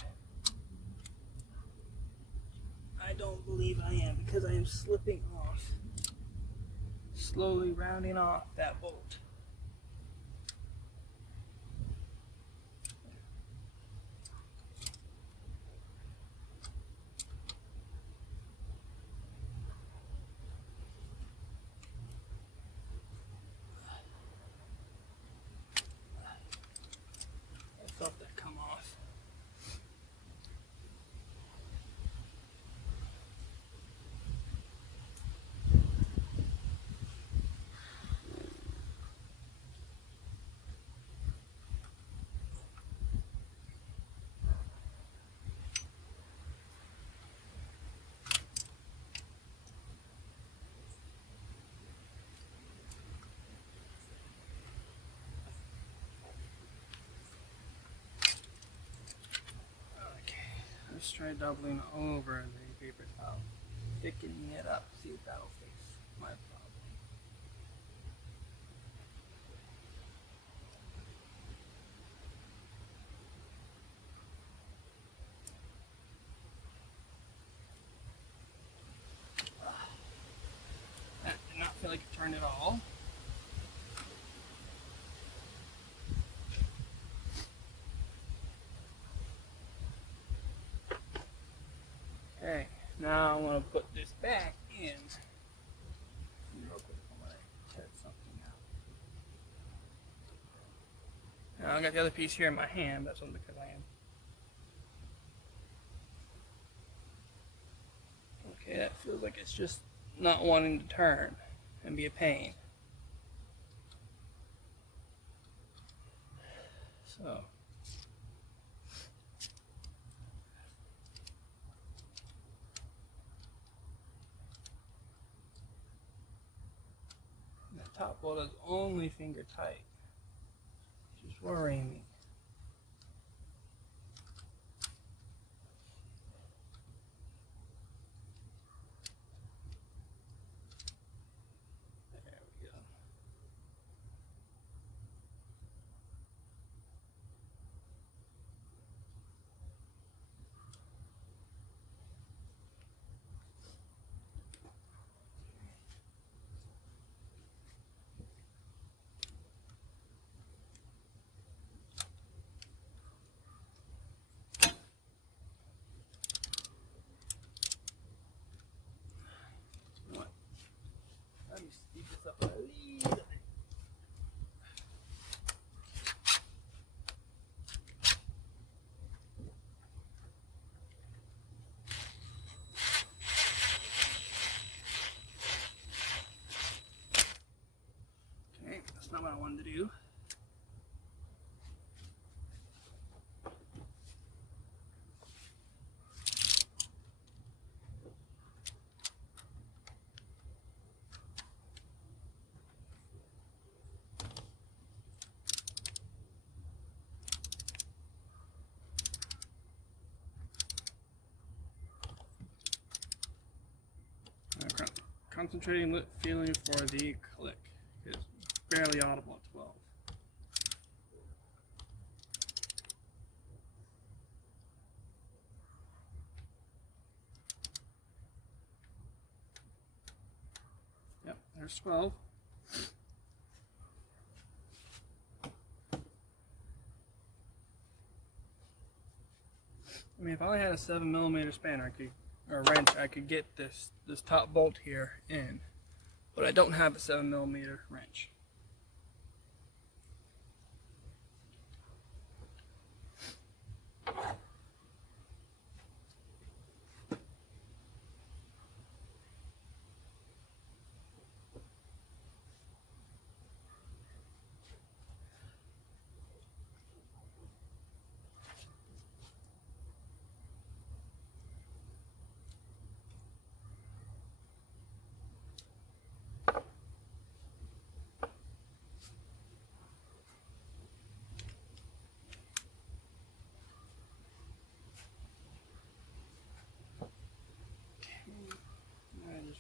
I don't believe I am because I am slipping off. Slowly rounding off that bolt. I felt that come off. Let's try doubling over the paper towel, thickening it up, see if that'll fix my problem. That did not feel like it turned at all. Okay, now I want to put this back in. Real quick, I want to test something out. Now I got the other piece here in my hand, but that's only because I am. Okay, that feels like it's just not wanting to turn and be a pain. So. Top bolt is only finger tight, which is worrying me. There we go. Let me speed this up a little bit. Okay, that's not what I wanted to do. Concentrating feeling for the click. It's barely audible at 12. Yep, there's 12. I mean, if I only had a 7mm spanner, or wrench, I could get this top bolt here in, but I don't have a 7mm wrench.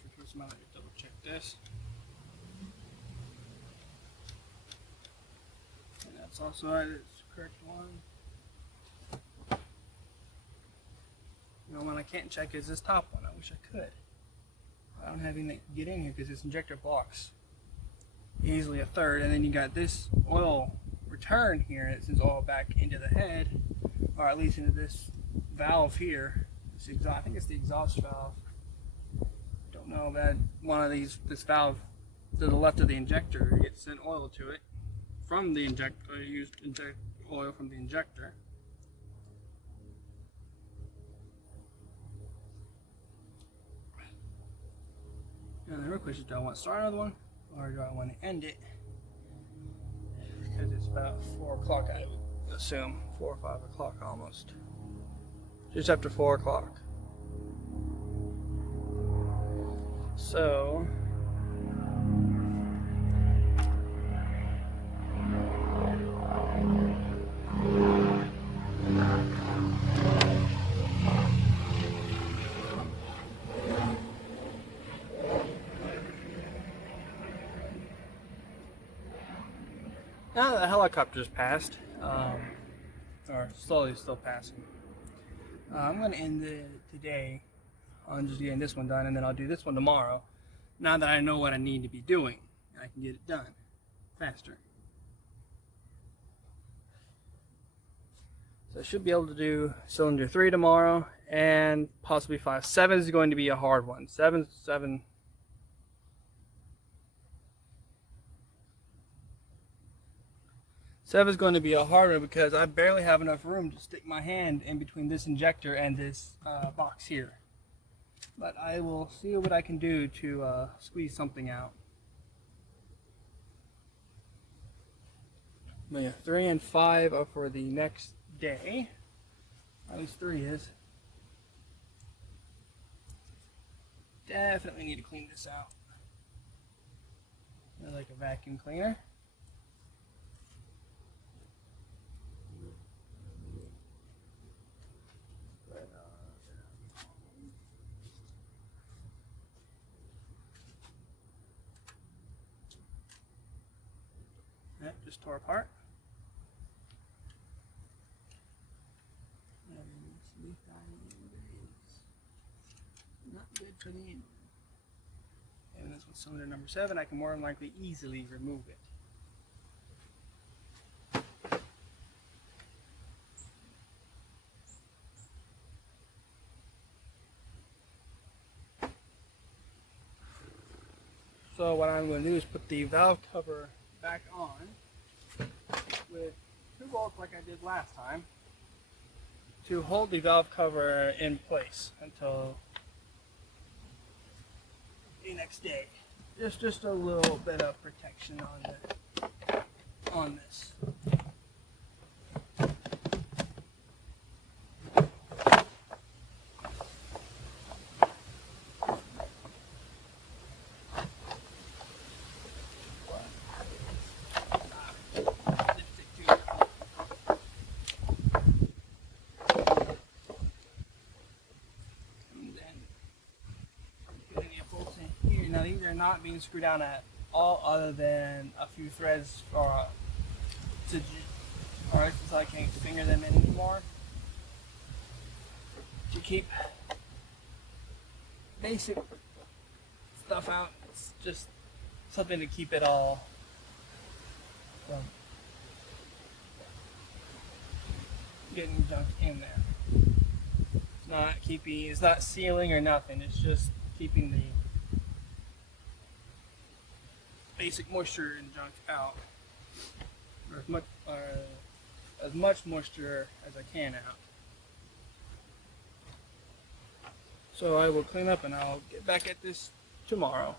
just replace them. I'll double check this. And that's also it's the correct one. The one I can't check is this top one. I wish I could. I don't have anything to get in here because this injector blocks easily a third, and then you got this oil return here, and it sends oil back into the head, or at least into this valve here. I think it's the exhaust valve. Don't know, but one of these, this valve to the left of the injector, it sent oil to it from the injector. I used oil from the injector. Now the real question is, do I want to start another one, or do I want to end it? Because it's about 4 o'clock, I would assume. 4 or 5 o'clock almost. Just after 4 o'clock. So, now the helicopter's passed, or slowly still passing. I'm going to end today on just getting this one done, and then I'll do this one tomorrow. Now that I know what I need to be doing, I can get it done faster. So I should be able to do cylinder 3 tomorrow, and possibly 5. 7 is going to be a hard one. 7 is going to be a hard one because I barely have enough room to stick my hand in between this injector and this box here. But I will see what I can do to squeeze something out. But yeah, 3 and 5 are for the next day. Or at least 3 is. Definitely need to clean this out. I like a vacuum cleaner. That just tore apart. Not good for the engine. And this one's cylinder number 7. I can more than likely easily remove it. So what I'm going to do is put the valve cover back on with 2 bolts like I did last time to hold the valve cover in place until the next day. Just a little bit of protection on this. Now these are not being screwed down at all, other than a few threads or since I can't finger them in anymore. To keep basic stuff out, it's just something to keep it all from getting junk in there. It's not sealing or nothing. It's just keeping the basic moisture and junk out, or as much moisture as I can out. So I will clean up and I'll get back at this tomorrow.